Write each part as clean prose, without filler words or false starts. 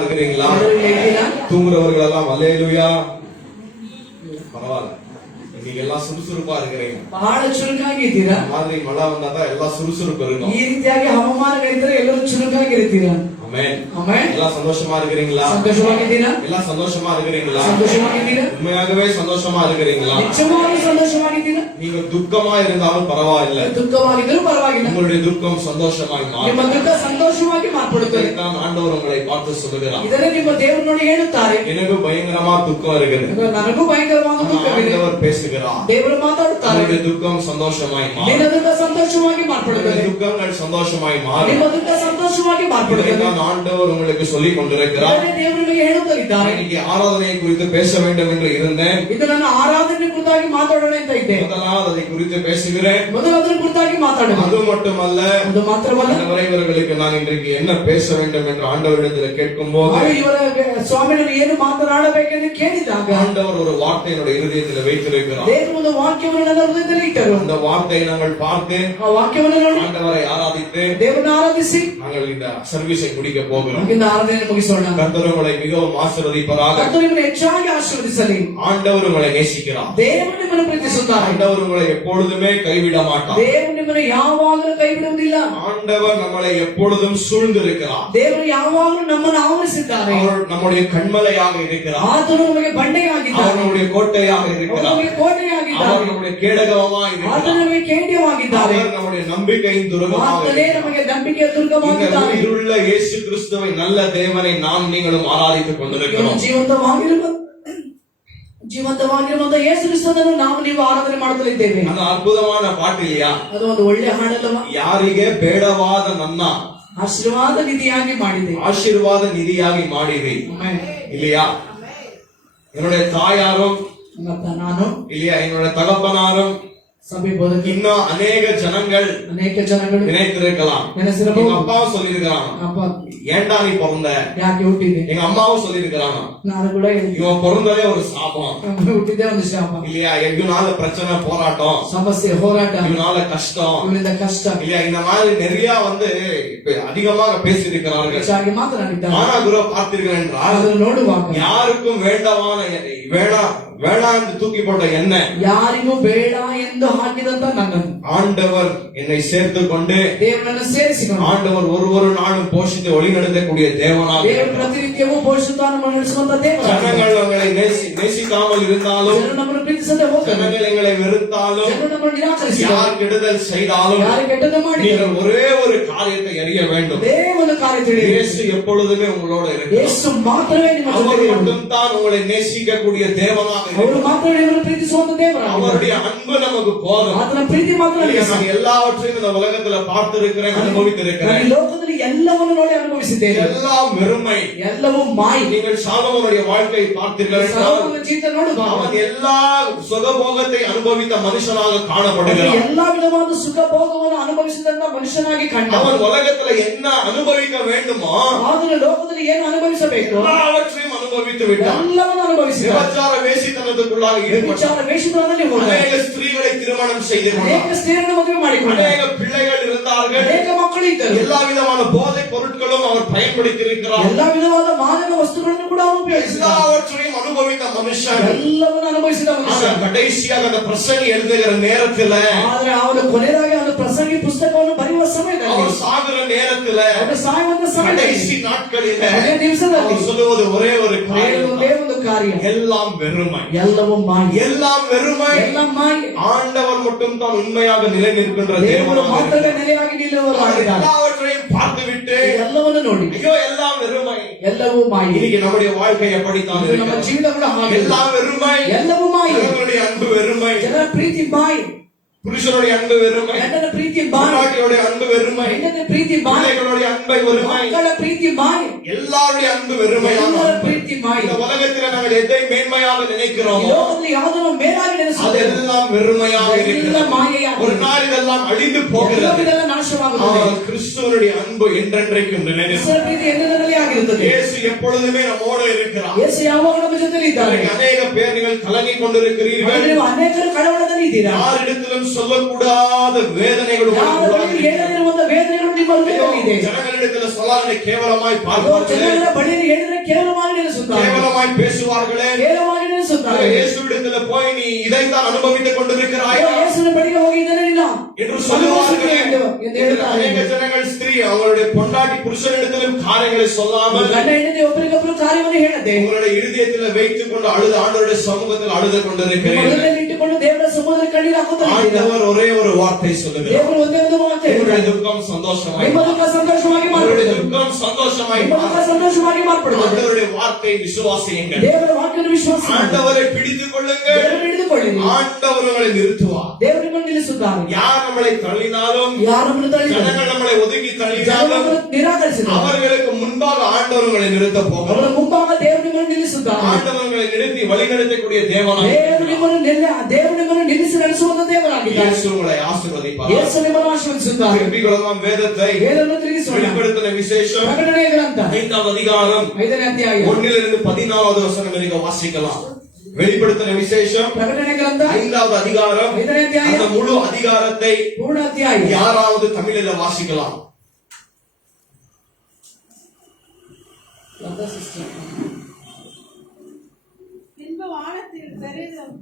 இருக்கிறீங்களா? தூங்குறவர்கள் எல்லாம் அல்லேலூயா. பரவாயில்ல, நீங்க எல்லாம் சுறுசுறுப்பா இருக்கிறீங்க. ಬಹಳ ಚುರುಕಾಗಿದ್ದೀರಾ. மாதிரி மழை வந்தாதான் எல்லாம் சுறுசுறுப்பு இருக்கும். ಈ ರೀತಿಯಾಗಿ ಹವಾಮಾನಗಳಿದ್ದರೆ ಎಲ್ಲರೂ ಚುರುಕಾಗಿರ್ತೀರಾ. ஆமென். ஆமென். எல்லாம் சந்தோஷமா இருக்கிறீங்களா? ಸಂತೋಷವಾಗಿದ್ದೀರಾ. எல்லாம் சந்தோஷமா இருக்கிறீங்களா? ಸಂತೋಷವಾಗಿದ್ದೀರಾ. உண்மையாகவே சந்தோஷமா இருக்கிறீங்களா? ನಿಜವಾಗಿ ಸಂತೋಷವಾಗಿದ್ದೀರಾ. நீங்க துக்கமா இருந்தாலும் பரவாயில்லை, ದುಃಖವಾಗಿದ್ದರೂ ಪರವಾಗಿಲ್ಲ, உங்களுடைய துக்கம் சந்தோஷமாய் ನಿಮ್ಮ மாறும். ದುಃಖ ಸಂತೋಷವಾಗಿ ಮಾರ್ಪಡುತ್ತದೆ. இதைத்தான் ஆண்டவர் உங்களை பார்த்து சொல்லுகிறார். ಇದನ್ನೇ ನಿಮ್ಮ ದೇವರು ನೋಡಿ ಹೇಳುತ್ತಾರೆ. எனக்கு பயங்கரமா துக்கம் இருக்குது. ನನಗೂ ಭಯಂಕರವಾದ ದುಃಖವಿದೆ. ஆண்டவர் பேசுகிறார். ದೇವರು ಮಾತಾಡುತ್ತಾರೆ. உங்களுடைய துக்கம் சந்தோஷமாய் ನಿನ್ನ மாறும். ದುಃಖ ಸಂತೋಷವಾಗಿ ಮಾರ್ಪಡುತ್ತದೆ. துக்கங்கள் சந்தோஷமாய் மாறும். ನಿಮ್ಮ ದುಃಖ ಸಂತೋಷವಾಗಿ ಮಾರ್ಪಡುತ್ತದೆ. இதைத்தான் ஆண்டவர் உங்களுக்கு சொல்லிக் கொண்டிருக்கிறார். ಇದನ್ನೇ ದೇವರು ನಿಮಗೆ ಹೇಳುತ್ತಿದ್ದಾರೆ. இன்னைக்கு ஆராதனை குறித்து பேச வேண்டும் என்று இருந்தேன். ಇದು ನನ್ನ ಆರಾಧನೆ ಕುರಿತಾಗಿ ಮಾತಾಡೋಣ ಅಂತ ಇದ್ದೆ. முதலாவது அதை குறித்து பேசுகிறேன். ಮೊದಲು ಅದರ ಕುರಿತಾಗಿ ಮಾತಾಡೋಣ. அது மட்டுமல்ல, ಅದು ಮಾತ್ರವಲ್ಲ, இவர்களுக்கு நான் இன்றைக்கு என்ன பேச வேண்டும் என்று ஆண்டவரிடத்தில் கேட்கும் போது ಇವರ ಸ್ವಾಮಿಗಳು ಏನು ಮಾತನಾಡಬೇಕೆಂದು ಕೇಳಿದಾಗ ஆண்டவர் ஒரு வார்த்தை என்னுடைய இருதயத்தில் வைத்திருக்கிறார். ದೇವರು ಒಂದು ವಾಕ್ಯವನ್ನು ನನ್ನ ಹೃದಯದಲ್ಲಿ ಇಟ್ಟರು. அந்த வார்த்தையை நாங்கள் பார்த்து ಆ ವಾಕ್ಯವನ್ನು ನೋಡಿ ஆண்டவரை ஆராதித்து ದೇವರನ್ನು ಆರಾಧಿಸಿ நாங்கள் இந்த சர்வீஸை முடிக்க போகிறோம். ಇಂದ ಆರಾಧನೆ ಮುಗಿಸೋಣ. கர்த்தர் உங்களை மிகவும் ஆசீர்வதிப்பாராக. ಕರ್ತನು ನಿಮ್ಮನ್ನು ಹೆಚ್ಚಾಗಿ ಆಶೀರ್ವದಿಸಲಿ. ஆண்டவர் உங்களை நேசிக்கிறார். ದೇವರು ನಿಮ್ಮನ್ನು ಪ್ರೀತಿಸುತ್ತಾರೆ. ஆண்டவர் உங்களை எப்பொழுதுமே கைவிட மாட்டார். ದೇವರು ನಿಮ್ಮನ್ನು ಯಾವಾಗಲೂ ಕೈ ಬಿಡುವುದಿಲ್ಲ. ஆண்டவர் நம்மளை எப்பொழுதும் சூழ்ந்திருக்கிறார். ದೇವರು ಯಾವಾಗಲೂ ನಮ್ಮನ್ನು ಆವರಿಸಿದ್ದಾರೆ. அவர் நம்முடைய கண்மலையாக இருக்கிறார். ಆತನು ನಮಗೆ ಬಂಡೆಯಾಗಿದ್ದಾನೆ. அவர் நம்முடைய கோட்டையாக இருக்கிறார். ನಮಗೆ ಕೋಟೆಯಾಗಿದ್ದಾನೆ. அவர் நம்முடைய கேடகமாக இருக்கிறார். ಆತನು ನಮಗೆ ಕೇಂದ್ರವಾಗಿದ್ದಾನೆ. அவர் நம்முடைய நம்பிக்கையின் துருகமாக ಆತನೇ இருக்கிறார். ನಮಗೆ ನಂಬಿಕೆಯ ದುರ್ಗವಾಗಿದ್ದಾನೆ. இந்த உயிருள்ள இயேசு கிறிஸ்துவை நல்ல தேவனை நாம் நீங்களும் ஆராதித்துக் கொண்டிருக்கிறோம். ಜೀವಂತವಾಗಿರುವಂತಹ ಯೇಸು ಕ್ರಿಸ್ತನನ್ನು ನಾವು ನೀವು ಆರಾಧನೆ ಮಾಡುತ್ತಲಿದ್ದೇವೆ. ಅದು ಅದ್ಭುತமான ಪಾಠ இல்லையா? ಅದು ಒಂದು ಒಳ್ಳೆಯ ಹಾಡಲ್ಲವಾ? ಯಾರಿಗೆ ಬೇಡವಾದ ನನ್ನ ಆಶೀರ್ವಾದ ನಿಧಿಯಾಗಿ ಮಾಡಿದೆ. ஆசீர்வாத நிதியாகி மாடிது இல்லையா? என்னுடைய தாயாரும் ನಾನು இல்லையா, என்னுடைய தகப்பனாரும் சபை போதகி இன்னும் அநேக ஜனங்கள் நினைத்திருக்கலாம். எங்க அப்பாவும் சொல்லியிருக்கிறாங்க, ஏன்டா நீ பிறந்த? ಯಾಕೆ ಹುಟ್ಟಿದೆ? எங்க அம்மாவும் சொல்லியிருக்கிறாங்க, ನಾನು ಕೂಡ இவன் பிறந்ததே ஒரு சாபம் ಹುಟ್ಟಿದ್ದೆ ಒಂದು ಶಾಪ இல்லையா? ಇವனால பிரச்சனை, போராட்டம், ಸಮಸ್ಯೆ, ಹೋರಾಟ, ಇವனால கஷ்டம், ಇವರಿಂದ ಕಷ್ಟ இல்லையா? இந்த மாதிரி நிறைய இப்ப அதிகமாக பேசியிருக்கிறார்கள். ಹೆಚ್ಚಾಗಿ ಮಾತನಾಡಿದ್ದಾರೆ. ஆனா குரு பார்த்தீர்கள் என்றால் ಅದನ್ನು ನೋಡುವಾಗ யாருக்கும் வேணா என்று தூக்கி போட்ட என்ன, ಯಾರಿಗೂ ಬೇಡ ಎಂದು ಹಾಕಿದಂತ ನನ್ನನ್ನು ஆண்டவர் என்னை சேர்த்து கொண்டு ದೇವರನ್ನು ಸೇರಿಸಿಕೊಂಡು ஆண்டவர் ஒரு நாளும் போஷித்து வழிநடத்தக்கூடிய தேவனாக ದೇವರು ಪ್ರತಿನಿತ್ಯವೂ ಪೋಷಿಸುತ್ತಾನೆ, ನಡೆಸುವಂತ ದೇವರು. ஜனங்கள் உங்களை நேசிக்காமல் இருந்தாலும், ಜನರು ನಮ್ಮನ್ನು ಪ್ರೀತಿಸದೆ ಹೋಗಲಿ, ஜனங்கள் எங்களை வெறுத்தாலும், ಜನರು ನಮ್ಮನ್ನು ನಿರಾಕರಿಸಿದರು, யார் கெடுதல் செய்தாலும், ಯಾರು ಕೆಟ್ಟದ್ದು ಮಾಡಿದರು, நீங்கள் ஒரே ஒரு காரியத்தை அறிய வேண்டும். ದೇವರ ಕಾರ್ಯ ತಿಳಿಯಿರಿ. இயேசு எப்பொழுதுமே உங்களோட இருக்கிறார். ಯೇಸು ಮಾತ್ರವೇ ನಿಮ್ಮ ಜೊತೆ அவர் ಇರುವರು. மட்டும் தான் உங்களை நேசிக்கக்கூடிய தேவனாக ಅವರು இருக்கிறார். ಮಾತ್ರವೇ ನಿಮ್ಮನ್ನು ಪ್ರೀತಿಸುವಂತ ದೇವರು. அவருடைய அன்பு நமக்கு போதும். ಆತನ ಪ್ರೀತಿ ಮಾತ್ರ ನಮಗೆ ಸಾಕು. நான் எல்லாவற்றையும் இந்த உலகத்துல பார்த்திருக்கிறேன், அனுபவித்திருக்கிறேன். ಈ ಲೋಕದಲ್ಲಿ ಎಲ್ಲವನ್ನು ನೋಡಿ ಅನುಭವಿಸಿದ್ದೇನೆ. எல்லாம் வெறுமை. ಎಲ್ಲವೂ ಮಾಯಿ. நீங்கள் சாலமோனுடைய வாழ்க்கையை பார்த்தீர்கள் என்றால் ಸೌಲನ ಜೀವಿತ ನೋಡುವಾಗ அவன் எல்லா சுகபோகத்தை அனுபவித்த மனுஷனாக காணப்படுகிறான். ಎಲ್ಲಾ ವಿಧವಾದ ಸುಖ ಭೋಗವನ್ನು ಅನುಭವಿಸಿದಂತ ಮನುಷ್ಯನಾಗಿ ಕಂಡ. அவன் உலகத்துல என்ன அனுபவிக்க வேண்டுமோ ಆದರೆ ಲೋಕದಲ್ಲಿ ಏನು ಅನುಭವಿಸಬೇಕು எல்லாவற்றையும் அனுபவித்து விட்டான். ಎಲ್ಲವನ್ನು ಅನುಭವಿಸಿದ. விபச்சார வேசித்தனத்துக்குள்ளாக ஈடுபட்டான். ವಿಚಾರ ವೇಷದಲ್ಲಿ ಹೋದ. அநேக ஸ்திரீகளை திருமணம் செய்து கொண்டான். ಅನೇಕ ಸ್ತ್ರೀಯರನ್ನು ಮದುವೆ ಮಾಡಿಕೊಂಡ. அநேக பிள்ளைகள் இருந்தார்கள். ಅನೇಕ ಮಕ್ಕಳು ಇದ್ದರು. எல்லா விதமான போதை பொருட்களும் அவர் பயன்படுத்தி இருக்கிறார். ಎಲ್ಲಾ ವಿಧವಾದ ಮಾದಕ ವಸ್ತುಗಳನ್ನು ಕೂಡ ಅವನು ಉಪಯೋಗಿಸಿದ. எல்லாவற்றையும் அனுபவித்த மனுஷன் ಎಲ್ಲವನ್ನು ಅನುಭವಿಸಿದ ಮನುಷ್ಯ. கடைசியாக அந்த பிரசங்கி எழுதுகிற நேரத்துல, ಆದರೆ ಅವನು ಕೊನೆಯದಾಗಿ ಅವನು ಪ್ರಸಂಗಿ ಪುಸ್ತಕವನ್ನು ಬರೆಯುವ ಸಮಯದಲ್ಲಿ, அவர் சாகுற நேரத்துல, ಅವನು ಸಾಯುವಂತ ಸಮಯದಲ್ಲಿ, கடைசி நாட்களில் ಅದೇ ದಿವಸದಲ್ಲಿ அவர் சொல்லுவது ஒரே ஒரு காரியம், ಒಂದೇ ಒಂದು ಕಾರ್ಯ, எல்லாம் வெறுமை, ಎಲ್ಲವೂ ಮಾಯ, எல்லாம் வெறுமை. ಎಲ್ಲ ಮಾಯ. ஆண்டவர் மட்டும் தான் உண்மையாக நிலை நிற்கின்ற ದೇವರು தேவனாக ಮಾತ್ರವೇ ನೆಲೆಯಾಗಿ ನಿಲ್ಲುವವರಾಗಿದ್ದಾರೆ. எல்லாவற்றையும் பார்த்து விட்டு ಎಲ್ಲವನ್ನು ನೋಡಿ ஐயோ எல்லாம் வெறுமை, ಎಲ್ಲವೂ ಮಾಯ. இன்னைக்கு நம்முடைய வாழ்க்கை எப்படித்தான் ಇದು ನಮ್ಮ இருக்கிறது? ಜೀವಿತ ಕೂಡ ಹಾಗೆ. எல்லாம் வெறுமை, ಎಲ್ಲವೂ ಮಾಯ. ಜನங்களுடைய அன்பு வெறுமை, ಜನರ ಪ್ರೀತಿ ಮಾಯ, புருஷனுடைய அன்பு வெறுமை, ಗಂಡನ ಪ್ರೀತಿ ಮಾಯ, பொண்டாட்டியோட அன்பு வெறுமை, ಹೆಂಡತಿಯ ಪ್ರೀತಿ ಮಾಯ, பிள்ளைகளுடைய அன்பை வெறுமை, ಮಕ್ಕಳ ಪ್ರೀತಿ ಮಾಯ, எல்லாருடைய அன்பு வெறுமையான ಎಲ್ಲರ அன்பு. ಪ್ರೀತಿ ಮಾಯ. இந்த உலகத்தில் நாங்கள் எதை மேன்மையாக ಈ நினைக்கிறோமோ ಲೋಕದಲ್ಲಿ ಯಾವುದನ್ನು ಮೇಲಾಗಿ ನೆನೆಸುತ್ತೇವೆ, அதெல்லாம் வெறுமையாக ಎಲ್ಲ இருக்கிறது. ಮಾಯೆಯಾಗಿದೆ. ஒரு நாள் இதெல்லாம் அழிந்து போகிறது. ಎಲ್ಲವಿದೆಲ್ಲ ನಾಶವಾಗುತ್ತದೆ. ஆனால் கிறிஸ்துவனுடைய அன்பு என்றென்றைக்கும் நிலைநிற்கும். ಕ್ರಿಸ್ತನ ಪ್ರೀತಿ ಎಂದೆಂದಿಗೂ ಆಗಿರುತ್ತದೆ. இயேசு எப்பொழுதுமே நம்மோடு இருக்கிறார். ಯೇಸು ಯಾವಾಗ ನಮ್ಮ ಜೊತೆಯಲ್ಲಿ ಇದ್ದಾರೆ. அநேக பேர் நீங்கள் கலங்கிக் கொண்டிருக்கிறீர்கள். ನೀವು ಅನೇಕರು ಕಳವಳದಲ್ಲಿ ಇದ್ದೀರಾ. யாரிடத்திலும் சொல்லக்கூடாத வேதனைகள் ಯಾರಲ್ಲಿ ಹೇಳದಿರುವಂತ ವೇದನೆಗಳು ನಿಮ್ಮ ಹೃದಯದಲ್ಲಿ ಇದೆ. ஜனங்களிடத்தில் சொல்லாத கேவலமாய் ಜನರ பார்ப்பார்கள். ಬಳಿಯಲ್ಲಿ ಹೇಳಿದ್ರೆ ஏளனமாய் பேசுவார்களே, ಹೇಳುವಾಗ ನೆನೆಸುತ್ತಾರೆ. இயேசுவிடத்தில் போய் நீ இதைத்தான் அனுபவித்துக் கொண்டிருக்கிறாயா ಯೇಸುವಿನ ಬಳಿಗೆ ಹೋಗಿದ್ದೇನೆ ನೀನು என்று சொல்லுவார்கள். ಎಂದು ಹೇಳುತ್ತಾರೆ. அநேக ஜனங்கள் ஸ்திரீ அவங்களுடைய பொண்டாட்டி புருஷனிடத்திலும் காரியங்களை சொல்லாமல் ಗಂಡ ಹೆಂಡತಿ ಒಬ್ಬರಿಗೊಬ್ಬರು ಕಾರ್ಯವನ್ನು ಹೇಳದೆ உங்களுடைய இருதயத்தில் வைத்துக் கொண்டு அழுது ஆண்டவருடைய சமூகத்தில் அழுது கொண்டிருக்கிறீர்கள். ಮೊದಲನೇ ಇಟ್ಟುಕೊಂಡು ದೇವರ ಸಮೂಹದಲ್ಲಿ ಕಣ್ಣೀರು ಹಾಕುತ್ತಾರೆ. ஆண்டவர் ஒரே ஒரு வார்த்தை சொல்லுகிறார், ದೇವರು ಒಂದೇ ಒಂದು ಮಾತು உங்களுடைய ಹೇಳಿದ್ದಾರೆ. துக்கம் சந்தோஷமாய் ನಿಮ್ಮ ದುಃಖ ಸಂತೋಷವಾಗಿ உங்களுடைய ಮಾರ್ಪಡುತ್ತದೆ. துக்கம் சந்தோஷமாய் ನಿಮ್ಮ ದುಃಖ ಸಂತೋಷವಾಗಿ ಮಾರ್ಪಡುತ್ತದೆ. ஆண்டவருடைய வார்த்தை விசுவாசியுங்கள். ದೇವರ ವಾಕ್ಯವನ್ನು ವಿಶ್ವಾಸ ஆண்டவரை பிடித்துக் கொள்ளுங்கள். ದೇವರನ್ನು ಹಿಡಿದುಕೊಳ್ಳಿರಿ. ஆண்டவர் உங்களை நிறுத்துவார். ದೇವರು ನಿಮ್ಮನ್ನು ನಿಲ್ಲಿಸುತ್ತಾರೆ. யார் நம்மளை தள்ளினாலும், ಯಾರು ನಮ್ಮನ್ನು ತಳ್ಳಿದರು, ஜனங்கள் நம்மளை ஒதுக்கி தள்ளினாலும் ಜನರನ್ನು ನಿರಾಕರಿಸಿದರು, அவர்களுக்கு முன்பாக ஆண்டவர் உங்களை நிறுத்த ಅವರ போகிறார். ಮುಂಭಾಗ ದೇವರು ನಿಮ್ಮನ್ನು ನಿಲ್ಲಿಸುತ್ತಾರೆ. ஆண்டவர் உங்களை நிறுத்தி வழிநடத்தக்கூடிய தேவனாய் ದೇವರು ನಿಮ್ಮನ್ನು ನಿಲ್ಲಿಸಿ ನಡೆಸುವಂತ ದೇವರಾಗಿದ್ದಾರೆ. இயேசு உங்களை ஆசீர்வதிப்பார். ಯೇಸು ನಿಮ್ಮನ್ನು ಆಶೀರ್ವದಿಸುತ್ತಾರೆ. திருப்பிಕೊಳ್ಳலாம் வேதத்தை. வேதವನ್ನು ತಿರುಗಿಸೋಣ. வெளிப்படுத்தின விசேஷம் ಪ್ರಕಟಣೆಯ ಗ್ರಂಥ 5வது அதிகாரம் 5ನೇ ಅಧ್ಯಾಯ 1 to 14வது வசனம் வரைக்கும் வாசிக்கலாம். வெளிப்படுத்தின விசேஷம் ಪ್ರಕಟಣೆಯ ಗ್ರಂಥ 5வது அதிகாரம் 5ನೇ ಅಧ್ಯಾಯ அந்த முழு அதிகாரத்தை ಪೂರ್ಣ ಅಧ್ಯಾಯ யாராவது தமிழில் வாசிக்கலாம்? பின்பு வானத்தில் பெரிதும்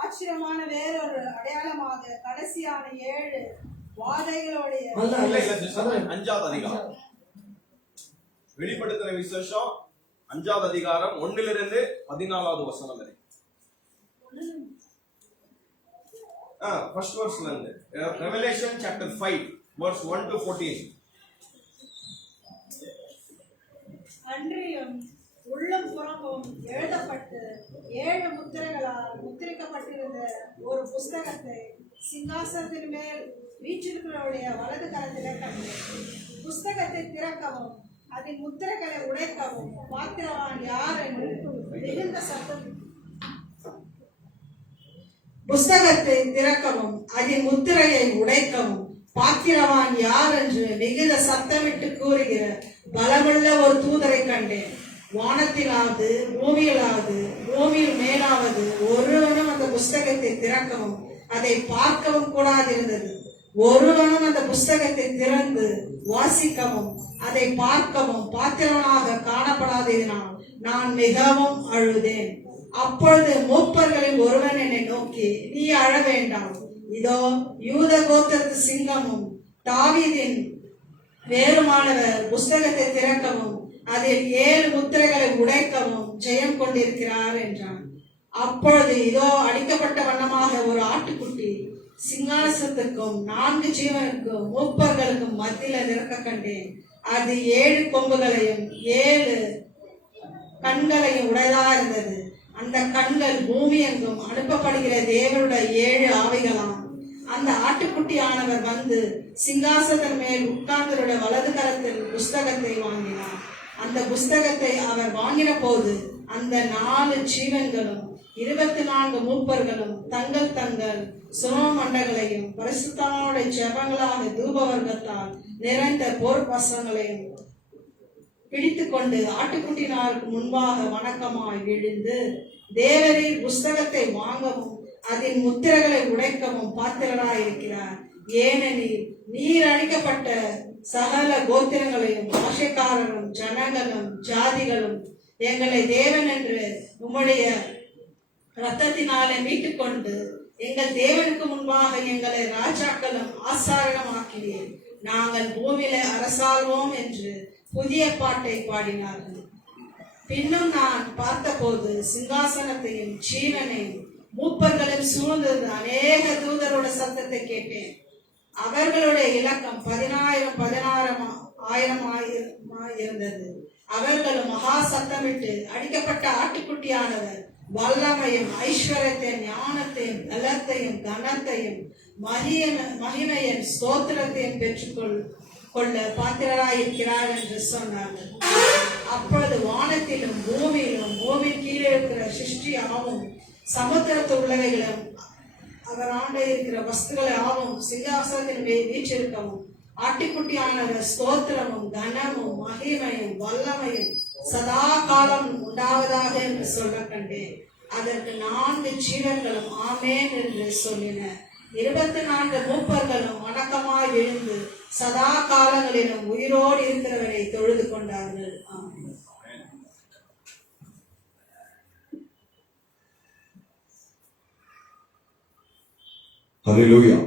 ஆச்சரியமான வேறொரு அடையாளமாக கடைசியான 7 வாதைகளுடைய ಅಲ್ಲ ಅಲ್ಲ 5வது அதிகாரம் வெளிப்படுத்தின விசேஷம் 5வது அதிகாரம் 1 to 14வது வசனம் வரை. ஃபர்ஸ்ட் வெர்ஸ்ல இருந்து ரெவலேஷன் சாப்டர் 5 verse 1 to 14. அன்றியும் உள்ளும் புறமும் எழுதப்பட்டு 7 முத்திரைகளால் முத்திரிக்கப்பட்டிருந்த ஒரு புஸ்தகத்தை சிங்காசனத்தின் மேல் வீற்றிருக்கிறவருடைய வலது கரத்திலே கண்டேன். புஸ்தகத்தை திறக்கவும் அதன் முத்திரைகளை உடைக்கவும் பாத்திரவான் யார் என்று மிகுந்த சத்தம் புஸ்தகத்தை திறக்கவும் அதன் முத்திரையை உடைக்கவும் பாத்திரவான் யார் என்று மிகுந்த சத்தமிட்டு கூறுகிற பலமுள்ள ஒரு தூதரை கண்டேன். வானத்திலாவது பூமியிலாவது பூமியில் மேலாவது ஒருவனும் அந்த புஸ்தகத்தை திறக்கவும் அதை பார்க்கவும் கூடாதிருந்தது. ஒருவனும் அந்த புஸ்தகத்தை திறந்து வாசிக்கவும் அதை பார்க்கவும் பாத்திரவனாக காணப்படாததினால் நான் மிகவும் அழுதேன். அப்பொழுது மூப்பர்களில் ஒருவன் என்னை நோக்கி, நீ அழ வேண்டாம், இதோ யூத கோத்திரத்து சிங்கமும் தாவீதின் வேறுமானவர் புஸ்தகத்தை திறக்கவும் அதில் 7 முத்திரைகளை உடைக்கவும் ஜெயம் கொண்டிருக்கிறார் என்றான். அப்பொழுது இதோ அடிக்கப்பட்ட வண்ணமாக ஒரு ஆட்டுக்குட்டி சிங்காசனத்துக்கும் 4 ஜீவனுக்கும் மூப்பர்களுக்கும் மத்தியில நிற்க கண்டேன். அது 7 கொம்புகளையும் 7 கண்களையும் உடையதா இருந்தது. அந்த கண்கள் பூமி எங்கும் அனுப்பப்படுகிற தேவனுடைய 7 ஆவிகளாம். அந்த ஆட்டுக்குட்டியானவர் வந்து சிங்காசனத்தின் மேல் உட்கார்ந்தவருடைய வலது கரத்தில் புஸ்தகத்தை வாங்கினார். அந்த புஸ்தகத்தை அவர் வாங்கின போது அந்த 4 ஜீவன்களும் 24 மூப்பர்களும் தங்கள் தங்கள் சுரமண்டங்களையும் பரிசுத்தமான ஜெபங்களாக தூபவர்க்கத்தால் நிறைந்த பொற்வசங்களையும் பிடித்துக் கொண்டு ஆட்டுக்குட்டினாருக்கு முன்பாக வணக்கமாய் விழுந்து, தேவரீர் புஸ்தகத்தை வாங்கவும் அதன் முத்திரைகளை உடைக்கவும் பாத்திரராயிருக்கிறார். ஏனெனில் நீர் அளிக்கப்பட்ட சகல கோத்திரங்களையும் பாஷைக்காரரும் ஜனங்களும் ஜாதிகளும் எங்களை தேவன் என்று உம்முடைய இரத்தத்தினாலே மீட்டுக் கொண்டு எங்கள் தேவனுக்கு முன்பாக எங்களை ராஜாக்களும் ஆசாரமாக்கினீர். நாங்கள் பூமியில அரசாள்வோம் என்று புதிய பாட்டை பாடினார்கள். பின்னும் நான் பார்த்தபோது சிங்காசனத்தையும் ஜீவனையும் மூப்பர்களையும் சூழ்ந்தது அநேக தூதரோட சத்தத்தை கேட்டேன். அவர்களுடைய இலக்கம் 10,000 இருந்தது. அவர்களும் மகா சத்தமிட்டு, அடிக்கப்பட்ட ஆட்டுக்குட்டியானவர் வல்லமையும் ஐஸ்வர்யத்தையும் ஞானத்தையும் பலத்தையும் கனத்தையும் மகிமையின் ஸ்தோத்திரத்தையும் பெற்றுக்கொள்ள பாத்திரராயிருக்கிறார் என்று சொன்னார்கள். அப்பொழுது வானத்திலும் பூமியிலும் பூமி கீழே இருக்கிற சிருஷ்டி ஆவும் சமுத்திரத்து உள்ளவைகளும் அவர் ஆண்டு இருக்கிற வஸ்துகளை ஆவும் சிங்காசனத்தின் மேல் வீற்றிருக்கவும் ஆட்டுக்குட்டியானவர் ஸ்தோத்திரமும் கனமும் மகிமையும் வல்லமையும் சதா காலம் உண்டாவதாக என்று சொல்ல கண்டேன். அதற்கு 4 ஜீவன்களும் ஆமேன் என்று சொல்லின. 24 மூப்பர்களும் வணக்கமாய் விழுந்து சதா காலங்களிலும் உயிரோடு இருக்கிறவரை தொழுது கொண்டார்கள். ஆமென். ஹல்லேலூயா.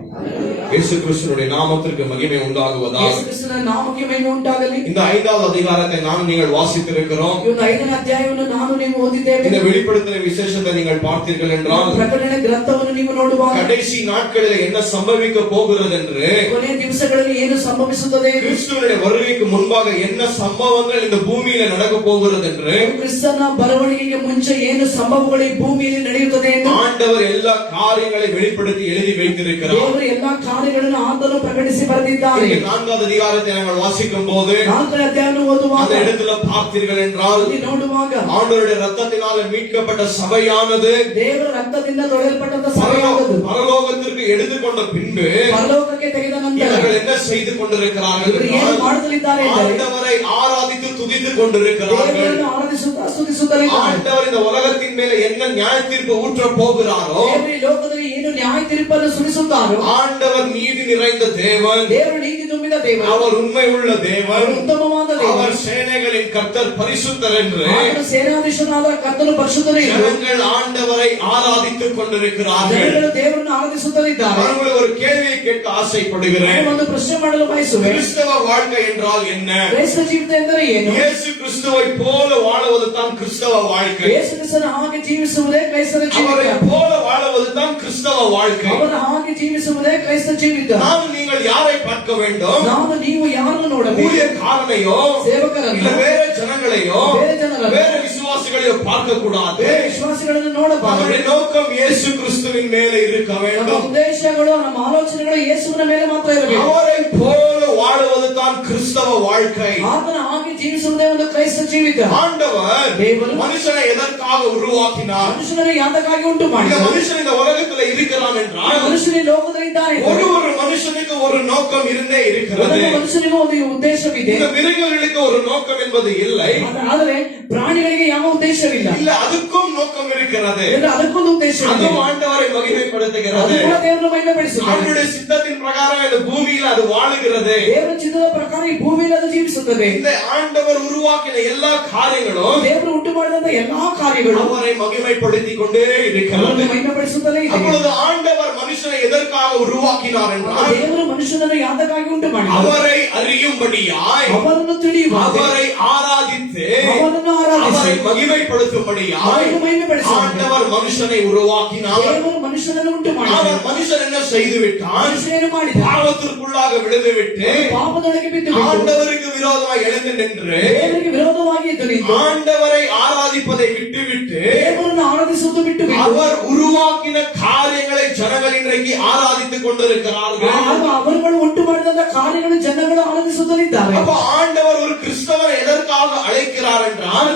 இயேசு கிறிஸ்துவினுடைய நாமத்திற்கு மகிமை உண்டாகுவதாக. ಯೇಸು ಕ್ರಿಸ್ತನ ನಾಮಕ್ಕೆ ಮಹಿಮೆ ಉಂಟಾಗಲಿ. இந்த 5வது அதிகாரத்தை நான் நீங்கள் வாசித்திருக்கிறோம். ಈ 5ನೇ ಅಧ್ಯಾಯವನ್ನು ನಾನು ನೀವು ಓದಿದ್ದೇವೆ. இந்த வெளிப்படுத்தின விசேஷத்தை நீங்கள் பார்த்தீர்கள் என்றால் ಪ್ರಕಟಣೆ ಗ್ರಂಥವನ್ನು ನೀವು ನೋಡುವಾಗ கடைசி நாட்களில் என்ன சம்பவிக்க போகிறது என்று, ಕೊನೆಯ ದಿವಸಗಳಲ್ಲಿ ಏನು ಸಂಭವಿಸುತ್ತದೆ, கிறிஸ்துவினுடைய வருகைக்கு முன்பாக என்ன சம்பவங்கள் இந்த பூமியில நடக்க போகிறது என்று, ಕ್ರಿಸ್ತನ ಬರವಣಿಗೆಗೆ ಮುಂಚೆ ಏನು ಸಂಭವಗಳು ಈ ಭೂಮಿಯಲ್ಲಿ ನಡೆಯುತ್ತದೆ ಎಂದು ஆண்டவர் எல்லா காரியங்களை வெளிப்படுத்தி எழுதி வைத்திருக்கிறார். ದೇವರು ಎಲ್ಲಾ ಕಾರ್ಯಗಳನ್ನು ಆತನು ಪ್ರಕಟಿಸಿ ಬರೆದಿದ್ದಾನೆ. 4வது அதிகாரத்தை நாங்கள் வாசிக்கும் போது 4ನೇ ಅಧ್ಯಾಯವನ್ನು ಓದುವಾಗ அந்த இடத்துல பார்த்தீர்கள் என்றால் ಇಲ್ಲಿ ನೋಡುವಾಗ ஆண்டவருடைய ரத்தத்தினால மீட்கப்பட்ட சபையானது ದೇವರ ರಕ್ತದಿಂದ ತೊಳೆಯಲ್ಪಟ್ಟಂತ ಸಭೆಯಾಗುವುದು பரலோகத்திற்கு எடுத்துக்கொண்ட பின்பு ಪರಲೋಕಕ್ಕೆ ತೆಗೆದ ನಂತರ இவர்கள் என்ன செய்து கொண்டிருக்கிறார்கள் ಇವರು ಏನು என்றால் ಮಾಡುತ್ತಲಿದ್ದಾರೆ ಎಂದರೆ ஆண்டவரை ஆராதித்து துதித்துக் கொண்டிருக்கிறார்கள். ದೇವರನ್ನು ಆರಾಧಿಸುತ್ತಾ ಸ್ತುತಿಸುತ್ತಲಿದ್ದಾರೆ. ஆண்டவர் இந்த உலகத்தின் மேல என்ன நியாய தீர்ப்பு ஊற்ற போகிறாரோ, ದೇವರು ಈ ಲೋಕದಲ್ಲಿ ಏನು ನ್ಯಾಯ ತೀರ್ಪನ್ನು ಸುರಿಸುತ್ತಾರೋ, ஆண்டவர் நீதி நிறைந்த தேவன், ದೇವರು ನೀತಿ ತುಂಬಿದ ದೇವರು, அவர் உண்மை உள்ள தேவன், ಉತ್ತಮವಾದ ದೇವರು, அவர் சேனைகளின் கர்த்தர் பரிசுத்தர் என்று ಆತನು ಸೇನಾಧೀಶನಾದ ಕರ್ತನು ಪರಿಶುದ್ಧನು ಎಂದು ஜனங்கள் ஆண்டவரை ஆராதித்துக் கொண்டிருக்கிறார்கள். ಜನಗಳು ದೇವರನ್ನು ಆರಾಧಿಸುತ್ತಲಿದ್ದಾರೆ. நான் உங்களுக்கு ஒரு கேள்வியை கேட்க ஆசைப்படுகிறேன். ನಾನು ಒಂದು ಪ್ರಶ್ನೆ ಮಾಡಲು ಬಯಸುವೆ. கிறிஸ்தவ வாழ்க்கை என்றால் என்ன? ಕ್ರೈಸ್ತ ಜೀವಿತ ಎಂದರೆ ಏನು? இயேசு கிறிஸ்துவை போல வாழ்வது தான் கிறிஸ்தவ வாழ்க்கை. ಯೇಸು ಕ್ರಿಸ್ತನ ಹಾಗೆ ಜೀವಿಸುವುದೇ ಕ್ರೈಸ್ತರ அவரை ಜೀವಿತ. போல வாழ்வது தான் கிறிஸ்தவ வாழ்க்கை. ಅವರ ಹಾಗೆ ಜೀವಿಸುವುದೇ ಕ್ರೈಸ್ತ ಜೀವಿತ. நாம் நீங்கள் யாரை பார்க்க வேண்டும்? ನಾವು ನೀವು ಯಾರನ್ನು ನೋಡಬೇಕು? ஊழியக்காரனையோ ಸೇವಕರನ್ನು, இல்ல வேற ஜனங்களையோ ಬೇರೆ ಜನರನ್ನು, வேற விசுவாசிகளையோ பார்க்க கூடாது. ಬೇರೆ ವಿಶ್ವಾಸಿಗಳನ್ನು ನೋಡಬಾರದು. நம்முடைய நோக்கம் இயேசு கிறிஸ்துவின் மேலே இருக்க ನಮ್ಮ வேண்டும். ಉದ್ದೇಶಗಳು, ನಮ್ಮ ಆಲೋಚನೆಗಳು ಯೇಸುವಿನ ಮೇಲೆ ಮಾತ್ರ ಇರಬೇಕು. அவரை போல வாழ்வது தான் கிறிஸ்தவ வாழ்க்கை. ಆತನ ಹಾಗೆ ಜೀವಿಸುವುದೇ ಒಂದು ಕ್ರೈಸ್ತ ಜೀವಿತ. ஆண்டவர் தேவன் மனுஷனை எதற்காக உருவாக்கினார்? ಮನುಷ್ಯನನ್ನು ಯಾತಕ್ಕಾಗಿ ಉಂಟು இந்த ಮಾಡಿದ? மனுஷன் இந்த உலகத்துல இருக்கிறான் என்றால் ಮನುಷ್ಯನ ಈ ಲೋಕದಲ್ಲಿ ಇದ್ದಾನೆ. ஒரு மனுஷனுக்கு ஒரு நோக்கம் இருந்தே இருக்கிறது. ಒಂದೊಂದು ಮನುಷ್ಯನಿಗೂ ಒಂದು ಉದ್ದೇಶವಿದೆ. இந்த மிருகங்களுக்கு ஒரு நோக்கம் என்பது இல்லை. ಆದರೆ ಪ್ರಾಣಿಗಳಿಗೆ ಯಾವ ಉದ್ದೇಶವಿಲ್ಲ. இல்ல, அதுக்கும் நோக்கம் இருக்கிறது. ಇಲ್ಲ, ಅದಕ್ಕೊಂದು ಉದ್ದೇಶವಿದೆ. அதுவும் ஆண்டவரை மகிமைப்படுத்துகிறது. ಅದು ಕೂಡ ದೇವರನ್ನು ಮಹಿಮೆಪಡಿಸುತ್ತದೆ. அவருடைய சித்தத்தின் பிரகாரம் இந்த பூமியில் அது வாழுகிறது. ದೇವರ ಚಿತ್ತದ ಪ್ರಕಾರ ಈ ಭೂಮಿಯಲ್ಲಿ ಅದು ಜೀವಿಸುತ್ತದೆ. இந்த ஆண்டவர் உருவாக்கின எல்லா காரியங்களும் ದೇವರು ಉಂಟು ಮಾಡಿದಂತ ಎಲ್ಲಾ ಕಾರ್ಯಗಳು அவரை மகிமைப்படுத்திக் கொண்டே இருக்கிறது. ಅವರನ್ನು ಮಹಿಮೆಪಡಿಸುತ್ತಲೇ ಇದೆ. அப்பொழுது ஆண்டவர் மனுஷனை எதற்காக உருவாக்கினார் என்றால் ದೇವರು ಮನುಷ್ಯನನ್ನು ಯಾತಕ್ಕಾಗಿ ಉಂಟು ಮಾಡಿದ? அவரை அறியும்படியாய், ಅವರನ್ನು ತಿಳಿಯುವ, அவரை ஆராதித்து, ಅವರನ್ನು ಆರಾಧಿಸಿ, அவரை மகிமைப்படுத்தும்படியாய் ಅವರನ್ನು ಮಹಿಮೆಪಡಿಸುವ ஆண்டவர் மனுஷனை உருவாக்கினார். ದೇವರು ಮನುಷ್ಯನನ್ನು ಉಂಟು ಮಾಡಿದ. அவர் மனுஷன் என்ன செய்து விட்டார்? ಮನುಷ್ಯನು ಮಾಡಿದ பாவத்திற்குள்ளாக விழுந்து விட்டு ಪಾಪದೊಳಗೆ ಬಿದ್ದು ಬಿಟ್ಟು ஆண்டவருக்கு விரோதமாய் எழுந்து நின்று ದೇವರಿಗೆ ವಿರೋಧವಾಗಿ ಎದ್ದು ನಿಂತು ஆண்டவரை ஆராதிப்பதை விட்டுவிட்டு ದೇವರನ್ನು ಆರಾಧಿಸುವುದು ಬಿಟ್ಟು ಬಿಟ್ಟು அவர் உருவாக்கின காரியங்களை ஜனங்கள் இன்றைக்கு ஆராதித்துக் கொண்டிருக்கிறார்கள். ಆಗ ಅವರುಗಳು ಉಂಟು ಮಾಡಿದಂತ ಕಾರ್ಯಗಳು ಜನಗಳು ಆರಾಧಿಸುತ್ತಲಿದ್ದಾರೆ. அப்ப ஆண்டவர் ஒரு கிறிஸ்தவரை எதற்காக அழைக்கிறார் என்றால்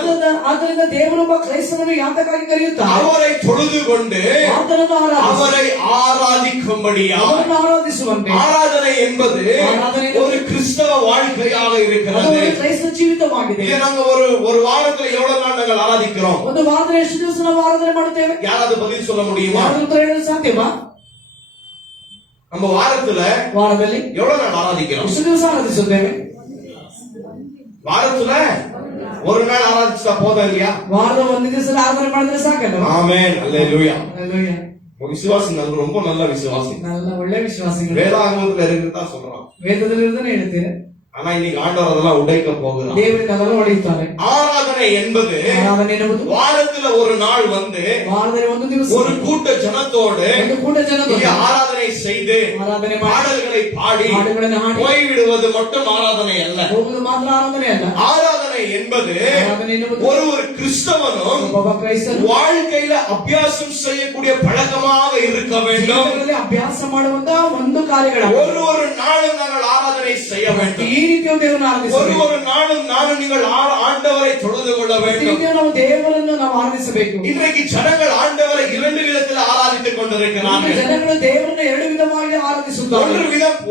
ಆದ್ದರಿಂದ ದೇವರೊಬ್ಬ ಕ್ರೈಸ್ತವನು ಯಾತಕ್ಕಾಗಿ ಕರೆಯುತ್ತಾರೆ? அவரை தொழுது கொண்டு ಆತನನ್ನು ಆರಾಧಿಸಿ, அவரை ஆராதிக்கும்படியா. ಅವರನ್ನು ಆರಾಧಿಸುವಂತೆ. ஆராதனை என்பது ஒரு கிறிஸ்தவ வாழ்க்கையாக ಅದು இருக்கிறது. ಒಂದು ಕ್ರೈಸ್ತ ಜೀವಿತವಾಗಿದೆ. இதை நாங்க ஒரு வாரத்துல எவ்வளவு நாள் நாங்கள் ஆராதிக்கிறோம்? ಒಂದು ವಾರದಲ್ಲಿ ಎಷ್ಟು ದಿವಸ ನಾವು ಆರಾಧನೆ ಮಾಡುತ್ತೇವೆ? யாராவது பதில் சொல்ல முடியுமா? ಯಾರಾದ್ರೂ ಉತ್ತರ ಹೇಳಲು ಸಾಧ್ಯವಾ? நம்ம வாரத்துல ವಾರದಲ್ಲಿ எவ்வளவு நாள் ஆராதிக்கிறோம்? ಎಷ್ಟು ದಿವಸ ಆರಾಧಿಸುತ್ತೇವೆ? வாரத்துல ஒரு நாள் ஆராதிச்சா போதும் இல்லையா? ವಾರದ ಒಂದು ದಿವಸ ಆರಾಧನೆ ಮಾಡಿದ್ರೆ ಸಾಕಲ್ಲ? ஆமென், அல்லேலூயா. Hallelujah. உங்க விசுவாசி ரொம்ப நல்ல விசுவாசி. நல்ல ಒಳ್ಳೆ ವಿಶ್ವಾಸಿಗಳು வேதாகமத்துல இருக்குதா சொல்றான். ವೇದದಲ್ಲಿ ಇರುವುದನ್ನು ಹೇಳ್ತೀರಾ? ஆனா இன்னைக்கு ஆண்டவர் அதெல்லாம் உடைக்க போகிறார். ದೇವರಿಗೆ ಅದನ್ನು ಹೊಡೆಯುತ್ತಾರೆ. ஆராதனை என்பது ಆರಾಧನೆ ಎನ್ನುವುದು வாரத்துல ஒரு நாள் வந்து ವಾರದಲ್ಲಿ ಒಂದು ದಿವಸ ஒரு கூட்ட ஜனத்தோடு ಒಂದು ಕೂಟ ಜನರು இங்கே ஆராதனை செய்து ಆರಾಧನೆ ಮಾಡಿ பாடல்களை பாடி ಹಾಡುಗಳನ್ನು ಹಾಡಿ போய்விடுவது மட்டும் ஆராதனை அல்ல. ಹೋಗುವುದು ಮಾತ್ರ ಆರಾಧನೆ ಅಲ್ಲ. ஆராதனை என்பது ಆರಾಧನೆ ಎನ್ನುವುದು ஒரு கிறிஸ்தவனும் ಒಬ್ಬ ಕ್ರೈಸ್ತನು வாழ்க்கையில அபியாசம் செய்யக்கூடிய பழக்கமாக இருக்க வேண்டும். ಜೀವನದಲ್ಲಿ ಅಭ್ಯಾಸ ಮಾಡುವಂತ ಒಂದು ಕಾರ್ಯಗಳ ஒரு நாளும் நாங்கள் ஆராதனை செய்ய வேண்டும். ಈ ರೀತಿಯ ದೇವರನ್ನು ಆರಾಧಿಸಬೇಕು. ஒரு நாளும் நானும் நீங்கள் ஆண்டவரை தொழுது கொள்ள ಈ வேண்டும். ರೀತಿಯ ನಾವು ದೇವರನ್ನು ನಾವು ಆರಾಧಿಸಬೇಕು. இன்றைக்கு ஜனங்கள் ஆண்டவரை இரண்டு விதத்தில் ஆராதித்துக் கொண்டிருக்கிறார்கள். ಜನಗಳು ದೇವರನ್ನು ಎರಡು ವಿಧವಾಗಿ ಆರಾಧಿಸುತ್ತಾರೆ.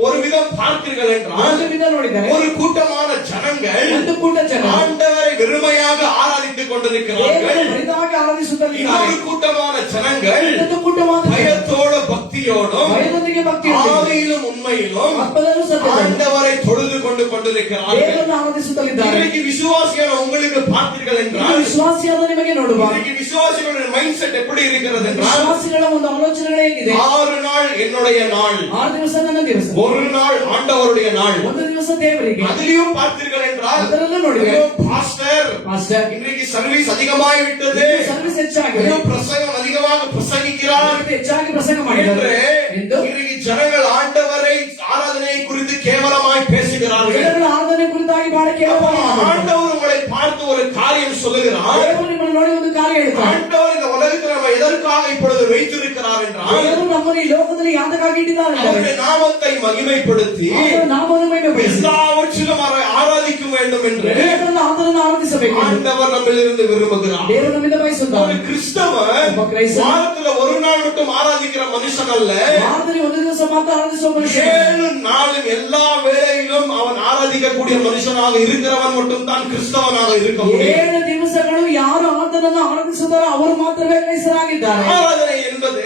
ஒரு விதம் பார்த்தீர்கள் என்றால் ಒಂದು ವಿಧ ನೋಡಿದರೆ ஒரு கூட்டமான ஜனங்கள் ಒಂದು ಕೂಟ ಜನ ஆண்டவரை வெறுமையாக ஆராதித்துக் கொண்டிருக்கிறார்கள். ದೇವರನ್ನು ಬರಿದಾಗಿ ಆರಾಧಿಸುತ್ತಾರೆ. இன்னொரு கூட்டமான ஜனங்கள் ಇನ್ನೊಂದು ಕೂಟವಾದ பயத்தோட பக்தியோடும் ಭಯದೊಂದಿಗೆ ಭಕ್ತಿ ஆவியிலும் உண்மையிலும் ಆತ್ಮದಲ್ಲೂ ಸತ್ಯದಲ್ಲೂ ஆண்டவரை தொழுது கொண்டிருக்கிறார்கள். ದೇವರನ್ನು ಆರಾಧಿಸುತ್ತಲಿದ್ದಾರೆ. இன்றைக்கு விசுவாசியான உங்களுக்கு பார்த்தீர்கள் என்றால் ವಿಶ್ವಾಸಿಯಾದ ನಿಮಗೆ ನೋಡುವ இன்றைக்கு விசுவாசிகளுடைய மைண்ட் செட் எப்படி இருக்கிறது என்றால் ವಿಶ್ವಾಸಿಗಳ ಒಂದು ಆಲೋಚನೆಗಳು ಹೇಗಿದೆ? 6 நாள் என்னுடைய நாள், 6 ದಿವಸ ನನ್ನ ದಿವಸ, ஒரு நாள் ஆண்டவருடைய நாள். ಒಂದು ದಿವಸ ದೇವರಿಗೆ. அதிலும் பார்த்தீர்கள் என்றால் ಅದರಲ್ಲೂ ನೋಡಿದ್ರೆ பாஸ்டர் இன்றைக்கு சர்வீஸ் அதிகமாகி விட்டது, ಸರ್ವಿಸ್ ಹೆಚ್ಚಾಗಿದೆ, பிரசங்கம் அதிகமாக பிரசங்கிக்கிறார் ಹೆಚ್ಚಾಗಿ ಪ್ರಸಂಗ ಮಾಡಿದ್ದಾರೆ ಎಂದು இன்றைக்கு ஜனங்கள் ஆண்டவரை ஆராதனை குறித்து கேவலமாய் பேசுகிறார்கள். ಜನಗಳು ಆರಾಧನೆ ಕುರಿತಾಗಿ ಬಹಳ ಕೇವಲವಾಗಿ ஆண்டவர் உங்களை பார்த்து ஒரு காரியம் சொல்லுகிறார். ದೇವರು ನಿಮ್ಮನ್ನು ನೋಡಿ ಒಂದು ಕಾರ್ಯ ಹೇಳ್ತಾರೆ. ஆண்டவர் இந்த உலகத்தில் நம்ம எதற்காக இப்பொழுது வைத்திருக்கிறார் என்றால் ದೇವರು ನಮ್ಮನ್ನು ಈ ಲೋಕದಲ್ಲಿ ಯಾತಕ್ಕಾಗಿ ಇಟ್ಟಿದ್ದಾರೆ? அவருடைய நாமத்தை மகிமைப்படுத்தி ಅವರ ನಾಮವನ್ನು ಮಹಿಮೆಪಡಿಸಿ எல்லாவற்றிலும் அவரை ஆராதிக்க வேண்டும் என்று ಎಲ್ಲದರಲ್ಲೂ ಆತನನ್ನು ಆರಾಧಿಸಬೇಕು ಎಂದು ஆண்டவர் நம்மிலிருந்து விரும்புகிறார். ದೇವರು ನಮ್ಮಿಂದ ಬಯಸುತ್ತಾರೆ. ஒரு கிறிஸ்தவன் வாரத்துல ஒரு நாள் மட்டும் ஆராதிக்கிற மனுஷன் அல்ல, ವಾರದಲ್ಲಿ ಒಂದು ದಿವಸ ಮಾತ್ರ ಆರಾಧಿಸುವ ಮನುಷ್ಯ. 7 நாளும் எல்லா வேளையிலும் அவன் ஆராதிக்கக்கூடிய மனுஷனாக இருக்கிறவன் மட்டும் தான் கிறிஸ்தவனாக இருக்க முடியும். 7 ದಿವಸಗಳು ಯಾರು ಆತನನ್ನು ಆರಾಧಿಸುತ್ತಾರೋ ಅವರು ಮಾತ್ರವೇ ಕ್ರೈಸ್ತರಾಗಿದ್ದಾರೆ. ஆராதனை என்பது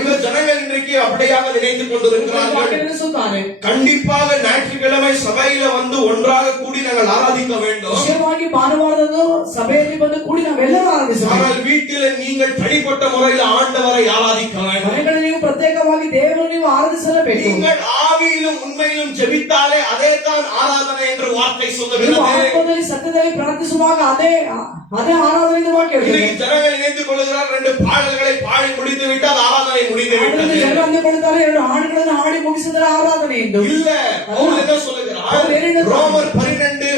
இந்த ஜனங்கள் இன்றைக்கு அப்படியாக நினைத்துக் கொண்டிருக்கிறார்கள். ಎನಿಸುತ್ತಾರೆ. கண்டிப்பாக ஞாயிற்றுக்கிழமை சபையில வந்து ஒன்றாக கூடி நாங்கள் ஆராதிக்க வேண்டும். ವಿಶೇಷವಾಗಿ ಭಾನುವಾರದಂದು ಸಭೆಯಲ್ಲಿ ಬಂದು ಕೂಡಿ ನಾವೆಲ್ಲರೂ ಆರಾಧಿಸಬೇಕು. ஆனால் வீட்டில் நீங்கள் தனிப்பட்ட முறையில் ஆண்டவரை ஆராதிக்க வேண்டும். ಮನೆಗಳಲ್ಲಿ ನೀವು ಪ್ರತ್ಯೇಕವಾಗಿ ದೇವರನ್ನು ನೀವು ಆರಾಧಿಸಲೇಬೇಕು. நீங்கள் ஆவியிலும் உண்மையிலும் ஜெபித்தாலே அதே தான் ஆராதனை என்று வார்த்தை ನೀವು சொல்லுகிறது. ಆತ್ಮದಲ್ಲಿ ಸತ್ಯದಲ್ಲಿ ಪ್ರಾರ್ಥಿಸುವಾಗ ಅದೇ ಆರಾಧನೆ ಎಂದು ವಾಕ್ಯ ಹೇಳುತ್ತದೆ. இன்னைக்கு ஜனங்கள் நினைத்துக் கொள்கிறார் 2 பாடல்களை பாடி முடித்து விட்டால் ஆராதனை முடிந்து விட்டது. ಜನರು ಅಂದುಕೊಳ್ಳುತ್ತಾರೆ 2 ಹಾಡುಗಳನ್ನು ಹಾಡಿ ಮುಗಿಸಿದರೆ ಆರಾಧನೆ ಎಂದು. இல்ல, அவர் என்ன சொல்லுகிறார்? ரோமர் 12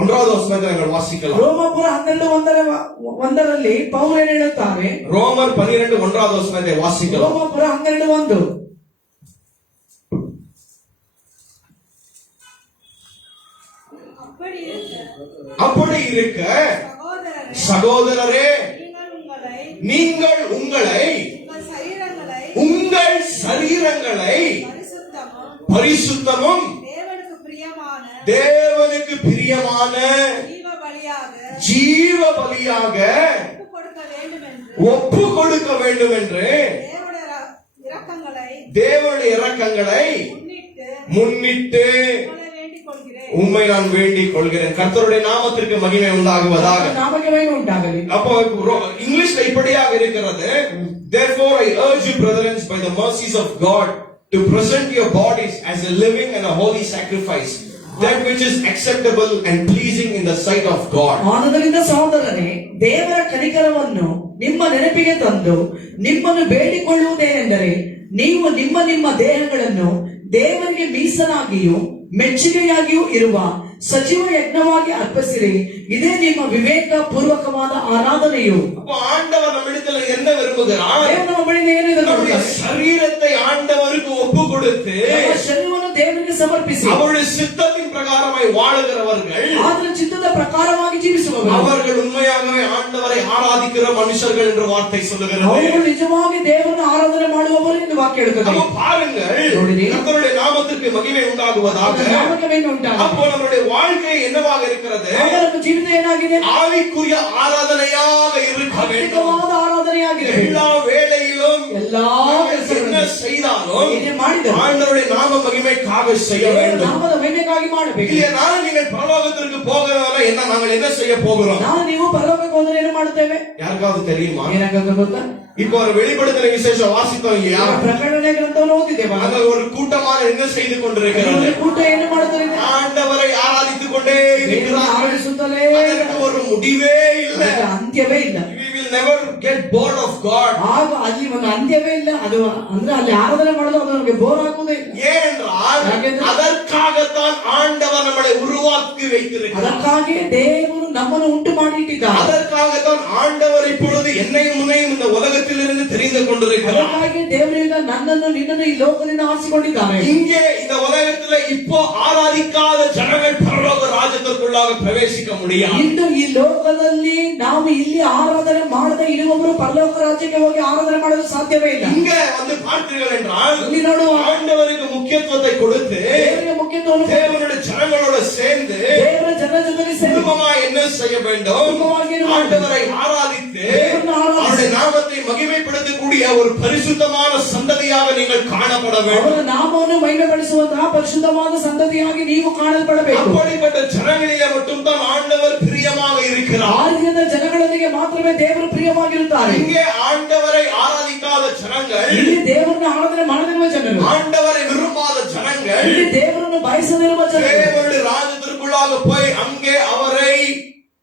1வது வசனத்தை நாங்கள் வாசிக்கலாம். ರೋಮಾಪುರ 12:1 ಪೌಲ್ ಏನು ಹೇಳುತ್ತಾರೆ? ரோமர் 12 1வது வசனத்தை வாசிக்கலாம். ರೋಮಾಪುರ 12:1 அப்படி இருக்க சகோதரரே நீங்கள் உங்களை உங்கள் சரீரங்களை பரிசுத்தமும் தேவனுக்கு பிரியமான ஜீவ பலியாக ஒப்பு கொடுக்க வேண்டும் என்று தேவனுடைய இரக்கங்களை முன்னிட்டு உண்மை நான் வேண்டிக் கொள்கிறேன். கர்த்தருடைய நாமத்திற்கு மகிமை உண்டாகுவதாக. அப்போ இங்கிலீஷ்ல இப்படியாக இருக்கிறது. Therefore I urge you brethren by the mercies of God to present your bodies as a living and a holy sacrifice, that which is acceptable and pleasing in the sight of God. ಆದುದರಿಂದ ಸಹೋದರರೇ, ದೇವರ ಕನಿಕರವನ್ನು ನಿಮ್ಮ ನೆನಪಿಗೆ ತಂದು ನಿಮ್ಮನ್ನು ಬೇಡಿಕೊಳ್ಳುವುದೇನೆಂದರೆ ನೀವು ನಿಮ್ಮ ನಿಮ್ಮ ದೇಹಗಳನ್ನು ದೇವರಿಗೆ ಮೀಸಲಾಗಿಯೂ ಮೆಚ್ಚುಗೆಯಾಗಿಯೂ ಇರುವ ಸಜೀವ ಯಜ್ಞವಾಗಿ ಅರ್ಪಿಸಿರಿ, ಇದೇ ನಿಮ್ಮ ವಿವೇಕ ಪೂರ್ವಕವಾದ ಆರಾಧನೆಯು. ஆண்டவர் நம்மிடத்தில் என்ன விரும்புகிறார்? ನಮ್ಮ ಬಳಿಯಿಂದ ಏನು ಎದುರುಗೊಳ್ಳುತ್ತಾರೆ? சரீரத்தை ஆண்டவருக்கு ஒப்பு கொடுத்து ಶರೀರವನ್ನು ದೇವರಿಗೆ ಸಮರ್ಪಿಸಿ அவருடைய சித்தத்தின் பிரகாரமாய் வாழுகிறவர்கள், ಆತನ ಚಿತ್ತದ ಪ್ರಕಾರವಾಗಿ ಜೀವಿಸುವವರು, அவர்கள் உண்மையாகவே ஆண்டவரை ஆராதிக்கிற மனுஷர்கள் என்று வார்த்தை சொல்லுகிறது. ಅವರು ನಿಜವಾಗಿ ದೇವರನ್ನು ಆರಾಧನೆ ಮಾಡುವವರು ಎಂದು ವಾಕ್ಯ ಹೇಳುತ್ತದೆ. அப்ப பாருங்கள், கர்த்தருடைய நாமத்திற்கு மகிமை உண்டாகுவதாக. அப்போ நம்முடைய வாழ்க்கை என்னவாக இருக்கிறது? ಜೀವಿತ ಏನಾಗಿದೆ? ஆவிக்குரிய ஆராதனையாக இருக்க வேண்டும். ಆರಾಧನೆಯಾಗಿದೆ. எல்லா வேளையிலும் ಎಲ್ಲಾ என்ன செய்தாலும் ಏನೇ ಮಾಡಿದರೂ ஆண்டவருடைய நாம மகிமைக்காக செய்ய வேண்டும். ನಾಮದ ಮಹಿಮೆಗಾಗಿ ಮಾಡಬೇಕು. இல்லையா நீங்கள் பரலோகத்திற்கு போகிறவரை என்ன நாங்கள் என்ன செய்ய போகிறோம்? ನಾವು ನೀವು ಪರಲೋಕಕ್ಕೆ ಹೋದರೆ ಏನು ಮಾಡುತ್ತೇವೆ? யாருக்காவது தெரியுமா? ಏನಾಗುತ್ತೆ ಗೊತ್ತಾ? இப்போ ஒரு வெளிப்படுத்தின விசேஷம் வாசித்தோம் இல்லையா? ಪ್ರಕಟಣೆ ಗ್ರಂಥವನ್ನು ಓದಿದ್ದೇವೆ. அங்க ஒரு கூட்டமான என்ன செய்து கொண்டிருக்கிறது? ಕೂಟ ಏನು ಮಾಡುತ್ತದೆ? ஆண்டவரை ஆராதித்துக் கொண்டே இருக்கிறார்கள். ಆರಾಧಿಸುತ್ತಲೇ அதற்கு ஒரு முடிவே இல்லை. ಅಂತ್ಯವೇ ಇಲ್ಲ. We will never get bored of God. ಆಗ ಅಲ್ಲಿ ಒಂದು ಅಂತ್ಯವೇ ಇಲ್ಲ. ಅದು ಅಂದ್ರೆ ಅಲ್ಲಿ ಆರಾಧನೆ ಮಾಡೋದು ಅದು ನಮಗೆ ಬೋರ್ ಆಗುವುದೇ ಇಲ್ಲ. ஏனென்றால் அதற்காகத்தான் ஆண்டவர் நம்மளை உருவாக்கி வைத்திருக்கிறார். ಅದಕ್ಕಾಗಿ ದೇವರು ನಮ್ಮನ್ನು ಉಂಟು ಮಾಡಿ ಇಟ್ಟಿದ್ದಾರೆ. அதற்காகத்தான் ஆண்டவர் இப்பொழுது என்னையும் உன்னையும் இந்த உலகத்திலிருந்து தெரிந்து கொண்டிருக்கிறார். ಅದಕ್ಕಾಗಿ ದೇವರಿಂದ ನನ್ನನ್ನು ನಿನ್ನನ್ನು ಈ ಲೋಕದಿಂದ ಆರಿಸಿಕೊಂಡಿದ್ದಾರೆ. இங்கே இந்த உலகத்துல இப்போ ஆராதிக்காத ஜனங்கள் பரலோக ராஜ்யத்திற்குள்ளாக பிரவேசிக்க முடியாது. ಇಂದು ಈ ಲೋಕದಲ್ಲಿ ನಾವು ಇಲ್ಲಿ ಆರಾಧನೆ ಮಾಡದೆ ಇರುವವರು ಪರಲೋಕ ರಾಜ್ಯಕ್ಕೆ ಹೋಗಿ ಆರಾಧನೆ ಮಾಡಲು ಸಾಧ್ಯವೇ ಇಲ್ಲ. இங்க வந்து பார்த்தீர்கள் என்றால் ಇಲ್ಲಿ ನೋಡುವ ஆண்டவருக்கு முக்கியத்துவத்தை கொடுத்து ದೇವರಿಗೆ ಮುಖ್ಯತ್ವವನ್ನು தேவனுடைய ஜனங்களோட சேர்ந்து ದೇವರ ಜನರ ಜೊತೆ குடும்பமா என்ன செய்ய வேண்டும்? ஆண்டவரை ஆராதித்து அவருடைய நாமத்தை மகிமைப்படுத்தக்கூடிய ஒரு பரிசுத்தமான சந்ததியாக நீங்கள் காணப்பட வேண்டும். ಅವರ ನಾಮವನ್ನು ಮಹಿಮೆಪಡಿಸುವಂತಹ ಪರಿಶುದ್ಧವಾದ ಸಂತತಿಯಾಗಿ ನೀವು ಕಾಣಲ್ಪಡಬೇಕು. அப்படிப்பட்ட ஜனங்களிலே மட்டும்தான் ஆண்டவர் பிரியமாக இருக்கிறார். ಆ ರೀತಿಯ ಜನಗಳೊಂದಿಗೆ ಮಾತ್ರವೇ ದೇವರು ಪ್ರಿಯವಾಗಿರುತ್ತಾರೆ. இங்கே ஆண்டவரை ஆராதிக்காத ஜனங்கள், ಇಲ್ಲಿ ದೇವರನ್ನು ಆರಾಧನೆ ಮಾಡದಿರುವ ಜನರು, ஆண்டவரை விரும்பாத ஜனங்கள் ಇಲ್ಲಿ ದೇವರನ್ನು ಬಯಸದಿರುವ ಜನರು தேவனுடைய ராஜ்யத்திற்குள்ளாக போய் அங்கே அவரை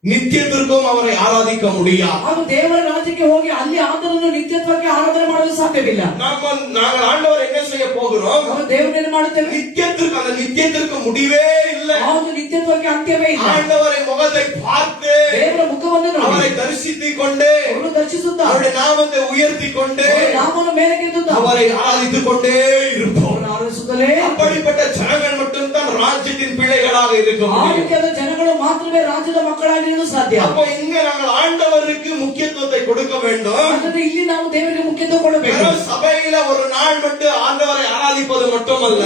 நித்தியத்திற்கும் அவரை ஆராதிக்க முடியாது. ಹಾಗೂ ದೇವರ ರಾಜ್ಯಕ್ಕೆ ಹೋಗಿ ಅಲ್ಲಿ ಆತನನ್ನು ನಿತ್ಯತ್ವಕ್ಕೆ ಆರಾಧನೆ ಮಾಡಲು ಸಾಧ್ಯವಿಲ್ಲ. நாங்கள் ஆண்டவர் என்ன செய்ய போகிறோம்? ನಾವು ದೇವರನ್ನು ಮಾಡುತ್ತೇವೆ. நித்தியத்திற்கு, அந்த நித்தியத்திற்கு முடிவே இல்லை. ಆ ಒಂದು ನಿತ್ಯತ್ವಕ್ಕೆ ಅಂತ್ಯವೇ ಇಲ್ಲ. ஆண்டவரை முகத்தை பார்த்து ದೇವರ ಮುಖವನ್ನು அவரை ನೋಡಿ தரிசித்துக் கொண்டு ಅವರು ದರ್ಶಿಸುತ್ತಾರೆ. அவருடைய நாமத்தை உயர்த்தி கொண்டு ಅವರ ನಾಮವನ್ನು ಮೇಲಕ್ಕೆತ್ತುತ್ತಾರೆ. அவரை ஆராதித்துக் கொண்டே இருப்போம். ಅವರನ್ನು ಆರಾಧಿಸುತ್ತಲೇ அப்படிப்பட்ட ஜனங்கள் மட்டும்தான் ராஜ்யத்தின் பிள்ளைகளாக இருக்க ಆ முடியும். ರೀತಿಯಾದ ಜನಗಳು ಮಾತ್ರವೇ ರಾಜ್ಯದ ಮಕ್ಕಳಾಗಿರಲು ಸಾಧ್ಯ. அப்போ இங்க நாங்கள் ஆண்டவருக்கு முக்கியத்துவத்தை கொடுக்க வேண்டும். ಹಾಗಾದ್ರೆ ಇಲ್ಲಿ ನಾವು ದೇವರಿಗೆ ಮುಖ್ಯತ್ವ ಕೊಡಬೇಕು. வெறும் சபையில ஒரு நாள் மட்டும் ஆண்டவரை ஆராதிப்பது மட்டுமல்ல,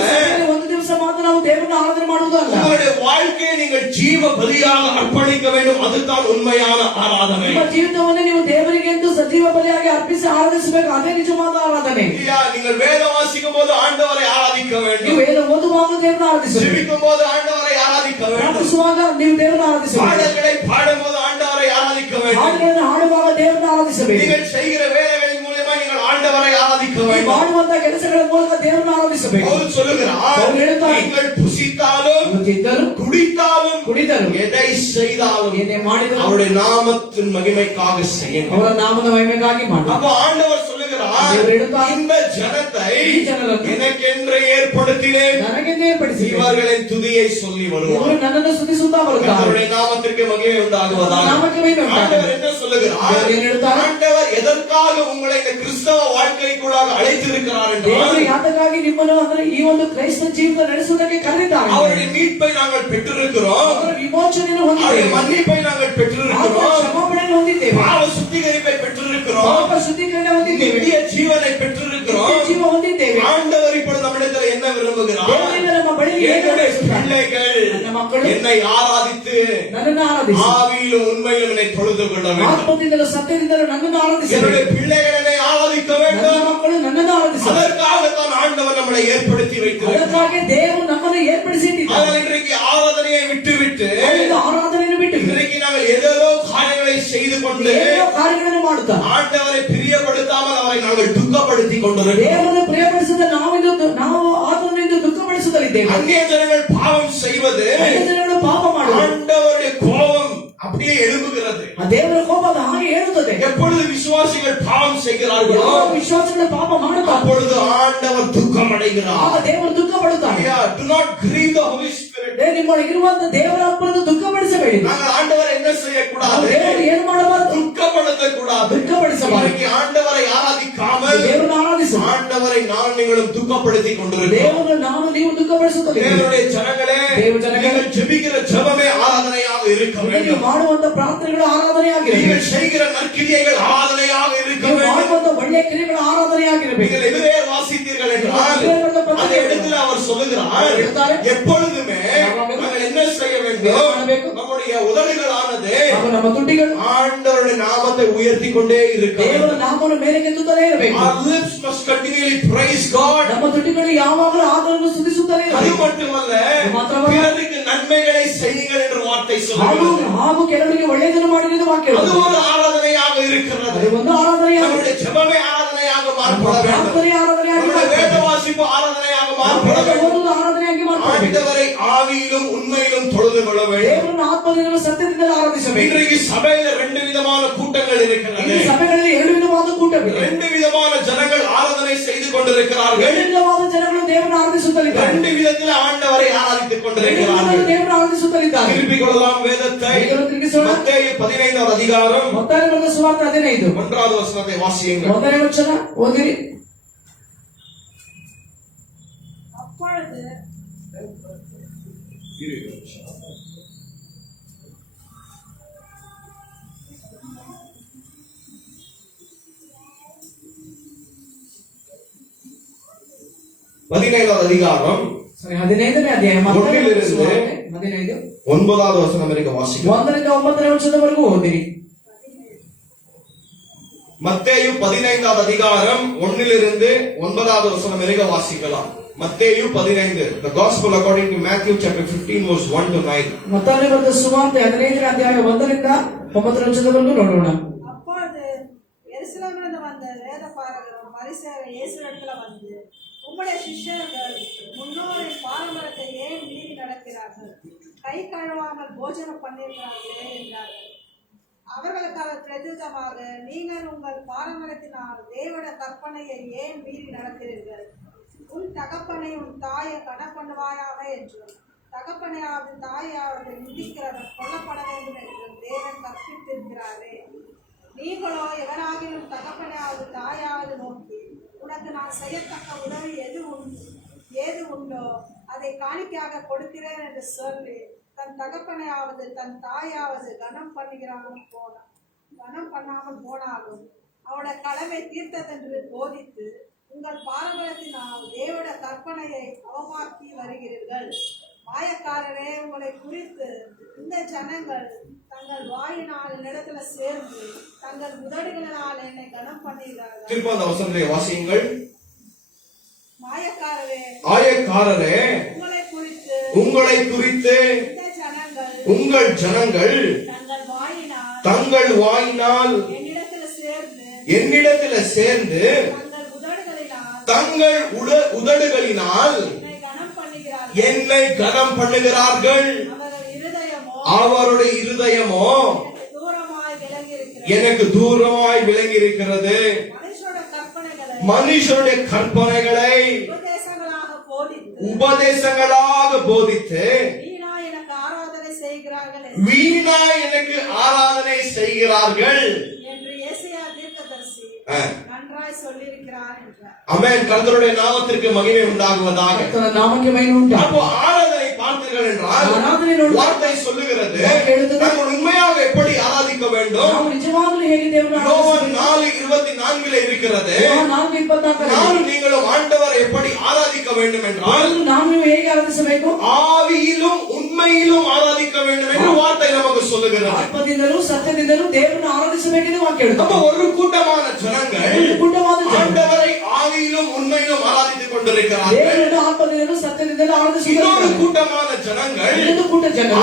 ಒಂದು ದಿವಸ ಮಾತ್ರ ನಾವು ದೇವರನ್ನು ಆರಾಧನೆ ಮಾಡುವುದಲ್ಲ, உங்களுடைய வாழ்க்கையை நீங்கள் ஜீவ பலியாக அர்ப்பணிக்க வேண்டும். அதுதான் உண்மையான ஆராதனை. ನಿಮ್ಮ ಜೀವಿತವನ್ನು ನೀವು ದೇವರಿಗೆ ಎಂದು ಸಜೀವ ಬಲಿಯಾಗಿ ಅರ್ಪಿಸಿ ಆರಾಧಿಸಬೇಕು. ಅದೇ ನಿಜವಾದ ಆರಾಧನೆ. இல்லையா? நீங்கள் வேதம் வாசிக்கும் போது ஆண்டவரை ஆராதிக்க ನೀವು வேண்டும். ವೇದ ಓದುವಾಗ ದೇವರನ್ನು ಆರಾಧಿಸಬೇಕು. ஜெபிக்கும் போது ஆண்டவரை ஆராதிக்க வேண்டும். ಪ್ರಾರ್ಥಿಸುವಾಗ ನೀವು ದೇವರನ್ನು ಆರಾಧಿಸಬೇಕು. பாடல்களை பாடும்போது ஆண்டவரை ஆராதிக்க வேண்டும். ಹಾಡುಗಳನ್ನು ಹಾಡುವಾಗ ದೇವರನ್ನು ಆರಾಧಿಸಬೇಕು. நீங்கள் செய்கிற வேலைகளின் மூலமா நீங்கள் ஆண்டவரை ஆராதிக்க ನೀವು வேண்டும். ಮಾಡುವಂತಹ ಕೆಲಸಗಳ ಮೂಲಕ ದೇವರನ್ನು ಆರಾಧಿಸಬೇಕು. பவுல் சொல்லுகிறார், பவுல் எழுதுகிறார், நீங்கள் புசித்தாலும் ತಿಂದರು குடித்தாலும் ಕುಡಿದರು எதை செய்தாலும் ಏನೇ ಮಾಡಿದರು அவருடைய நாமத்தின் மகிமைக்காக செய்யுங்கள். ಅವರ ನಾಮದ ಮಹಿಮೆಗಾಗಿ ಮಾಡಿ. அப்ப ஆண்டவர் சொல்லுகிறார், தேவன் எழுதுகிறார், இந்த ஜனத்தை ಈ ಜನರನ್ನು எனக்கென்று ஏற்படுத்தினேன், ನನಗೆಂದೇ ಏರ್ಪಡಿಸಿ இவர்களின் துதியை சொல்லி ಇವರು வருவார். ನನ್ನನ್ನು ಸ್ತುತಿಸುತ್ತಾ ಬರುತ್ತಾರೆ. அவருடைய நாமத்திற்கு மகிமை உண்டாகுவதாக. ನಾಮಕ್ಕೆ ಮಹಿಮೆ ಉಂಟಾಗಲಿ. ஆண்டவர் என்ன சொல்லுகிறார்? தேவன் என்ன எழுதுகிறார்? ஆண்டவர் எதற்காக உங்களை இந்த கிறிஸ்தவ வாழ்க்கைக்குள்ளாக அழைத்திருக்கிறார் ದೇವರು என்றால், ಯಾತಕ್ಕಾಗಿ ನಿಮ್ಮನ್ನು ಅಂದ್ರೆ ಈ ಒಂದು ಕ್ರೈಸ್ತ ಜೀವಿತ ನಡೆಸುವುದಕ್ಕೆ ಕರೆದಿದ್ದಾರೆ. அவருடைய மீட்பை நாங்கள் பெற்றிருக்கிறோம், ಅವರ ವಿಮೋಚನೆಯನ್ನು அவருடைய ಹೊಂದಿದ್ದೇವೆ. மன்னிப்பை நாங்கள் ಆತ್ಮ பெற்றிருக்கிறோம், ಕ್ಷಮಾಪಣೆಯನ್ನು ಹೊಂದಿದ್ದೇವೆ. பாவ சுத்திகரிப்பை பெற்றிருக்கிறோம், ಪಾಪ ಶುದ್ಧೀಕರಣ ಹೊಂದಿದ್ದೇವೆ. நித்திய ஜீவனை ನಿತ್ಯ பெற்றிருக்கிறோம். ಜೀವ ಹೊಂದಿದ್ದೇವೆ. ஆண்டவர் இப்பொழுது நம்மிடத்தில் என்ன விரும்புகிறார்? ದೇವರಿಂದ ನಮ್ಮ ಬಳಿಗೆ ಏನು என்னுடைய ಬಯಸುತ್ತಾರೆ? பிள்ளைகள் ನನ್ನ ಮಕ್ಕಳು என்னை ஆராதித்து ನನ್ನನ್ನು ಆರಾಧಿಸಿ, ஆவியிலும் உண்மையிலும் என்னை தொழுது கொள்ள வேண்டும். ಆತ್ಮದಿಂದಲೂ ಸತ್ಯದಿಂದಲೂ ನನ್ನನ್ನು ಆರಾಧಿಸಬೇಕು. என்னுடைய பிள்ளைகள் என்னை ஆராதிக்க ನನ್ನ வேண்டும். ಮಕ್ಕಳು ನನ್ನನ್ನು ಆರಾಧಿಸಬೇಕು. அதற்காகத்தான் ஆண்டவர் நம்மளை ஏற்படுத்தி வைத்திருக்கிறார். ಅದಕ್ಕಾಗಿ ದೇವರು ನಮ್ಮನ್ನು ಏರ್ಪಡಿಸಿಟ್ಟಿದ್ದಾರೆ. ஆனால் இன்றைக்கு ஆராதனையை விட்டுவிட்டு ಅವರಿಂದ ಆರಾಧನೆಯನ್ನು ಬಿಟ್ಟು இன்றைக்கு நாங்கள் ஏதோ காரியங்களை செய்து கொண்டு ಏನೋ ಕಾರ್ಯಗಳನ್ನು ಮಾಡುತ್ತಾರೆ. ஆண்டவரை பிரியப்படுத்தாமல் அவரை நாங்கள் துக்கப்படுத்திக் கொண்டிருக்கிறோம். ದೇವರನ್ನು ಪ್ರಿಯಪಡಿಸಿದ ನಾವು ಆತನನ್ನು ದುಃಖಪಡಿಸುತ್ತಲಿದ್ದೇವೆ. அங்கே ஜனங்கள் பாவம் செய்வது ಅನ್ಯ ಜನಗಳು ಪಾಪ ಮಾಡುವುದು, ஆண்டவருடைய கோபம் அப்படியே எழும்புகிறது. ಆ ದೇವರ ಕೋಪ ಅದು ಹಾಗೆ ಹೇಳುತ್ತದೆ. எப்பொழுது விசுவாசிகள் பாவம் செய்கிறார்களோ ಯಾವ ವಿಶ್ವಾಸಗಳ ಪಾಪ ಮಾಡುತ್ತಾರೆ அப்பொழுது ஆண்டவர் துக்கம் அடைகிறார். ಆಗ ದೇವರು ದುಃಖ ಪಡುತ್ತಾರೆ. Do not grieve the Holy Spirit. ನಿಮ್ಮೊಳಗಿರುವಂತಹ ದೇವರ ಆತ್ಮವನ್ನು ದುಃಖಪಡಿಸಬೇಡಿ. நாங்கள் ஆண்டவரை என்ன செய்யக்கூடாது? ದೇವರು ಏನು ಮಾಡಬಾರದು? துக்கப்படுத்தக்கூடாது. ದುಃಖಪಡಿಸಬಾರದು. இன்னைக்கு ஆண்டவரை ஆராதிக்காமல் ದೇವರನ್ನು ಆರಾಧಿಸು. ஆண்டவரை நான் நீங்களும் துக்கப்படுத்திக் கொண்டிருக்கிறோம். ದೇವರನ್ನು ನಾನು ನೀವು ದುಃಖಪಡಿಸುತ್ತದೆ. தேவனுடைய ஜனங்களே, தேவ ஜனங்களே, நீங்கள் ஜெபிக்கிற ஜெபமே ஆராதனையாக இருக்க ನೀವು வேண்டும். ಮಾಡುವಂತ ಪ್ರಾರ್ಥನೆಗಳು ಆರಾಧನೆಯಾಗಿರಬೇಕು. நீங்கள் செய்கிற நற்கிரியைகள் ஆராதனையாக இருக்க ನೀವು வேண்டும். ಮಾಡುವಂತ ஒಳ್ಳೆಯ ಕ್ರಿಯೆಗಳು ಆರಾಧನೆಯಾಗಿರಬೇಕು. நீங்கள் எதுவே வாசித்தீர்கள் என்றால் அந்த இடத்துல அவர் சொல்லுகிறார், எப்பொழுதுமே நாங்கள் என்ன செய்ய வேண்டும்? நம்முடைய உதடுகளானது ಹಾಗೂ ನಮ್ಮ ತುಟಿಗಳು ஆண்டவருடைய நாமத்தை உயர்த்தி கொண்டே இருக்க ದೇವರ வேண்டும். ನಾಮವನ್ನು ಮೇಲೆಗೆತ್ತುತ್ತಲೇ ಇರಬೇಕು. Our lips must continually praise God. ನಮ್ಮ ತುಟಿಗಳು ಯಾವಾಗಲೂ ಆತನನ್ನು ಸ್ತುತಿಸುತ್ತಲೇ அது ಇರಬೇಕು. மட்டுமல்ல, ಮಾತ್ರವಲ್ಲ, பிறருக்கு நன்மைகளை செய்யுங்கள் என்ற வார்த்தை ಹಾಗೂ சொல்லுகிறது. ಕೆಲವರಿಗೆ ಒಳ್ಳೆಯದನ್ನು ಮಾಡಿ ಎಂದು ವಾಕ್ಯ அது ಹೇಳುತ್ತದೆ. ஒரு ஆராதனையாக இருக்கிறது. ಅದು ಒಂದು ಆರಾಧನೆಯಾಗಿದೆ. நம்முடைய ஜெபமே ஆராதனையாக மாறுபட வேண்டும். ಪ್ರಾರ್ಥನೆ ಆರಾಧನೆಯಾಗಿ நம்முடைய வேத வாசிப்பு ஆராதனையாக மாறுபட வேண்டும். ಓದುವುದು ಆರಾಧನೆಯಾಗಿ ಮಾಡಬೇಕು. ஆண்டவரை ஆவியிலும் உண்மையிலும் தொழுது கொள்ள வேண்டும். ದೇವರನ್ನು ಆತ್ಮದಿಂದಲೂ ಸತ್ಯದಿಂದಲೂ ಆರಾಧಿಸಬೇಕು. இன்றைக்கு சபையில ரெண்டு விதமான கூட்டங்கள் இருக்கிறது. ಈ ಸಭೆಗಳಲ್ಲಿ ಎರಡು ವಿಧವಾದ ಕೂಟವಿದೆ. ரெண்டு விதமான ஜனங்கள் ஆராதனை செய்து கொண்டிருக்கிறார்கள். ಎರಡು ವಿಧವಾದ ಜನಗಳು ದೇವರನ್ನು ಆರಾಧಿಸುತ್ತಲಿದ್ದಾರೆ. ரெண்டு விதத்தில் ஆண்டவரை ஆராதித்துக் ಎರಡು கொண்டிருக்கிறார்கள். ವಿಧದಲ್ಲಿ ದೇವರನ್ನು ಆರಾಧಿಸುತ್ತಲಿದ್ದಾರೆ. திருப்பிக் கொள்ளலாம் வேதத்தை. ಇದನ್ನು ತಿರುಗಿಸೋಣ. மத்தேயு 15வது அதிகாரம் ಮತ್ತಾಯ ಬರೆದ ಸುವಾರ್ತೆ 15 1வது வசனத்தை வாசியுங்கள். 1ನೇ ವಚನ ಓದಿರಿ. அப்பொழுது அதிகாரம் ಸರಿ 15ನೇ ಅಧ್ಯಾಯ ಮತ್ತಾಯ ಬರೆದ ஒன்றிலிருந்து ಸುವಾರ್ತೆ 15 9வது வசனம் வரைக்கும் வாசிக்கலாம். 1ರಿಂದ 9ನೇ ವಚನದವರೆಗೂ ಓದಿರಿ. மத்தேயு 15வது அதிகாரம் 1 9வது வசனம் வரைக்கும் வாசிக்கலாம். மத்தேயு 15. The Gospel according to Matthew chapter 15 verse 1 to 9. ಮತ್ತಾಯನ ಬರೆದ ಸುವಾರ್ತೆ 15ನೇ ಅಧ್ಯಾಯ 1ರಿಂದ 9 ವಚನದವರೆಗೂ ನೋಡೋಣ. அப்பொழுது எருசலேமிலிருந்து வந்த வேதபாரகரும் பரிசேயரும் இயேசுவிடத்தில் வந்து, உம்முடைய சிஷ்யர்கள் முன்னோரின் பாரம்பரியத்தை ஏன் மீறி நடக்கிறார்கள்? கை கழுவாமல் போஜனம் பண்ணியிருக்கிறார்களே என்றார்கள். அவர்களுக்கு அவர் பிரதியுத்தரமாக, நீங்கள் உங்கள் பாரம்பரியத்தினால் தேவனுடைய கற்பனையை ஏன் மீறி நடக்கிறீர்கள்? உன் தகப்பனை உன் தாயை கணப்பண்ணுவாயாக என்றும், தகப்பனையாவது தாயாவது நிந்திக்கிறவன் கொல்லப்பட வேண்டும் என்றும் தேவன் கற்பித்திருக்கிறாரே. நீங்களோ எவனாகிலும் தகப்பனையாவது தாயாவது நோக்கி, உனக்கு நான் செய்யத்தக்க உதவி ஏது உண்டோ அதை காணிக்கையாக கொடுக்கிறேன் என்று சொல்லி தன் தகப்பனையாவது தன் தாயாவது கனம் பண்ணாமல் போனாலும் அவனுடைய கடமை தீர்த்ததென்று போதித்து உங்கள் பாரம்பரியத்தினால் தேவனுடைய கற்பனையை அவமாக்கி வருகிறீர்கள். மாயக்காரரே, உங்களை குறித்து இந்த ஜனங்கள் தங்கள் வாயினால் என்னிடத்துல சேர்ந்து தங்கள் உதடுகளினால் என்னை கனம் பண்ணுகிறார்கள். திரும்ப அந்த வசனத்தை வாசியுங்கள். மாயக்காரரே, உங்களை குறித்து உங்கள் ஜனங்கள் தங்கள் வாயினால் என்னிடத்துல சேர்ந்து தங்கள் உதடுகளினால் என்னை கனம் பண்ணுகிறார்கள். அவருடைய இருதயமோ எனக்கு தூரமாய் விளங்கி இருக்கிறது. மனுஷனுடைய கற்பனைகளை உபதேசங்களாக போதித்து வீணா எனக்கு ஆராதனை செய்கிறார்கள் என்று ஏசாயா தீர்க்கதரிசி நன்றாய் சொல்லியிருக்கிறார் என்றார். ஆமென். கர்த்தருடைய நாமத்திற்கு மகிமை உண்டாகுவதாக. அப்போ ஆராதனை பார்த்தீர்கள் என்றால் வார்த்தை சொல்லுகிறது நாங்கள் உண்மையாக எப்படி ஆராதிக்க வேண்டும். யோவான் 4:24 இருக்கிறது. நானும் நீங்களும் ஆண்டவர் எப்படி ஆராதிக்க வேண்டும் என்றால் ஆவியிலும் உண்மையிலும் ஆராதிக்க வேண்டும் என்று வார்த்தை நமக்கு சொல்லுகிறது. அப்போ ஒரு கூட்டமான ஜனங்கள் ஆண்டவரை ஆவியிலும் உண்மையிலும் ஆராதித்துக் கொண்டிருக்கிறார்கள். இன்னொரு கூட்டமான ஜனங்கள்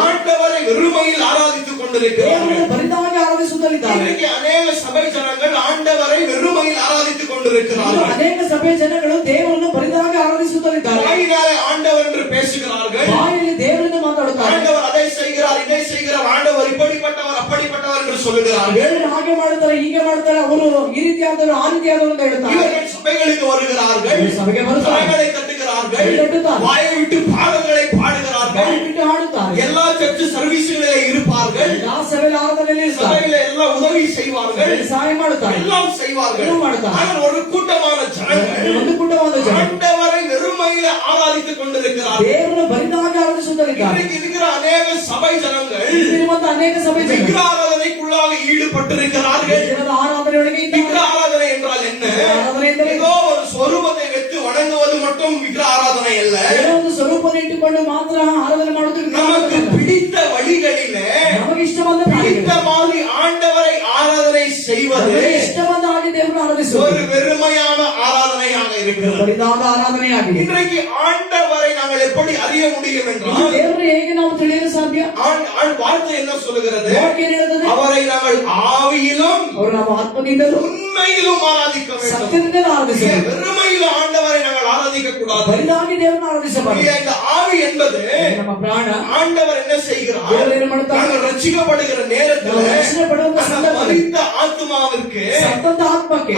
ஆண்டவரை வெறுமையில் ஆராதித்துக் கொண்டிருக்கிறார்கள். இன்றைக்கு அநேக சபை ஜனங்கள் ஆண்டவரை வெறுமையில் ஆராதித்துக் கொண்டிருக்கிறார்கள். வாயினாலே ஆண்டவர் என்று பேசுகிறார்கள். ஆண்டவர் அதை செய்கிறார், இதை செய்கிறார், ஆண்டவர் இப்படிப்பட்டவர் அப்படிப்பட்டவர் என்று சொல்லுகிறார்கள். இவர்கள் சபைகளுக்கு வருகிறார்கள், கரங்களை தட்டுகிறார்கள், வாயை விட்டு பாடல்களை பாடுகிறார்கள், எல்லா சர்ச்சு சர்வீஸ்களிலே இருப்பார்கள், சபையில எல்லாம் உதவி செய்வார்கள், எல்லாம் செய்வார்கள். ஆனால் ஒரு கூட்டமான ஜனங்கள் ஆண்டவரை வெறுமையில ஆராதித்துக் கொண்டிருக்கிறார்கள். இன்றைக்கு இருக்கிற அநேக சபை ஜனங்கள் விக்கிராராதனைக்குள்ளாக ஈடுபட்டிருக்கிறார்கள். விக்கிராராதனை என்றால் என்ன? ஏதோ ஒரு சொரூபத்தை வைத்து வணங்குவது மட்டும் விக்கிராராதனை அல்ல. நமக்கு பிடித்த வழிகளிலே பிடித்த மாதிரி ஆண்டவரை ஆராதனை செய்வது ஒரு வெறுமையான ஆராதனையாக இருக்கிறது. இன்றைக்கு ஆண்டவரை நாங்கள் எப்படி அறிய முடியும் என்றால் வார்த்தை என்ன சொல்லுகிறது? அவரை நாங்கள் ஆவியிலும் உண்மையிலும் ஆராதிக்க வேண்டும். வெறுமையில் ஆண்டவரை நாங்கள் ஆராதிக்க கூடாது. இந்த ஆவி என்பது ஆண்டவர் என்ன செய்கிறார்? நாங்கள் ரட்சிக்கப்படுகிற நேரத்தில் மரித்த ஆத்மாவிற்கு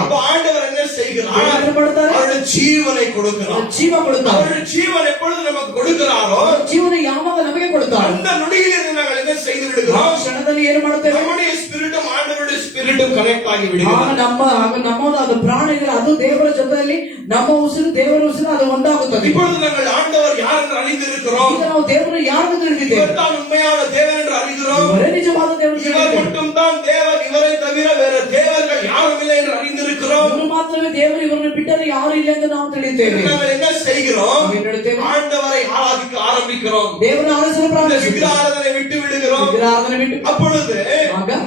அப்ப ஆண்டவர் என்ன செய்கிறார்? அவருடைய ஜீவனை கொடுக்கிறார். அவருடைய ஜீவன் எப்பொழுது நமக்கு கொடுக்கிறாரோ அந்த நொடியில் நாங்கள் என்ன செய்து விடுகிறோம்? நம்முடைய ஸ்பிரிட்டும் ஆண்டவருடைய ஸ்பிரிட்டும் கனெக்ட் ஆகி விடுகிறோம். ನಮ್ಮ ಉಸಿರು ದೇವರ ಉಸಿರು ಅದು ಒಂದಾಗುತ್ತದೆ. இப்பொழுது நாங்கள் ஆண்டவர் யார் என்று அறிந்திருக்கிறோம். ನಾವು ದೇವರು ಯಾರು ಎಂದು ತಿಳಿದಿದ್ದೇವೆ. இவர் தான் உண்மையான தேவன் என்று அறிகிறோம். ஒரே நிஜமான தேவன். இவர் மட்டும் தான் தேவன், இவரை தவிர வேற தேவர்கள் யாரும் இல்லை என்று அறிந்திருக்கிறோம். இவர் மாத்திரமே தேவன், இவரை பிட்டರೆ யாரும் இல்லை என்று நாம் ತಿಳಿದಿದ್ದೇವೆ. நாங்கள் என்ன செய்கிறோம்? ஆண்டவரை ஆராதிக்க ஆரம்பிக்கிறோம். தேவனை ஆராதிக்க ஆரம்பிக்கிறோம். விக்கிராராதனை விட்டு விடுகிறோம். அப்பொழுது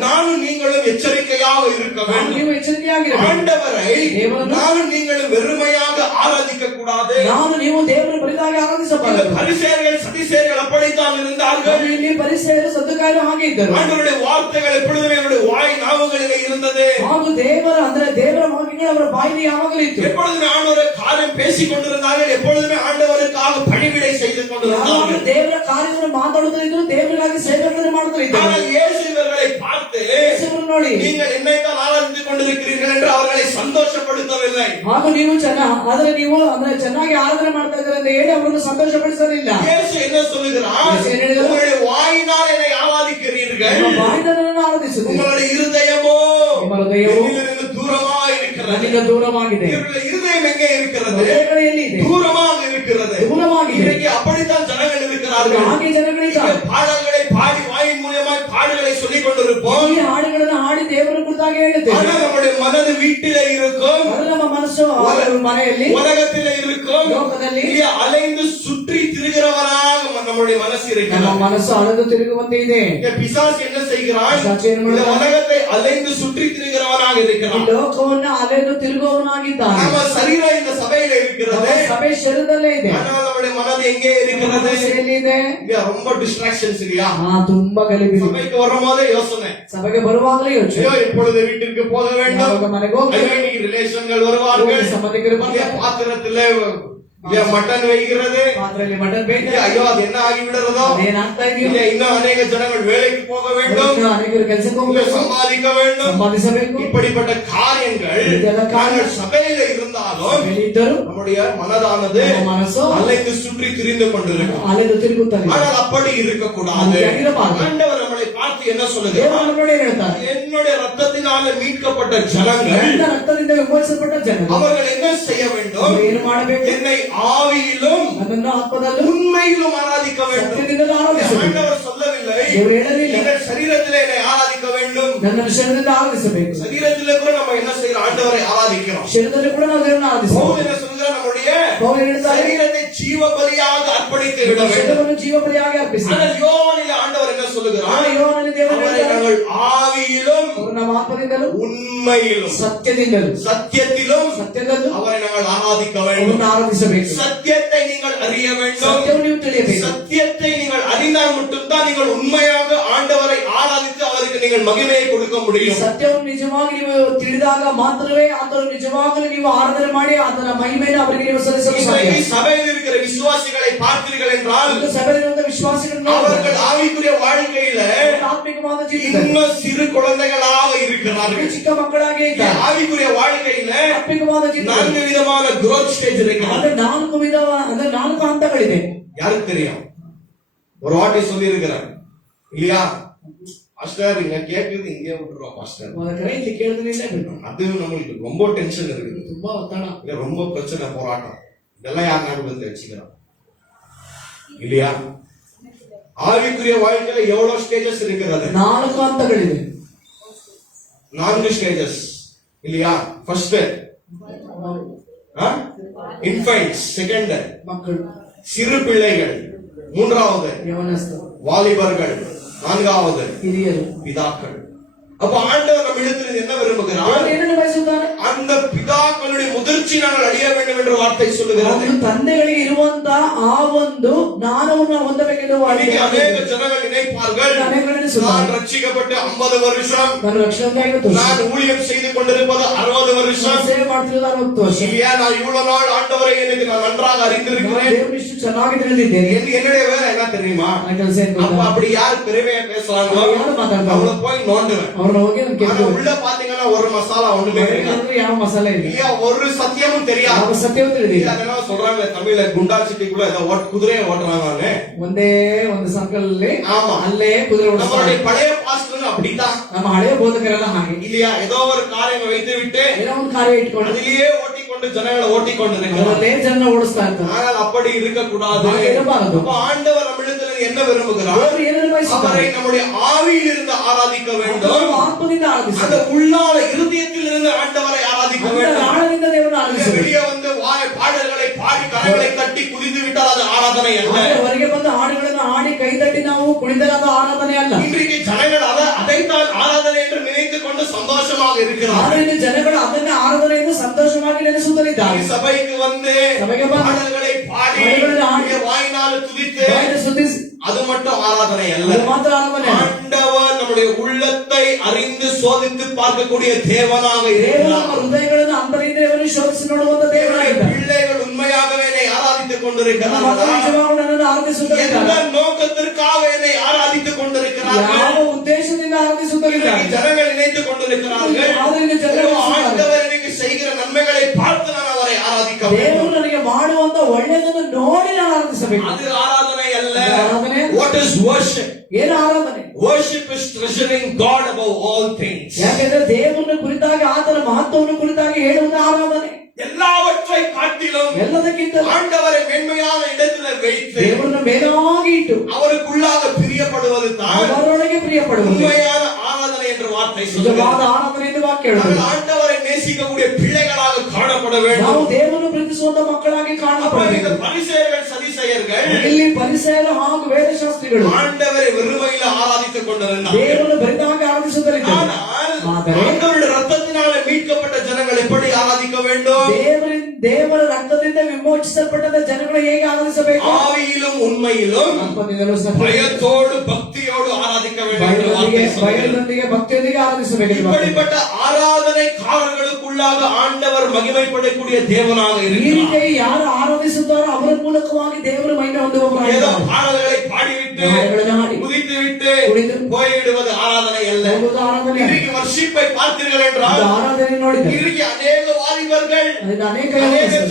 நானும் நீங்களும் எச்சரிக்கையாக இருக்க வேண்டும். ನೀವು ಎಚ್ಚರಿಕೆಯಾಗಿರಬೇಕು. ஆண்டவரை தேவனನ್ನು நானும் நீங்களும் வெறுமையாக ஆராதிக்க கூடாது. ನಾನು ನೀವು ದೇವರನ್ನು ಬರಿದಾಗಿ இந்த ಆರಾಧಿಸಬಾರದು. பரிசேயர்கள் சதிசேயர்கள் அப்படித்தான் இருந்தார்கள். ಇಲ್ಲಿ ಪರಿಸೆಯರು ಸದ್ದುಕಾಯರು ಹಾಗೆ ಇದ್ದರು. ஆண்டவருடைய வார்த்தைகள் எப்பொழுதுமே அவருடைய வாய் நாவுகளிலே இருந்தது. ಹಾಗೂ ದೇವರ ಅಂದ್ರೆ ದೇವರ ವಾಕ್ಯಗಳು ಅವರ ಬಾಯಲ್ಲಿ ಯಾವಾಗಲೂ ಇತ್ತು. எப்பொழுதுமே ஆண்டவரை காரியம் பேசிக் கொண்டிருந்தார்கள். எப்பொழுதுமே ஆண்டவருக்காக பணிவிடை செய்து கொண்டிருந்தார்கள். ದೇವರ ಕಾರ್ಯವನ್ನು ಮಾತಾಡುತ್ತಿದ್ರು, ದೇವರಿಗಾಗಿ ಸೇವೆಗಳನ್ನು ಮಾಡುತ್ತಿದ್ದರು. ஆனால் இயேசு இவர்களை பார்த்து ನೋಡಿ, நீங்கள் என்னைத்தான் ஆராதித்துக் கொண்டிருக்கிறீர்கள் என்று அவர்களை சந்தோஷப்படுத்தவில்லை. ಹಾಗೂ ನೀವು ಅಂದ್ರೆ ಚೆನ್ನಾಗಿ ಆರಾಧನೆ ಮಾಡ್ತಾ ಇದ್ದಾರೆ ಅಂತ ಹೇಳಿ ಅವರನ್ನು ಸಂತೋಷಪಡಿಸಲಿಲ್ಲ. இயேசு என்ன சொல்லுகிறார்? உங்களுடைய வாயினால் என்னை ஆராதிக்கிறீர்கள், ಬಾಯಿದನನ್ನು ಆರಾಧಿಸುತ್ತೀರಿ, உங்களுடைய இருதயமோ ಹೃದಯವು என்னிலிருந்து தூரமாக இருக்கிறது. ನನ್ನಿಂದ ದೂರವಾಗಿದೆ. இவருடைய இருதயம் எங்கே இருக்கிறது? ಹೃದಯಗಳು ಎಲ್ಲಿದೆ? தூரமாக இருக்கிறது. ದೂರವಾಗಿದೆ. இன்றைக்கு அப்படித்தான் ஜனங்கள் இருக்கிறார்கள். ಹಾಗೆ ಜನಗಳಿದ್ದಾರೆ. பாடல்களை பாடி வாயின் மூலமாய் பாடல்களை சொல்லிக் கொண்டிருப்போம். ಈ ಹಾಡುಗಳನ್ನು ಹಾಡಿ ದೇವರ ಕುರಿತಾಗಿ ಹೇಳುತ್ತೇವೆ. ஆனால் நம்முடைய மனது வீட்டிலே இருக்கும், ಅದು ನಮ್ಮ ಮನಸ್ಸು ಮನೆಯಲ್ಲಿ, உலகத்திலே இருக்கும், ಲೋಕದಲ್ಲಿ இங்கே அலைந்து சுற்றி திரிகிறவராக நம்முடைய மனசு ನಮ್ಮ இருக்கிறது. ಮನಸ್ಸು ಅಳೆದು ತಿರುಗುವಂತೆ ಇದೆ. இங்கே பிசாசு என்ன செய்கிறான்? பிசாசு ಏನು இந்த ಮಾಡ್ತಾನೆ? உலகத்தை அலைந்து சுற்றி திரிகிறவனாக ಈ இருக்கிறான். ಲೋಕವನ್ನು ಅಲೆದು ತಿರುಗುವವನಾಗಿದ್ದಾನೆ. நம்ம சரீரம் இந்த சபையில இருக்கிறது, ನಮ್ಮ ಸಭೆ ಶರೀರದಲ್ಲೇ ಇದೆ. ஆனால் நம்முடைய மனது எங்கே இருக்கிறது? ಮನಸ್ಸು ಎಲ್ಲಿದೆ? இங்க ரொம்ப டிஸ்ட்ராக்ஷன்ஸ் இல்லையா? ತುಂಬಾ ಗಲಿಬಿಲಿ. சபைக்கு வரும்போதே யோசனை, ಸಭೆಗೆ ಬರುವಾಗಲೇ ಯೋಚನೆ, ஐயோ எப்பொழுது வீட்டிற்கு போக வேண்டும், ಯಾವಾಗ ಮನೆಗೆ ಹೋಗ್ಬೇಕು, ஐயோ இன்னைக்கு ரிலேஷன்கள் வருவார்கள், ಸಂಬಂಧಿಕರು இங்கே ಬರ್ತಾರೆ, பாத்திரத்திலே இங்கே மட்டன் வைக்கிறது, ಪಾತ್ರೆಯಲ್ಲಿ ಮಟನ್ ಬೇಕು, இங்கே ஐயோ அது என்ன ஆகிவிடுறதோ, ಅದೇನಾಗ್ತಾ ಇದೆಯೋ, இங்கே இன்னும் அநேக ஜனங்கள் வேலைக்கு போக வேண்டும், ಅನೇಕರು ಕೆಲಸಕ್ಕೆ இங்கே ಹೋಗ್ಬೇಕು, சம்பாதிக்க வேண்டும், ಸಂಪಾದಿಸಬೇಕು. இப்படிப்பட்ட காரியங்கள் நாங்கள் சபையில இருந்தாலும் ಇದ್ದರು நம்முடைய மனதானது ನಮ್ಮ ಮನಸ್ಸು அலைந்து சுற்றி திரிந்து கொண்டிருக்கும். ಅಲೆದು ತಿರುಗುತ್ತದೆ. ஆனால் அப்படி இருக்கக்கூடாது. ಆಗಿರಬಾರದು. ஆண்டவர் நம்மளை பார்த்து என்ன சொல்லுகிறார்? ದೇವರು ನೋಡಿ ಹೇಳ್ತಾರೆ, என்னுடைய ரத்தத்தினால மீட்கப்பட்ட ஜனங்கள் ನನ್ನ ರಕ್ತದಿಂದ ವಿಮೋಚಿಸಲ್ಪಟ್ಟ ಜನರು அவர்கள் என்ன செய்ய வேண்டும்? ಅವರು ಏನು ಮಾಡಬೇಕು? என்னை ஆவியிலும் ನನ್ನನ್ನು ಆತ್ಮದಲ್ಲೂ உண்மையிலும் ஆராதிக்க வேண்டும். ಸತ್ಯದಿಂದ ಆರಾಧಿಸಬೇಕು. ஆண்டவர் சொல்லவில்லை ದೇವರು ಹೇಳಲಿಲ್ಲ, நீங்கள் சரீரத்திலே என்னை ஆராதிக்க வேண்டும். ನನ್ನನ್ನು ಶರೀರದಿಂದ ಆರಾಧಿಸಬೇಕು. சரீரத்திலே கூட நம்ம என்ன செய்யறோம்? ஆண்டவரை ஆராதிக்கிறோம். ಶರೀರದಲ್ಲಿ ಕೂಡ ನಾವು ದೇವರನ್ನು ಆರಾಧಿಸಬೇಕು. பவுல் என்ன சொல்கிறார்? நம்முடைய ಪೌಲ ಹೇಳ್ತಾರೆ, சரீரத்தை ஜீவ பலியாக அர்ப்பணித்து விட வேண்டும். ಶರೀರವನ್ನು ಜೀವ ಬಲಿಯಾಗಿ ಅರ್ಪಿಸಿ. ஆனால் யோவானிலே ஆண்டவர் என்ன சொல்லுகிறார்? ಯೋಹಾನನಲ್ಲಿ ದೇವರು அவரை ಹೇಳ್ತಾರೆ, நாங்கள் ஆவியிலும் ಅವರು ನಮ್ಮ ಆತ್ಮದಿಂದಲೂ உண்மையிலும் ಸತ್ಯದಿಂದಲೂ சத்தியத்திலும் ಸತ್ಯದಲ್ಲೂ அவரை நாங்கள் ஆராதிக்க வேண்டும். ಅವರನ್ನು ಆರಾಧಿಸಬೇಕು. சத்தியத்தை நீங்கள் அறிய வேண்டும். ಸತ್ಯವನ್ನು ನೀವು ತಿಳಿಯಬೇಕು. சத்தியத்தை நீங்கள் அறிந்தால் மட்டும்தான் நீங்கள் உண்மையாக ஆண்டவரை ஆராதித்து அவருக்கு நீங்கள் மகிமையை கொடுக்க முடியும். ಸತ್ಯವನ್ನು ನಿಜವಾಗಿ ನೀವು ತಿಳಿದಾಗ ಮಾತ್ರವೇ ಆತನು ನಿಜವಾಗಲೂ ನೀವು ಆರಾಧನೆ ಮಾಡಿ ಆತನ ಮಹಿಮೆಯನ್ನು ಅವರಿಗೆ ನೀವು ಸಲ್ಲಿಸಲು ಸಾಧ್ಯ. இன்றைக்கு சபையில் இருக்கிற விசுவாசிகளை பார்த்தீர்கள் என்றால் ಮತ್ತು ಸಭೆಯಲ್ಲಿರುವಂತಹ ವಿಶ್ವಾಸಿಗಳನ್ನು அவர்கள் ஆவிக்குரிய வாழ்க்கையில ಆತ್ಮಿಕವಾದ ಜೀವಿತ இன்னும் சிறு குழந்தைகளாக இருக்கிறார்கள். ಚಿಕ್ಕ ಮಕ್ಕಳಾಗಿ ಇದ್ದಾರೆ. ஆவிக்குரிய வாழ்க்கையில ಆತ್ಮಿಕವಾದ ಜೀವಿತ 4 விதமான growth stage இருக்கிறது. ಅಂದ್ರೆ 4 ವಿಧ ಅಂದ್ರೆ 4 ಹಂತಗಳಿದೆ. யாருக்கு தெரியும்? ஒரு வாட்டி சொல்லி இருக்கிறார் இல்லையா? பாஸ்டர் இங்க கேக்குது இங்கே விட்டுறோம் பாஸ்டர். ಮೊದಲನೇ ಇಲ್ಲಿ ಕೇಳಿದ್ರಿಂದ ಬಿಟ್ಟು அது நம்மளுக்கு ரொம்ப டென்ஷன் இருக்குது, ತುಂಬಾ ಒತ್ತಡ, இங்க ரொம்ப பிரச்சனை, போராட்டம், இதெல்லாம் யார் நடுவில் வச்சுக்கிறோம் இல்லையா? ஆவிக்குரிய வாழ்க்கையில எவ்வளவு ஸ்டேஜஸ் இருக்கிறது? 4 ಹಂತಗಳಿದೆ. 4 ஸ்டேஜஸ் இல்லையா? ஃபர்ஸ்ட் இன்ஃபைன்ஸ், செகண்ட் ಮಕ್ಕಳು, சிறு பிள்ளைகள், மூன்றாவது ಯವನಸ್ಥರು, வாலிபர்கள், நான்காவது ಹಿರಿಯರು. பிதாக்கள். அப்ப ஆண்டவர் நம்ம இடத்தில் என்ன விரும்புகிறார்? ಅವರು ಏನನ್ನು ಬಯಸುತ್ತಾರೆ? அந்த பிதாக்களுடைய முதிர்ச்சி நாங்கள் அடைய வேண்டும் என்ற வார்த்தை சொல்லுகிறது. ಒಂದು ತಂದೆಗಳಿಗೆ ಇರುವಂತ ಆ ಒಂದು ಜ್ಞಾನವನ್ನು ನಾವು ಹೊಂದಬೇಕೆಂದು இன்னைக்கு அநேக ஜனங்கள் நினைப்பார்கள், நான் ரட்சிக்கப்பட்டு 50 வருஷம், ನಾನು ರಕ್ಷಣೆಗಾಗಿ நான் ஊழியம் செய்து கொண்டிருப்பது 60 வருஷம், ಸೇವೆ ಮಾಡ್ತಿರೋದು 60 ವರ್ಷ. இல்லையா? நான் இவ்வளவு நாள் ஆண்டவரை எனக்கு நான் நன்றாக அறிந்திருக்கிறேன். ದೇವರು ಇಷ್ಟು ಚೆನ್ನಾಗಿ ತಿಳಿದಿದ್ದೇನೆ. என்னுடைய வேலை என்ன தெரியுமா? ಆ ಕೆಲಸ ಏನು அப்ப ಗೊತ್ತಾ? அப்படி யார் பெருமையா பேசுறாங்களோ ಯಾರು ಮಾತಾಡ್ತಾರೆ? அவங்கள போய் நோண்டுவேன். ಅವ್ರನ್ನ ಹೋಗಿ ನಾನು ஆனா ಕೇಳ್ತೇವೆ. உள்ள பாத்தீங்கன்னா ஒரு மசாலா ஒண்ணுமே கிடையாது. ಯಾವ ಮಸಾಲೆ ಇದೆ? இல்லையா? ஒரு சத்தியமும் தெரியாது. ಯಾವ ಸತ್ಯವೂ ತಿಳಿದಿಲ್ಲ. அதெல்லாம் சொல்றாங்க தமிழ்ல, குண்டா சிட்டிக்குள்ள ஏதோ குதிரையை ஓட்டுறாங்க. ಒಂದೇ ಒಂದು ಸರ್ಕಲ್ ಅಲ್ಲಿ ஆமா, ಅಲ್ಲೇ ಕುದುರೆ நம்மளுடைய ಓಡಿಸ್ತಾರೆ. பழைய பாஸ்டர் அப்படித்தான் ನಮ್ಮ ಹಳೆಯ ಬೋಧಕರೆಲ್ಲ ಹಾಗೆ இல்லையா? ஏதோ ஒரு காரியம் வைத்து விட்டு ಏನೋ ಒಂದು ಕಾರ್ಯ ಇಟ್ಕೊಂಡು அதிலேயே ஓட்டிக்கொண்டு ஜனங்களை ஓட்டிக்கொண்டு ಅದರಲ್ಲೇ ಜನ ಓಡಿಸ್ತಾ ಇರ್ತಾರೆ. ஆனால் அப்படி இருக்க கூடாது. ಹಾಗೆ ಇರಬಾರದು. அப்ப ஆண்டவர் நம்மிடத்தில் என்ன விரும்புகிறார்? ದೇವರು ಏನನ್ನು ಬಯಸುತ್ತಾರೆ? அவரை நம்முடைய ஆவியில் இருந்து ஆராதிக்க வேண்டும். ಅದನ್ನು ಆತ್ಮದಿಂದ அந்த ಆರಾಧಿಸಬೇಕು. உள்ளான இருதயத்தில் இருந்து ஆண்டவரை ஆராதிக்க அந்த வேண்டும். ಆಳದಿಂದ ದೇವರನ್ನು ಆರಾಧಿಸಬೇಕು. வெளியே வந்து பாடல்களை பாடி கரங்களை தட்டி குதித்து விட்டால் அது ஆராதனை அல்ல. ಆದರೆ ಹೊರಗೆ ಬಂದು ಹಾಡುಗಳನ್ನು ಹಾಡಿ ಕೈ ತಟ್ಟಿ ನಾವು ಕುಣಿದರೆ ಅದು ಆರಾಧನೆ ಅಲ್ಲ. இன்றைக்கு ஜனங்கள் அதைத்தான் ஆராதனை என்று நினைத்துக் கொண்டு சந்தோஷமாக இருக்கிறார்கள். ಆದ್ದರಿಂದ ಜನಗಳು ಅದನ್ನ ಆರಾಧನೆಯನ್ನು ಸಂತೋಷವಾಗಿ ನೆನೆಸುತ್ತಿದ್ದಾರೆ. சபைக்கு வந்து சபைக்கு வந்து பாடல்களை பாடி பாடல்களை ஆடி வாயினால் துதித்து ಬಾಯಿಯಿಂದ ಸ್ತುತಿಸಿ அது மட்டும் ஆராதனை அல்ல. ಅದು ಮಾತ್ರ ಆರಾಧನೆ. ஆண்டவர் நம்முடைய உள்ளத்தை அறிந்து சோதித்து பார்க்கக்கூடிய தேவனாக ದೇವರು இருக்கிறார். ನಮ್ಮ ಹೃದಯಗಳನ್ನು ಅಂತರಿಂದ್ರಿಯವನ್ನು ಶೋಧಿಸಿ ನೋಡುವಂತ ದೇವರಾಗಿದ್ದಾನೆ. பிள்ளைகள் உண்மையாகவே என்னை ஆராதித்துக் ನನ್ನ கொண்டிருக்கிறார்கள். ಮಕ್ಕಳು ನಿಜವಾಗೂ ನನ್ನನ್ನು ಆರಾಧಿಸುತ್ತಿದ್ದಾರೆ. எந்த நோக்கத்திற்காக என்னை ஆராதித்துக் கொண்டிருக்கிறார்கள். ಯಾವ ಉದ್ದೇಶದಿಂದ ಆರಾಧಿಸುತ್ತಿದ್ದಾರೆ. ஜனங்கள் நினைத்துக் கொண்டிருக்கிறார்கள் ಆದ್ದರಿಂದ ಜನರು ஆண்டவர் எனக்கு செய்கிற நன்மைகளை பார்த்து நான் அவரை ஆராதிக்க வேண்டும். ದೇವರು ನನಗೆ ಮಾಡುವಂತ ಒಳ್ಳೆಯದನ್ನು ನೋಡಿ ನಾನು ಆರಾಧಿಸಬೇಕು. அது ஆராதனை அல்ல. ಆರಾಧನೆ. What is worship? ಏನು ಆರಾಧನೆ? Worship is treasuring God above all things. ಯಾಕೆಂದ್ರೆ ದೇವರನ್ನು ಕುರಿತಾಗಿ ಆತನ ಮಹತ್ವವನ್ನು ಕುರಿತಾಗಿ ಹೇಳುವುದು ಆರಾಧನೆ. எல்லாவற்றை காட்டிலும் ಎಲ್ಲದಕ್ಕಿಂತ ஆண்டவரை மென்மையான இடத்துல வைத்து ದೇವರನ್ನು ಮೇಲಾಗಿ ಇಟ್ಟು அவருக்குள்ளாக பிரியப்படுவது தான் ಅವರೊಳಗೆ ಪ್ರಿಯಪಡುವುದು உண்மையான ஆராதனை என்ற வார்த்தை ನಿಜವಾದ சொல்லுகிறது. ಆರಾಧನೆ ಎಂದು ವಾಕ್ಯ ಹೇಳುವುದು. நாங்கள் ஆண்டவரை நேசிக்கக்கூடிய பிள்ளைகளாக காணப்பட ನಾವು வேண்டும். ದೇವರನ್ನು ಪ್ರೀತಿಸುವಂತ ಮಕ್ಕಳಾಗಿ அப்ப ಕಾಣಬಹುದು. இந்த பரிசேயர்கள் சதிசெயர்கள் ಇಲ್ಲಿ ಪರಿಸರ ಹಾಗೂ ವೇದಶಾಸ್ತ್ರಿಗಳು ஆண்டவரை வெறுமையில ஆராதித்துக் கொண்டிருந்தார்கள். ದೇವರನ್ನು ಬರಿದಾಗಿ ಆರಾಧಿಸುತ್ತಿದ್ದಾರೆ. ஆனால் ஆண்டவருடைய ரத்தத்தினால மீட்கப்பட்ட ஜனங்கள் எப்படி ஆராதிக்க வேண்டும்? ದೇವರ ರಕ್ತದಿಂದ ವಿಮೋಚಿಸಲ್ಪಟ್ಟ ಜನಗಳು ಹೇಗೆ ಆರಾಧಿಸಬೇಕು? ஆவியிலும் உண்மையிலும் பயத்தோடு பக்தியோடு ஆராதிக்க வேண்டும் என்று வார்த்தை சொல்லுகிறது. ಭಯದೊಂದಿಗೆ ಭಕ್ತಿಯೊಂದಿಗೆ ಆರಾಧಿಸಬೇಕು. இப்படிப்பட்ட ஆராதனைக்காரர்களுக்குள்ளாக ஆண்டவர் மகிமைப்படக்கூடிய தேவனாக ಈ இருக்கிறார். ರೀತಿಯಾಗಿ ಯಾರು ಆರಾಧಿಸುತ್ತಾರೋ ಅವರ ಮೂಲಕವಾಗಿ ದೇವರು ಮಹಿಮೆ ஏதோ ಹೊಂದುವವರಾಗಿದ್ದಾರೆ. பாடல்களை பாடிவிட்டு ಹಾಡುಗಳನ್ನು ಹಾಡಿ குதித்து விட்டு ಕುಡಿದು போய்விடுவது ஆராதனை அல்ல. ಹೋಗುವುದು ಆರಾಧನೆ. இன்றைக்கு வர்ஷிப்பை பார்த்தீர்கள் என்றால் ಇದು ಆರಾಧನೆ ನೋಡಿದ್ದಾರೆ. இன்றைக்கு அநேக வாலிபர்கள் ಅದರಿಂದ ಅನೇಕ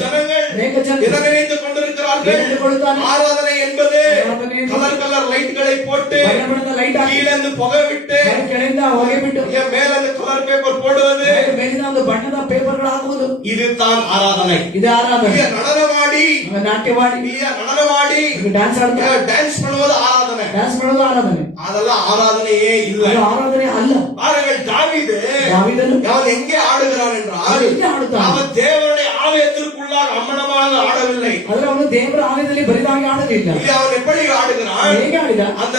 ஜனங்கள் ಅನೇಕ ಜನ எதை நினைத்துக் கொண்டிருக்கிறார்கள்? நினைத்துக்கொள்கிறார்கள். ஆராதனை என்பது ಆರಾಧನೆ ಎಂದು கலர் கலர் லைட்களை போட்டு ಬಣ್ಣ ಬಣ್ಣದ ಲೈಟ್ ಹಾಕಿ கீழே இருந்து புகை விட்டு ಕೆಳಗಿಂದ ಹೊಗೆ ಬಿಟ್ಟು என் மேல இருந்து கலர் பேப்பர் போடுவது ಮೇಲಿನ ಒಂದು ಬಣ್ಣದ ಪೇಪರ್ಗಳು ಹಾಕುವುದು இதுதான் ஆராதனை. ಇದು ಆರಾಧನೆ. இங்க நடனமாடி ನಾಟ್ಯ ಮಾಡಿ நடனமாடி ಡ್ಯಾನ್ಸ್ ಆಡ್ತಾರೆ. டான்ஸ் பண்ணுவது ஆராதனை. ಡ್ಯಾನ್ಸ್ ಮಾಡೋದು ಆರಾಧನೆ. அதெல்லாம் ஆராதனையே இல்லை. ಅದು ಆರಾಧನೆ ಅಲ್ಲ. பாருங்கள் தாவீது ದಾವೀದನು அவன் எங்கே ஆடுகிறான் என்றால் ಎಲ್ಲಿ ಆಡುತ್ತಾನೆ? அவன் தேவனுடைய ஆலயத்திற்குள்ளாக அம்மனமாக ஆடவில்லை. ಆದ್ರೆ ಅವನು ದೇವರ ಆಲಯದಲ್ಲಿ ಬರಿದಾಗಿ ಆಡಲಿಲ್ಲ. இல்லை, அவன் எப்படி ஆடுகிறான்? ಹೇಗೆ ಆಡಿದ? அந்த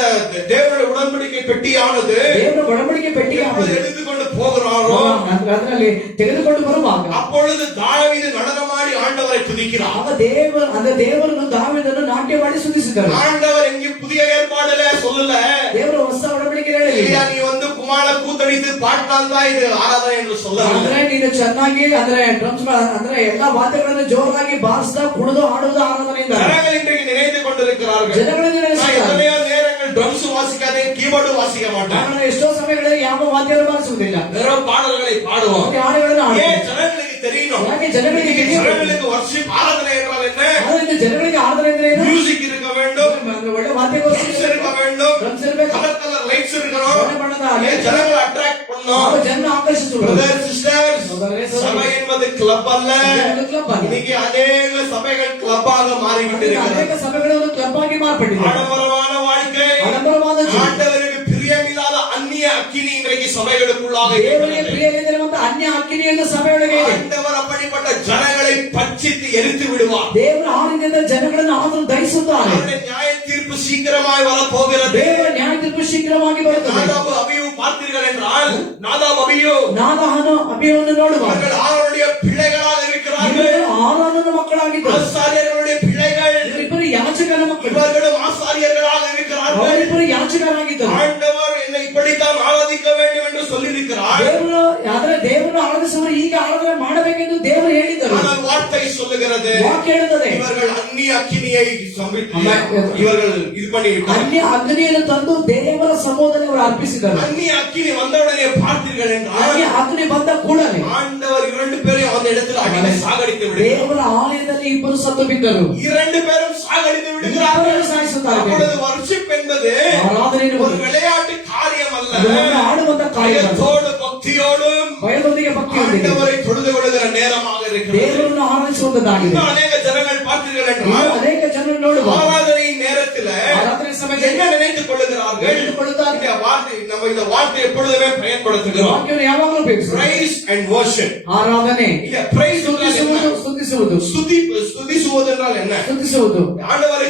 தேவனுடைய உடன்படிக்கை பெட்டியானது ದೇವರ ಒಡಂಬಡಿಕೆ ಪೆಟ್ಟಿಗೆ எப்பொழுது எடுத்துக்கொண்டு போகிறாரோ ಅದರಲ್ಲಿ ತೆಗೆದುಕೊಂಡು ಬರುವಾಗ அப்பொழுது தாவீது நடனமாடி ஆண்டவரை துதிக்கிறான். ದೇವರನ್ನು ದಾವೀದನು ನಾಟ್ಯ ಮಾಡಿ ಸ್ತುತಿಸಿದರು. ஆண்டவர் எங்கே புதிய ஏற்பாடுல சொல்லல, ದೇವರ ಹೊಸ ಒಡಂಬಡಿಕೆ ಹೇಳಲಿಲ್ಲ. இல்லையா நீ வந்து குமார கூத்தடித்து பாட்டால் தான் இது ஆராதனை என்று சொல்லவில்லை. ಅಂದ್ರೆ ನೀನು ಚೆನ್ನಾಗಿ ಅಂದ್ರೆ ಡ್ರಮ್ಸ್ ಅಂದ್ರೆ ಎಲ್ಲಾ ವಾದ್ಯಗಳನ್ನು ಜೋರಾಗಿ ಬಾರಿಸ್ತಾ ಕುಣಿದು ಆಡುವುದು ಆರಾಧನೆಯಿಂದ. ஜனங்கள் இன்றைக்கு நினைத்துக் கொண்டிருக்கிறார்கள், ಜನಗಳಿಗೆ நான் எத்தனையோ நேரங்கள் ட்ரம்ஸ் வாசிக்காதே கீபோர்டு வாசிக்க மாட்டேன், ನಾನು ಎಷ್ಟೋ ಸಮಯಗಳಲ್ಲಿ ಯಾವ ವಾದ್ಯಗಳು ಬಾರಿಸುವುದಿಲ್ಲ, வெறும் பாடல்களை பாடுவோம். ಹಾಡುಗಳನ್ನು ஏன் ಹಾಡುತ್ತೇವೆ. ஜனங்களுக்கு தெரியணும்? ಯಾಕೆ ಜನಗಳಿಗೆ ತಿಳಿಯಬೇಕು? ஜனங்களுக்கு வர்ஷிப் ஆராதனை என்றால் என்ன? ಆದ್ದರಿಂದ ಜನಗಳಿಗೆ ಆರಾಧನೆ ಅಂದ್ರೆ ಏನು? மியூசிக் இருக்க வேண்டும், ಒಳ್ಳೆ ವಾದ್ಯಗಳು ட்ரம்ஸ் இருக்க வேண்டும், ಡ್ರಮ್ಸ್ ಇರಬೇಕು, கலர் கலர் லைட்ஸ் இருக்கணும், ಬಣ್ಣ ಬಣ್ಣದ ஏன் ஜனங்களை அட்ராக்ட் பண்ணணும். ಜನ ಆಕರ್ಷಿಸುವುದು. Brothers, sisters, சபை என்பது கிளப் அல்ல. ಕ್ಲಬ್ ಆಗಿದೆ. இன்னைக்கு அநேக சபைகள் கிளப்பாக மாறிவிட்டிருக்கிறது. ಅನೇಕ ಸಭೆಗಳು ಕ್ಲಬ್ ಆಗಿ ಮಾರ್ಪಟ್ಟಿದೆ. ஆடம்பரமான வாழ்க்கை, ಆಡಂಬರವಾದ ಜೀವನ. ஆண்டவருக்கு பிரியமில்லாத அந்நிய அக்கினி இன்றைக்கு சபைகளுக்குள்ளாக ದೇವರಿಗೆ இருக்கிறது. ಪ್ರಿಯವಿಲ್ಲದಿರುವಂತ ಅನ್ಯ ಅಕ್ಕಿನಿಯನ್ನು ಸಭೆಯೊಳಗೆ ಇದೆ. ஆண்டவர் அப்படிப்பட்ட ஜனங்களை பட்சித்து எரித்து விடுவார். ದೇವರ ಆಳಿನಿಂದ ಜನಗಳನ್ನು ಆದರೂ ದಹಿಸುತ್ತಾರೆ. அவருடைய நியாய தீர்ப்பு சீக்கிரமாய் வரப்போகிறது. ದೇವರ ನ್ಯಾಯ ತೀರ್ಪು ಶೀಘ್ರವಾಗಿ ಬರುತ್ತದೆ. நாதாபு அபியூ பார்த்தீர்கள் என்றால், நாதாபு அபியூ ನಾದಾಹನು ಅಭಿಯನ್ನು ನೋಡುವ அவர்கள் ஆரோனுடைய பிள்ளைகளாக இருக்கிறார்கள். ಇವರು ಆರೋನನ ಮಕ್ಕಳಾಗಿದ್ದರು. ஆசாரியர்களுடைய பிள்ளைகள், ಇವರಿಬ್ಬರು ಯಾಜಕನ ಮಕ್ಕಳು. இவர்களும் ஆசாரியர்களாக இருக்கிறார்கள். ಅವರಿಬ್ಬರು ಯಾಜಕರಾಗಿದ್ದರು. ஆண்டவர் என்னை இப்படித்தான் ஆராதிக்க வேண்டும் என்று சொல்லியிருக்கிறார். ದೇವರು ಆದರೆ ದೇವರನ್ನು ಆರಾಧಿಸುವರು ಈಗ ಆರಾಧನೆ ಮಾಡಬೇಕೆಂದು ದೇವರು ಹೇಳಿದರು. ஆனால் வார்த்தை சொல்லுகிறது, ವಾಕ್ಯ ಹೇಳುತ್ತದೆ, இவர்கள் அந்நிய அக்கினியை இவர்கள் இது பண்ணிவிட்டார். ಅನ್ಯ ಅಗ್ನಿಯನ್ನು ತಂದು ದೇವರ ಸಮೂಹದಲ್ಲಿ ಅವರು ಅರ್ಪಿಸಿದರು. அந்நிய அக்கினி வந்தவுடனே பார்த்தீர்கள் என்றால், ಅನ್ಯ ಅಗ್ನಿ ಬಂದ ಕೂಡಲೇ ஆண்டவர் இரண்டு பேரையும் அந்த இடத்தில் அடித்து சாகடித்து விடுகிறார். ದೇವರ ಆಲಯದಲ್ಲಿ ಇಬ್ಬರು ಸತ್ತು ಬಿದ್ದರು. இரண்டு பேரும் சாகடித்து விடுகிறார்கள். ಇಬ್ಬರನ್ನು ಸಾಯಿಸುತ್ತಾರೆ. அப்பொழுது வர்ஷிப் என்பது ಆರಾಧನೆ ஒரு விளையாட்டு காரியம் அல்ல. ಅದು ಒಂದು ಆಡುವಂತ ಕಾರ್ಯ. பயத்தோடு பக்தியோடும் ಭಯದೊಂದಿಗೆ ಭಕ್ತಿಯೊಂದಿಗೆ ஆண்டவரை தொழுது கொள்ளுகிற நேரமாக இருக்கிறது. ದೇವರನ್ನು ಆರಾಧಿಸುವಂತದ್ದಾಗಿದೆ. இன்னும் அநேக ஜனங்கள் பார்த்தீர்கள் ಇನ್ನು என்றால், ಅನೇಕ ಜನರು ನೋಡುವ ஆராதனை நேரத்தில் ಆರಾಧನೆ ಸಮಯದಲ್ಲಿ என்ன நினைத்துக் கொள்ளுகிறார்கள்? ತಿಳಿದುಕೊಳ್ಳುತ್ತಾರೆ. இந்த வார்த்தை, நம்ம இந்த வார்த்தை எப்பொழுதுமே பயன்படுத்துகிறோம். ವಾಕ್ಯವನ್ನು ಯಾವಾಗಲೂ ಉಪಯೋಗಿಸುತ್ತಾರೆ. Praise and worship. ಆರಾಧನೆ, இல்ல praise ಸ್ತುತಿಸುವುದು, ಸ್ತುತಿಸುವುದು. ಸ್ತುತಿಸುವುದೆಂದ್ರಾல் என்ன? ಸ್ತುತಿಸುವುದು. ஆண்டவரை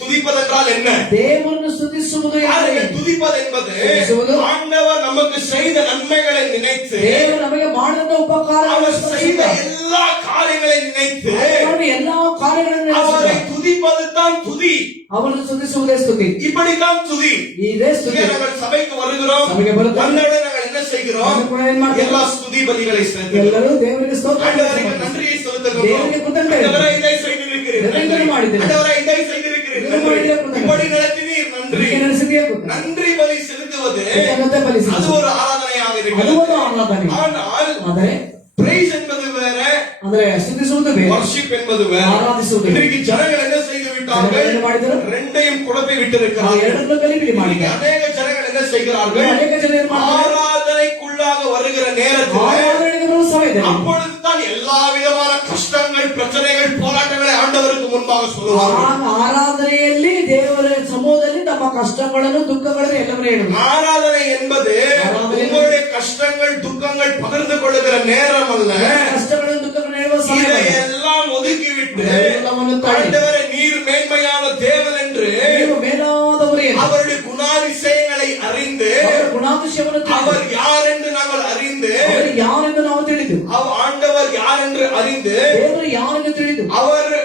துதிப்பதென்றால் என்ன? ದೇವರನ್ನು ಸ್ತುತಿಸುವುದು ಎಂದರೆ துதிப்பது என்பது ಸ್ತುತಿಸುವುದು. ஆண்டவர் நமக்கு செய்த நன்மைகளை நினைத்து ದೇವರು ನಮಗೆ ಮಾಡಿದ ಉಪಕಾರಗಳನ್ನು அவர் செய்த ಸ್ಮರಿಸುತ್ತಾ, எல்லா காரியங்களை நினைத்து ಅವರ ಎಲ್ಲಾ ಕಾರ್ಯಗಳನ್ನು அவரை ನೆನೆಸುತ್ತಾ, துதிப்பது தான் துதி. ಅವರನ್ನು ಸ್ತುತಿಸುವುದೇ ಸ್ತುತಿ. இப்படித்தான் துதி. ಇದೇ ಸ್ತುತಿ. இங்கே நாங்கள் சபைக்கு வருகிறோம். ಸಭೆಗೆ ಬರುತ್ತೇವೆ. வந்தவுடனே நாங்கள் என்ன செய்கிறோம்? ಅದನ್ನು ಕೂಡ ಏನ್ ಮಾಡ್ತೇವೆ? எல்லா ஸ்துதி பலிகளை செலுத்துகிறோம். ಎಲ್ಲರೂ ದೇವರಿಗೆ ಸ್ತೋತ್ರ ஆண்டவருக்கு ಮಾಡ್ತಾರೆ. நன்றியை செலுத்துகிறோம். தேவனுக்கு ಕೃತಜ್ಞತೆ. ஆண்டவரே இதை செய்திருக்கிறீர். ಇದನ್ನು ಮಾಡಿದ್ದೀರಿ. ஆண்டவரே இதை செய்திருக்கிறீர். ಇದನ್ನು ಮಾಡಿದ್ದೀರಿ. இப்படி நடத்தினீர். நன்றி. ಹೀಗೆ ನಡೆಸಿದೆಯೇ ಗೊತ್ತಾ? நன்றி பலி செலுத்துவது ಕೃತಜ್ಞತೆ ಫಲಿಸುವುದು. அது ஒரு ஆராதனையாக ಅದು இருக்கிறது. ಒಂದು ಆರಾಧನೆ. ஆனால் ಆದರೆ praise என்பது வேற, ಅಂದ್ರೆ ಸ್ತುತಿಸುವುದು ಬೇರೆ, worship என்பது வேற. ಆರಾಧಿಸುವುದು ಬೇರೆ. இன்றைக்கு ஜனங்கள் என்ன செய்து விட்டார்கள்? ಜನಗಳು ಏನು ಮಾಡಿದರು? ரெண்டையும் குழப்பி ಆ விட்டிருக்கிறார்கள். ಎರಡನ್ನೂ ಗಲಿಬಿಲಿ இன்னைக்கு ಮಾಡಿದ್ದಾರೆ. அநேக ஜனங்கள் என்ன செய்கிறார்கள்? ಅನೇಕ ಜನ ಏನು ಮಾಡ್ತಾರೆ? ஆராதனைக்குள்ளாக வருகிற நேரத்தில் ಆರಾಧನೆಗೆ ಬರುವ ಸಮಯದಲ್ಲಿ அப்பொழுதுதான் எல்லா விதமான கஷ்டங்கள், பிரச்சனைகள், போராட்டங்களை ஆண்டவருக்கு முன்பாக சொல்லுவார்கள். ಆಗ ಆರಾಧನೆಯಲ್ಲಿ ದೇವರ ಸಮೂಹದಲ್ಲಿ ತಮ್ಮ ಕಷ್ಟಗಳನ್ನು ದುಃಖಗಳನ್ನು ಎಲ್ಲವನ್ನೂ ಹೇಳುವುದು. ஆராதனை என்பது உங்களுடைய கஷ்டங்கள், துக்கங்கள் பகிர்ந்து கொள்ளுகிற நேரம் அல்ல. ಕಷ್ಟಗಳನ್ನು ದುಃಖಗಳನ್ನು ಹೇಳುವ ಸಮಯ. இதையெல்லாம் ஒதுக்கிவிட்டு ಎಲ್ಲವನ್ನು ತಳ್ಳಿ ஆண்டவரே நீர் மேன்மையான தேவன் என்று ನೀವು ಮೇಲಾದವರು ಏನು? அவருடைய குணாதிசயங்களை அறிந்து ಅವರ ಗುಣಾತಿಶಯವನ್ನು ತಿಳಿದು, அவர் யார் என்று நாங்கள் அறிந்து ಅವರು ಯಾರೆಂದು ನಾವು ತಿಳಿದು, ஆண்டவர் யார் என்று அறிந்து ದೇವರು ಯಾರೆಂದು ತಿಳಿದು, அவர்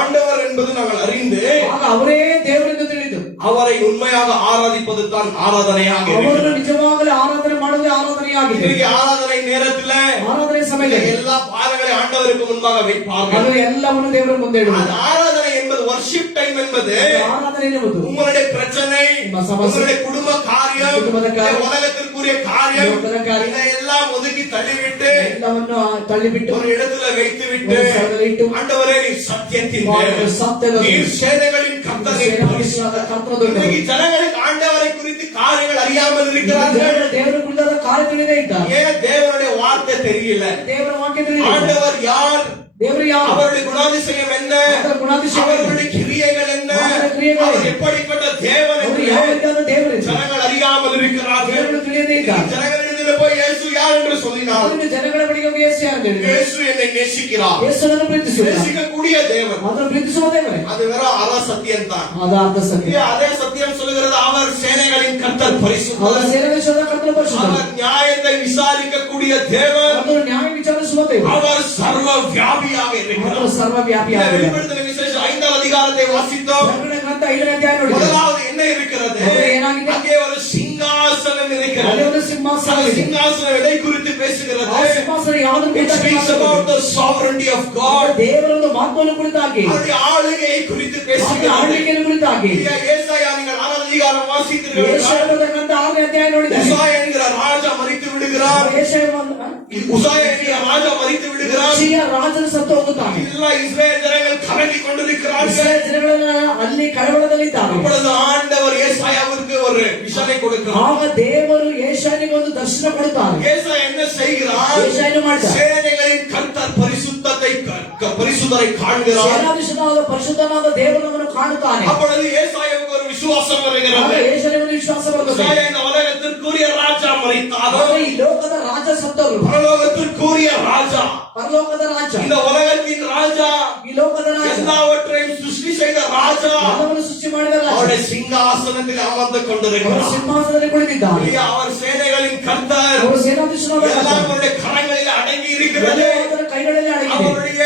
ஆண்டவர் என்பது நாங்கள் அறிந்து ಆಗ ಅವರೇ ದೇವರೆಂದು ತಿಳಿದು அவரை உண்மையாக ஆராதிப்பது தான் ஆராதனையாக ಅವರನ್ನು இருக்கிறது. ನಿಜವಾಗಲೇ ಆರಾಧನೆ ಮಾಡುವುದೇ ಆರಾಧನೆಯಾಗಿದೆ. இன்றைக்கு ஆராதனை நேரத்தில் ಆರಾಧನೆ ಸಮಯದಲ್ಲಿ எல்லா பாதங்களை ஆண்டவருக்கு முன்பாக வைப்பார்கள். ಅದು ಎಲ್ಲವನ್ನು ದೇವರ ಮುಂದೆ ಇಡುವುದು. அந்த ஆராதனை என்பது வர்ஷிப் டைம் என்பது ಆರಾಧನೆ ಎನ್ನುವುದು உங்களுடைய பிரச்சனை, ನಿಮ್ಮ ಸಮಸ್ಯೆ, உங்களுடைய குடும்ப காரியம், குடும்பದ ಕಾರ್ಯ, உலகத்திற்குரிய காரியம், ಲೋಕದ ಕಾರ್ಯ, இதையெல்லாம் ஒதுக்கி தள்ளிவிட்டு ಎಲ್ಲವನ್ನು ತಳ್ಳಿಬಿಟ್ಟು ஒரு இடத்துல வைத்துவிட்டு ಒಂದು ಸ್ಥಳದಲ್ಲಿ ಇಟ್ಟು, ஆண்டவரே நீர் சத்தியத்தின் தேவன், ಸತ್ಯದ நீர் சேனைகளின் கர்த்தர் என்று ಸೇನಾಧೀಶನಾದ ಕರ್ತನ ದೊಡ್ಡವನು. இன்னைக்கு ஜனங்களுக்கு ஆண்டவரை குறித்து காரியங்கள் அறியாமல் இருக்கிறார்கள். ಜನರು ದೇವರ ಕುರಿತಾದ ಕಾರ್ಯ ತಿಳಿದೇ ಇದ್ದಾರೆ. ஏன் தேவனுடைய வார்த்தை தெரியல? ದೇವರ ವಾಕ್ಯ ತಿಳಿದಿಲ್ಲ. ஆண்டவர் யார்? ದೇವರು ಯಾರು? அவருடைய குணாதிசயம் என்ன? ಅವರ ಗುಣಾತಿಶಯ ಏನು? அவருடைய கிரியைகள் என்ன? அவருடைய ಕ್ರಿಯೆಗಳು அவர் எப்படிப்பட்ட தேவன் ಅವರು என்று ಯಾವ ರೀತಿಯಾದ ದೇವರು? ஜனங்கள் அறியாமல் இருக்கிறார்கள். ಜನರು ತಿಳಿಯದೇ ಇದ್ದಾರೆ. ஜனங்களிடத்தில் போய் இயேசு யார் என்று சொல்லினார். ಅದರಿಂದ ಜನಗಳ ಬಳಿಗೆ ಹೋಗಿ ಯೇಸು ಯಾರು ಹೇಳಿದರು? இயேசு என்னை நேசிக்கிறார். ಯೇಸುವನ್ನು ಪ್ರೀತಿಸುತ್ತಾರೆ. நேசிக்கக்கூடிய தேவன். ಅದನ್ನು ಪ್ರೀತಿಸುವ ದೇವರೇ. அது வெறும் அற சத்தியம் தான். ಅದು ಅರ್ಧ ಸತ್ಯ. அதே சத்தியம் சொல்லுகிறது அவர் சேனைகளின் கர்த்தர் ಅವರ பரிசுத்தர். ಸೇನಾಧೀಶನಾದ ಕರ್ತನ ಪರಿಶುದ್ಧ. அவர் நியாயத்தை விசாரிக்கக்கூடிய தேவன். ಆತನು ನ್ಯಾಯ ವಿಚಾರಿಸುವ ದೇವರು. அவர் சர்வ வியாபியாக இருக்கிறார். ಆತನು ಸರ್ವವ್ಯಾಪಿಯಾಗಿದ್ದಾನೆ. வெளிப்படுத்தின விசேஷம் 5ஆம் அதிகாரத்தை வாசித்தோம். ಪ್ರಕಟಣೆ ಗ್ರಂಥ 5ನೇ ಅಧ್ಯಾಯ ನೋಡಿದ್ದೇವೆ. முதலாவது என்ன இருக்கிறது? ಮೊದಲು ಏನಾಗಿದೆ? அங்கே ஒரு சிங்காசனம் ಅಲ್ಲಿ இருக்கிறது. ಒಂದು ಸಿಂಹಾಸನ அந்த ಇದೆ. சிங்காசனம் எதை குறித்து பேசுகிறது? ಆ ಸಿಂಹಾಸನ ಯಾವುದನ್ನು It ಕುರಿತಾಗಿ speaks about ಮಾತನಾಡುತ್ತದೆ? the sovereignty of God. ದೇವರ ಒಂದು ಮಹತ್ವವನ್ನು ಕುರಿತಾಗಿ, அவருடைய ஆளுகையை குறித்து ಆತನ பேசுகிறது. ಆಳ್ವಿಕೆಯನ್ನು ಕುರಿತಾಗಿ. இங்கே ஏசாயா நீங்கள் 6ஆம் அதிகாரம் வாசித்தீர்கள். ಯೆಶಾಯದ ಗ್ರಂಥ 6ನೇ ಅಧ್ಯಾಯ ನೋಡಿದ್ದೇವೆ. உசாயா என்கிற ராஜா மரித்து விடுகிறார். உசாயா என்கிற ராஜா மரித்து விடுகிறார். ಉಜ್ಜಿಯ ರಾಜನು ಸತ್ತು ಹೋಗುತ್ತಾನೆ. எல்லா இஸ்ரவேல் ஜனங்கள் கலங்கி கொண்டிருக்கிறார்கள். ಇಸ್ರಾಯೇಲ್ ಜನಗಳೆಲ್ಲ ಅಲ್ಲಿ ಕಳವಳದಲ್ಲಿದ್ದಾರೆ. அப்பொழுது ஆண்டவர் ஏசாயாவிற்கு ஒரு விஷனை கொடுக்கிறார். ಆಗ ದೇವರು ಯೆಶಾಯನಿಗೆ ಒಂದು ದರ್ಶನ ಕೊಡುತ್ತಾರೆ. ஏசாயா என்ன செய்கிறார்? ಯೆಶಾಯನು ಮಾಡ್ತಾರೆ. சேனைகளின் கர்த்தர் பரிசுத்தரை காண்கிறார். ಸೇನಾಧೀಶನಾದ ಪರಿಶುದ್ಧನಾದ ದೇವರನ್ನು ಕಾಣುತ್ತಾನೆ. அப்பொழுது ஏசாயாவுக்கு ஒரு விசுவாசம் ಆಗ வருகிறது. ಯೆಶಾಯನಿಗೆ ಒಂದು ವಿಶ್ವಾಸ ಬರುತ್ತದೆ. ஏசாயா இந்த உலகத்திற்குரிய ராஜா மரித்தாலும் ಆಗ ಈ ಲೋಕದ ರಾಜ ಸತ್ತವರು, பரலோகத்திற்குரிய ராஜா, ಪರಲೋಕದ ರಾಜ, இந்த உலகத்தின் ராஜா, ಈ ಲೋಕದ ರಾಜ, எல்லாவற்றையும் சிருஷ்டி செய்த ராஜா ಎಲ್ಲವನ್ನು ಸೃಷ್ಟಿ ಮಾಡಿದ ರಾಜ, அவருடைய சிங்காசனத்தில் அமர்ந்து ಅವರು கொண்டிருக்கிறார். ಸಿಂಹಾಸನದಲ್ಲಿ ಕುಳಿತಿದ್ದಾರೆ. அவர் சேனைகளின் கர்த்தர், ಅವರು ಸೇನಾಧೀಶನಾದ எல்லாம் ಕರ್ತನು. அவருடைய கரங்களில் அடங்கி இருக்கிறது. ಆತನ ಕೈಗಳಲ್ಲಿ ಅಡಗಿದೆ. அவருடைய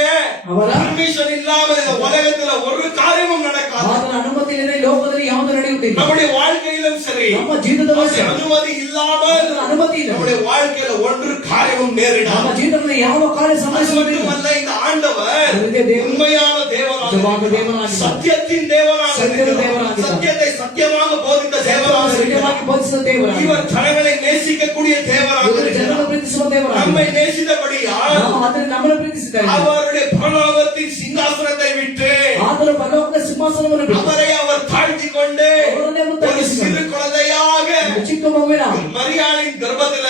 ಅವರ பர்மிஷன் இல்லாமல் இந்த உலகத்துல ஒரு காரியமும் நடக்காது. ಆತನ ಅನುಮತಿ ಇಲ್ಲದೆ ಈ ಲೋಕದಲ್ಲಿ ಯಾವುದು ನಡೆಯುತ್ತಿಲ್ಲ. நம்முடைய வாழ்க்கையிலும் சரி, ನಮ್ಮ ಜೀವಿತದಲ್ಲೂ ಸರಿ, அனுமதி இல்லாமல் ಆತನ ಅನುಮತಿ ಇಲ್ಲ. நம்முடைய வாழ்க்கையில ஒன்று காரியமும் ನಮ್ಮ நேரிடாது. ಜೀವಿತದಲ್ಲಿ ಯಾವ ಕಾರ್ಯ அது ಸಂಭವಿಸುವುದಿಲ್ಲ. மட்டுமல்ல, இந்த ஆண்டவர் அதுவே தேவன். உண்மையான தேவனாக நிஜமாக இருக்கிறார். தேவனாக சத்தியத்தின் தேவனாக சத்தியத்தின் இருக்கிறார். தேவனாக இருக்கிறார். சத்தியத்தை சத்தியமாக போதித்த தேவனாக இருக்கிறார். ಸತ್ಯವಾಗಿ ಬೋಧಿಸಿದ ದೇವರಾಗಿ, இவர் ஜனங்களை நேசிக்கக்கூடிய தேவனாக ಇವರು இருக்கிறார். ಜನರನ್ನು ಪ್ರೀತಿಸುವ ದೇವರಾಗಿ, நம்மை நேசித்தபடியா ಆತನು ನಮ್ಮನ್ನು ಪ್ರೀತಿಸಿದ್ದಾನೆ. அவருடைய பரலோகத்தின் சிங்காசனத்தை விட்டு ಆತನು ಪರಲೋಕದ ಸಿಂಹಾಸನವನ್ನು ಬಿಟ್ಟು அவரை அவர் தாழ்த்தி கொண்டு ಅವರನ್ನೇ ஒரு ಮುತ್ತೈಸಿದನು. சிறு குழந்தையாக ಒಂದು ಚಿಕ್ಕ ಮಗುವಿನ மரியாளின் கர்ப்பத்தில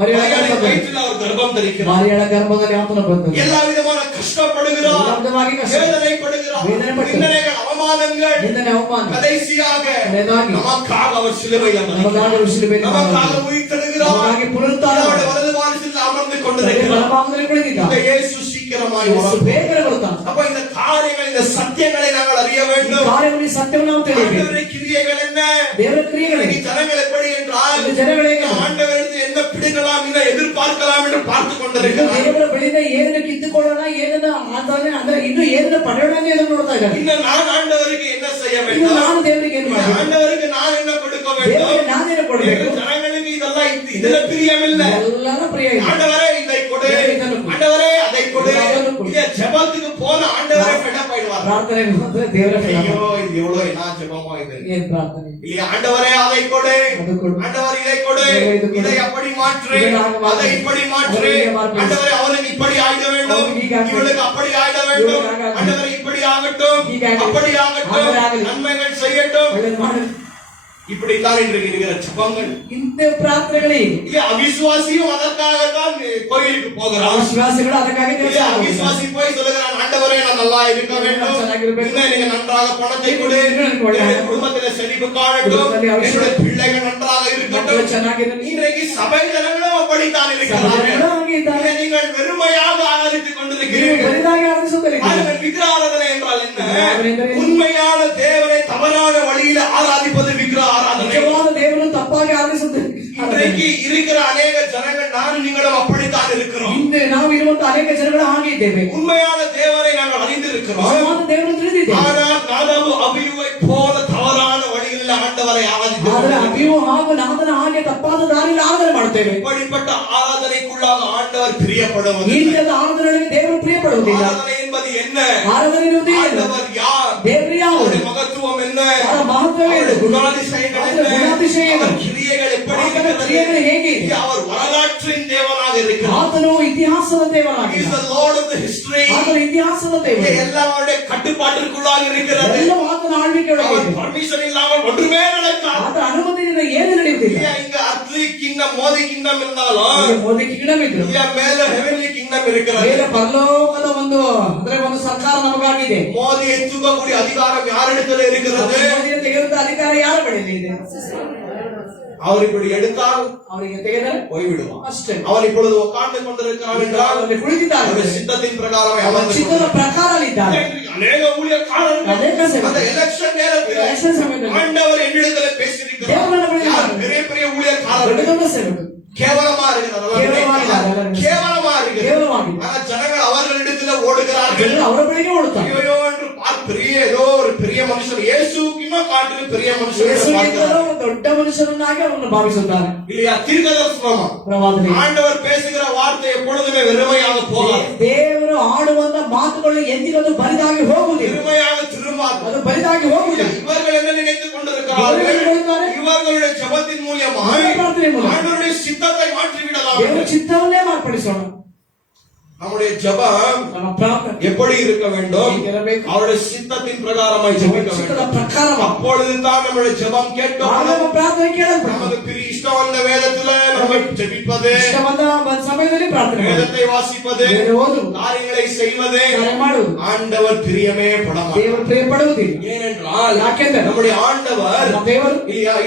மரியாளின் வயிற்றில் அவர் கர்ப்பம் தரிக்கிறார். ಮಾರಿಯಳ ಗರ್ಭದಲ್ಲಿ ಆತನು ಬಂದನು. எல்லா விதமான கஷ்டப்படுகிறார், ಎಲ್ಲ ವಿಧವಾಗಿ ಕಷ್ಟ, வேதனைப்படுகிறார், வேதனைப்பட்டு, நிந்தனைகள், அவமானங்கள். ನಿಂದನೆ, ಅವಮಾನ, கடைசியாக ಕೊನೆಯದಾಗಿ நமக்காக அவர் சிலுவையில் ನಮಗಾಗಿ ಶಿಲುಬೆಯಲ್ಲಿ நமக்காக உயிர்த்தெழுகிறார். ನಮಗಾಗಿ ಪುನರುತ್ಥಾನ அவருடைய வலது வாரிசில் அமர்ந்து ಮಾಡಿ கொண்டிருக்கிறார். ಬಲಭಾಗದಲ್ಲಿ ಕುಳಿತಿದ್ದ. இந்த இயேசு சீக்கிரமாய் ಯೇಸು வரும். ಬೇಗನೆ ಬರುತ್ತಾನೆ. அப்ப இந்த காரியங்கள், இந்த சத்தியங்களை நாங்கள் அறிய ಈ வேண்டும். ಕಾರ್ಯಗಳು, ಈ ಸತ್ಯವನ್ನು ನಾವು ತಿಳಿಯಬೇಕು. ஆண்டவருடைய கிரியைகள் என்ன? ದೇವರ ಕ್ರಿಯೆಗಳು இன்னைக்கு ஜனங்கள் எப்படி என்றால், இந்த ಜನಗಳು ಹೇಗೆ? ஆண்டவருக்கு என்ன பிடிக்கலாம், என்ன எதிர்பார்க்கலாம் என்று பார்த்து ಇನ್ನು கொண்டிருக்கிறார்கள். ದೇವರ ಬಳಿಯಿಂದ ಏನನ್ನು ಕಿತ್ತುಕೊಳ್ಳೋಣ, ಏನನ್ನ ಆದಾನೆ ಅಂದ್ರೆ ಇನ್ನು ಏನನ್ನ ಪಡೆಯೋಣ ಅಂತ ಎದುರು ನೋಡ್ತಾ ಇದ್ದಾರೆ. இன்னும் நான் ஆண்டவருக்கு என்ன செய்ய ಇನ್ನು வேண்டும்? ನಾನು ದೇವರಿಗೆ ಏನು ಮಾಡಬೇಕು? ஆண்டவருக்கு நான் என்ன கொடுக்க வேண்டும்? ದೇವರಿಗೆ ನಾನೇನು ಕೊಡಬೇಕು? ஜனங்களுக்கு இதெல்லாம் இதுல பிரியமில்லை. ಎಲ್ಲಾನು ಪ್ರಿಯ ಇದೆ. ஆண்டவரே இதை கொடு, இதನ್ನು கொடு. ஆண்டவரே அதை கொடு. இதನ್ನು கொடு. இதை ஜெபத்துக்கு போன ஆண்டவரே ஃபெடப் ஆயிடுவார். ಪ್ರಾರ್ಥನೆಗೆ ಹೋದ್ರೆ ದೇವರ ಕೈ ஐயோ இது எவ்வளவு என்ன ஜெபமா இது. ಏನ್ ಪ್ರಾರ್ಥನೆ? இல்லையா? ஆண்டவரே அதை கொடு, ಅದು ಕೊಡು. ஆண்டவர் இதை கொடு, இது கொடு. இதை அப்படி மாற்று, இதனாக மாற்று. அதை இப்படி மாற்று. அதை மாற்று. ஆண்டவரே அவனுக்கு இப்படி ஆயிட வேண்டும், அவனுக்கு ಹೀಗೆ ಆಗಬೇಕು. இவளுக்கு அப்படி ஆயிட வேண்டும். இவளுக்கு ஆகட்டும். ஆண்டவரே இப்படி ஆகட்டும், ಹೀಗೆ ಆಗಲಿ. அப்படி ஆகட்டும், அப்படி ಆಗಲಿ. நன்மைகள் செய்யட்டும். ಒಳ್ಳೆದು ಮಾಡು. இப்படித்தான் இன்றைக்கு இருக்கிற ஜெபங்கள். ಇಂಥ ಪ್ರಾರ್ಥನೆಗಳಿಗೆ இல்ல அவிசுவாசியும் அதற்காகத்தான் கோயிலுக்கு போகிறான். ವಿಶ್ವಾಸಿಗಳು ಅದಕ್ಕಾಗಿ இல்ல ದೇವರ அவிசுவாசி போய் சொல்லுகிறான், ஆண்டவரே நான் நல்லா இருக்க வேண்டும், இன்னும் எனக்கு நன்றாக பணத்தை கொடு, என்னுடைய குடும்பத்தில செழிப்பு காணட்டும், என்னுடைய பிள்ளைகள் நன்றாக இருக்கட்டும். ಚೆನ್ನಾಗಿರಲಿ. இன்றைக்கு சபை ஜனங்களும் அப்படித்தான் இருக்கிறார்கள். இதை நீங்கள் வெறுமையாக ஆராதித்துக் கொண்டிருக்கிறீர்கள். ಬರಿದಾಗಿ ಆರಾಧಿಸುತ್ತಾರೆ. பாருங்கள், விக்கிரகாராதனை என்றால் என்ன? உண்மையான தேவனை தவறான வழியில ஆராதிப்பது விக்கிரக ஆராதனை. ನಿಜವಾದ ದೇವರನ್ನು ತಪ್ಪಾಗಿ ಆರಾಧಿಸುತ್ತಾರೆ. இன்றைக்கு இருக்கிற அநேக ஜனங்கள், நானும் நீங்களும் அப்படித்தான் இருக்கிறோம். ಹಿಂದೆ ನಾವು ಇರುವಂತ ಅನೇಕ ಜನಗಳು ಹಾಗೆ ಇದ್ದೇವೆ. உண்மையான தேவனை நாங்கள் அறிந்திருக்கிறோம். ನಿಜವಾದ ದೇವರನ್ನು ತಿಳಿದಿದ್ದೇವೆ. ஆனால் நாதாபு அபியூவை போல தவறான வழியில் ஆண்டவரை ಆದರೆ ஆராதித்து ಅಭಿಯು ಹಾಗೂ ನಾದನ ಹಾಗೆ ತಪ್ಪಾದ ದಾರಿಯಲ್ಲಿ ಆರಾಧನೆ ಮಾಡ್ತೇವೆ. இப்படிப்பட்ட ஆராதனைக்குள்ளாக ஆண்டவர் பிரியப்படுவது. ಈ ರೀತಿಯಾದ ಆರಾಧನೆಗಳಿಗೆ ದೇವರು ಪ್ರಿಯ ಪಡುವುದಿಲ್ಲ. ஆராதனை என்பது என்ன? ಆರಾಧನೆ ಎನ್ನುವುದು ಏನು? ஆண்டவர் யார்? ದೇವರು ಯಾರು? அவருடைய மகத்துவம் என்ன? ಅವರ ಮಹತ್ವವೇನು? அவருடைய குணாதிசயங்கள் ಅವರ என்ன? ಗುಣಾತಿಶಯ ಏನು? அவர் கிரியைகள் எப்படி ಆತನ இருக்கிறது? ಕ್ರಿಯೆಗಳು ಹೇಗೆ? அவர் வரலாற்றின் தேவனாக இருக்கிறார். ಆತನು ಇತಿಹಾಸದ He is ದೇವರಾಗಿದ್ದಾನೆ. the Lord of the history. ಆತನು ಇತಿಹಾಸದ ದೇವರು. எல்லாம் அவருடைய கட்டுப்பாட்டிற்குள்ளாக இருக்கிறது. ಎಲ್ಲವೂ ಆತನ ಆಳ್ವಿಕೆಯೊಳಗೆ அவர் ಇದೆ. பர்மிஷன் இல்லாமல் ஒன்றுமே நடக்காது. ಆತನ ಅನುಮತಿಯಿಂದ ಏನು ನಡೆಯುವುದಿಲ್ಲ. இங்க அர்த்லி கிங்டம், மோதி கிங்டம் இருந்தாலும் ಇಲ್ಲಿ ಮೋದಿ ಕಿಂಗ್ಡಮ್ ಇದ್ರು. இங்க மேல ஹெவன்லி கிங்டம் இருக்கிறது. ಬೇರೆ ಪರಲೋಕದ ಒಂದು ಅಂದ್ರೆ ಒಂದು ಸರ್ಕಾರ ನಮಗಾಗಿದೆ. மோதியை தூக்கக்கூடிய அதிகாரம் யாரிடத்துல இருக்கிறது? ಮೋದಿಯನ್ನು ತೆಗೆದಂತ ಅಧಿಕಾರ ಯಾರ ಬಳಿಯಲ್ಲಿ ಇದೆ? அவர் இப்படி எடுத்தால் ಅವರಿಗೆ ತೆಗೆದರೆ போய்விடுவான். ಅಷ್ಟೇ. அவன் இப்பொழுது உட்கார்ந்து கொண்டிருக்கிறான் என்றால் ಅಲ್ಲಿ ಕುಳಿತಿದ್ದಾರೆ. அவருடைய சித்தத்தின் பிரகாரம் ಅವರ ಚಿತ್ತದ ಪ್ರಕಾರ ಅಲ್ಲಿದ್ದಾರೆ. அநேக ஊழியக்காரர்கள் ಅನೇಕ ಸೇವಕರು. அந்த எலெக்ஷன் நேரத்தில் ಎಲೆಕ್ಷನ್ ಸಮಯದಲ್ಲಿ ஆண்டவர் என்னிடத்துல பேசியிருக்கிறார். ದೇವರನ್ನ ಬಳಿ யார் பெரிய பெரிய ದೊಡ್ಡ ஊழியக்காரர்கள் ದೊಡ್ಡ ಸೇವಕರು கேவலமா இருக்கிறார். கேவலமா இருக்கிறது. ಕೇವಲವಾಗಿದೆ. ஆனா ஜனங்கள் அவர்களிடத்துல ஓடுகிறார்கள். ಜನರು ಅವರ ಬಳಿಗೆ ಓಡುತ್ತಾರೆ. ஐயோ என்று பெரிய ஏதோ ஒரு பெரிய மனுஷன், இயேசுக்குமா காட்டிலும் பெரிய மனுஷன் ಯೇಸುವಿಗಿಂತಲೂ ದೊಡ್ಡ ಮನುಷ್ಯರನ್ನಾಗಿ ಅವರನ್ನು ಭಾವಿಸುತ್ತಾರೆ. இல்லையா? தீர்க்கதரிசனம் ಪ್ರವಾದನೆ. ஆண்டவர் பேசுகிற வார்த்தை எப்பொழுதுமே வெறுமையாக போகாது. ದೇವರು ಆಡುವಂತ ಮಾತುಗಳು ಎಂದಿಗೂ ಬರಿದಾಗಿ ಹೋಗುವುದಿಲ್ಲ. வெறுமையாக திரும்பாது. ಅದು ಬರಿದಾಗಿ ಹೋಗುವುದಿಲ್ಲ. இவர்கள் என்ன நினைத்துக் கொண்டிருக்கிறார்கள்? இவர்களுடைய ஜெபத்தின் மூலமாக ஆண்டவருடைய சித்தத்தை மாற்றிவிடலாம். ದೇವರ ಚಿತ್ತವನ್ನೇ ಮಾರ್ಪಡಿಸೋಣ. நம்முடைய ஜெபம் ನಮ್ಮ ಪ್ರಾರ್ಥನೆ எப்படி இருக்க வேண்டும்? அவருடைய சித்தத்தின் பிரகாரமாய் ஜெபிக்க ಚಿತ್ತದ வேண்டும். ಪ್ರಕಾರ அப்பொழுதுதான் நம்முடைய ஜெபம் கேட்கும். ನಮ್ಮ ಪ್ರಾರ್ಥನೆ ಕೇಳಲ್ಪಡುತ್ತದೆ. நமக்கு பிரிய இஷ்டம் வந்த வேதத்துல நம்ம ஜெபிப்பது, ಇಷ್ಟವಾದ ಸಮಯದಲ್ಲಿ ಪ್ರಾರ್ಥನೆ ಮಾಡುವುದು. வேதத்தை வாசிப்பது, ಬೇರೆ ಓದುವುದು, காரியங்களை செய்வது ಕಾರ್ಯ ಮಾಡುವುದು ஆண்டவர் பிரியமே படமாட்டார். ದೇವರು ಪ್ರಿಯ ಪಡುವುದಿಲ್ಲ. ஏனென்றால் ಯಾಕೆಂದರೆ நம்முடைய ஆண்டவர் ನಮ್ಮ ದೇವರು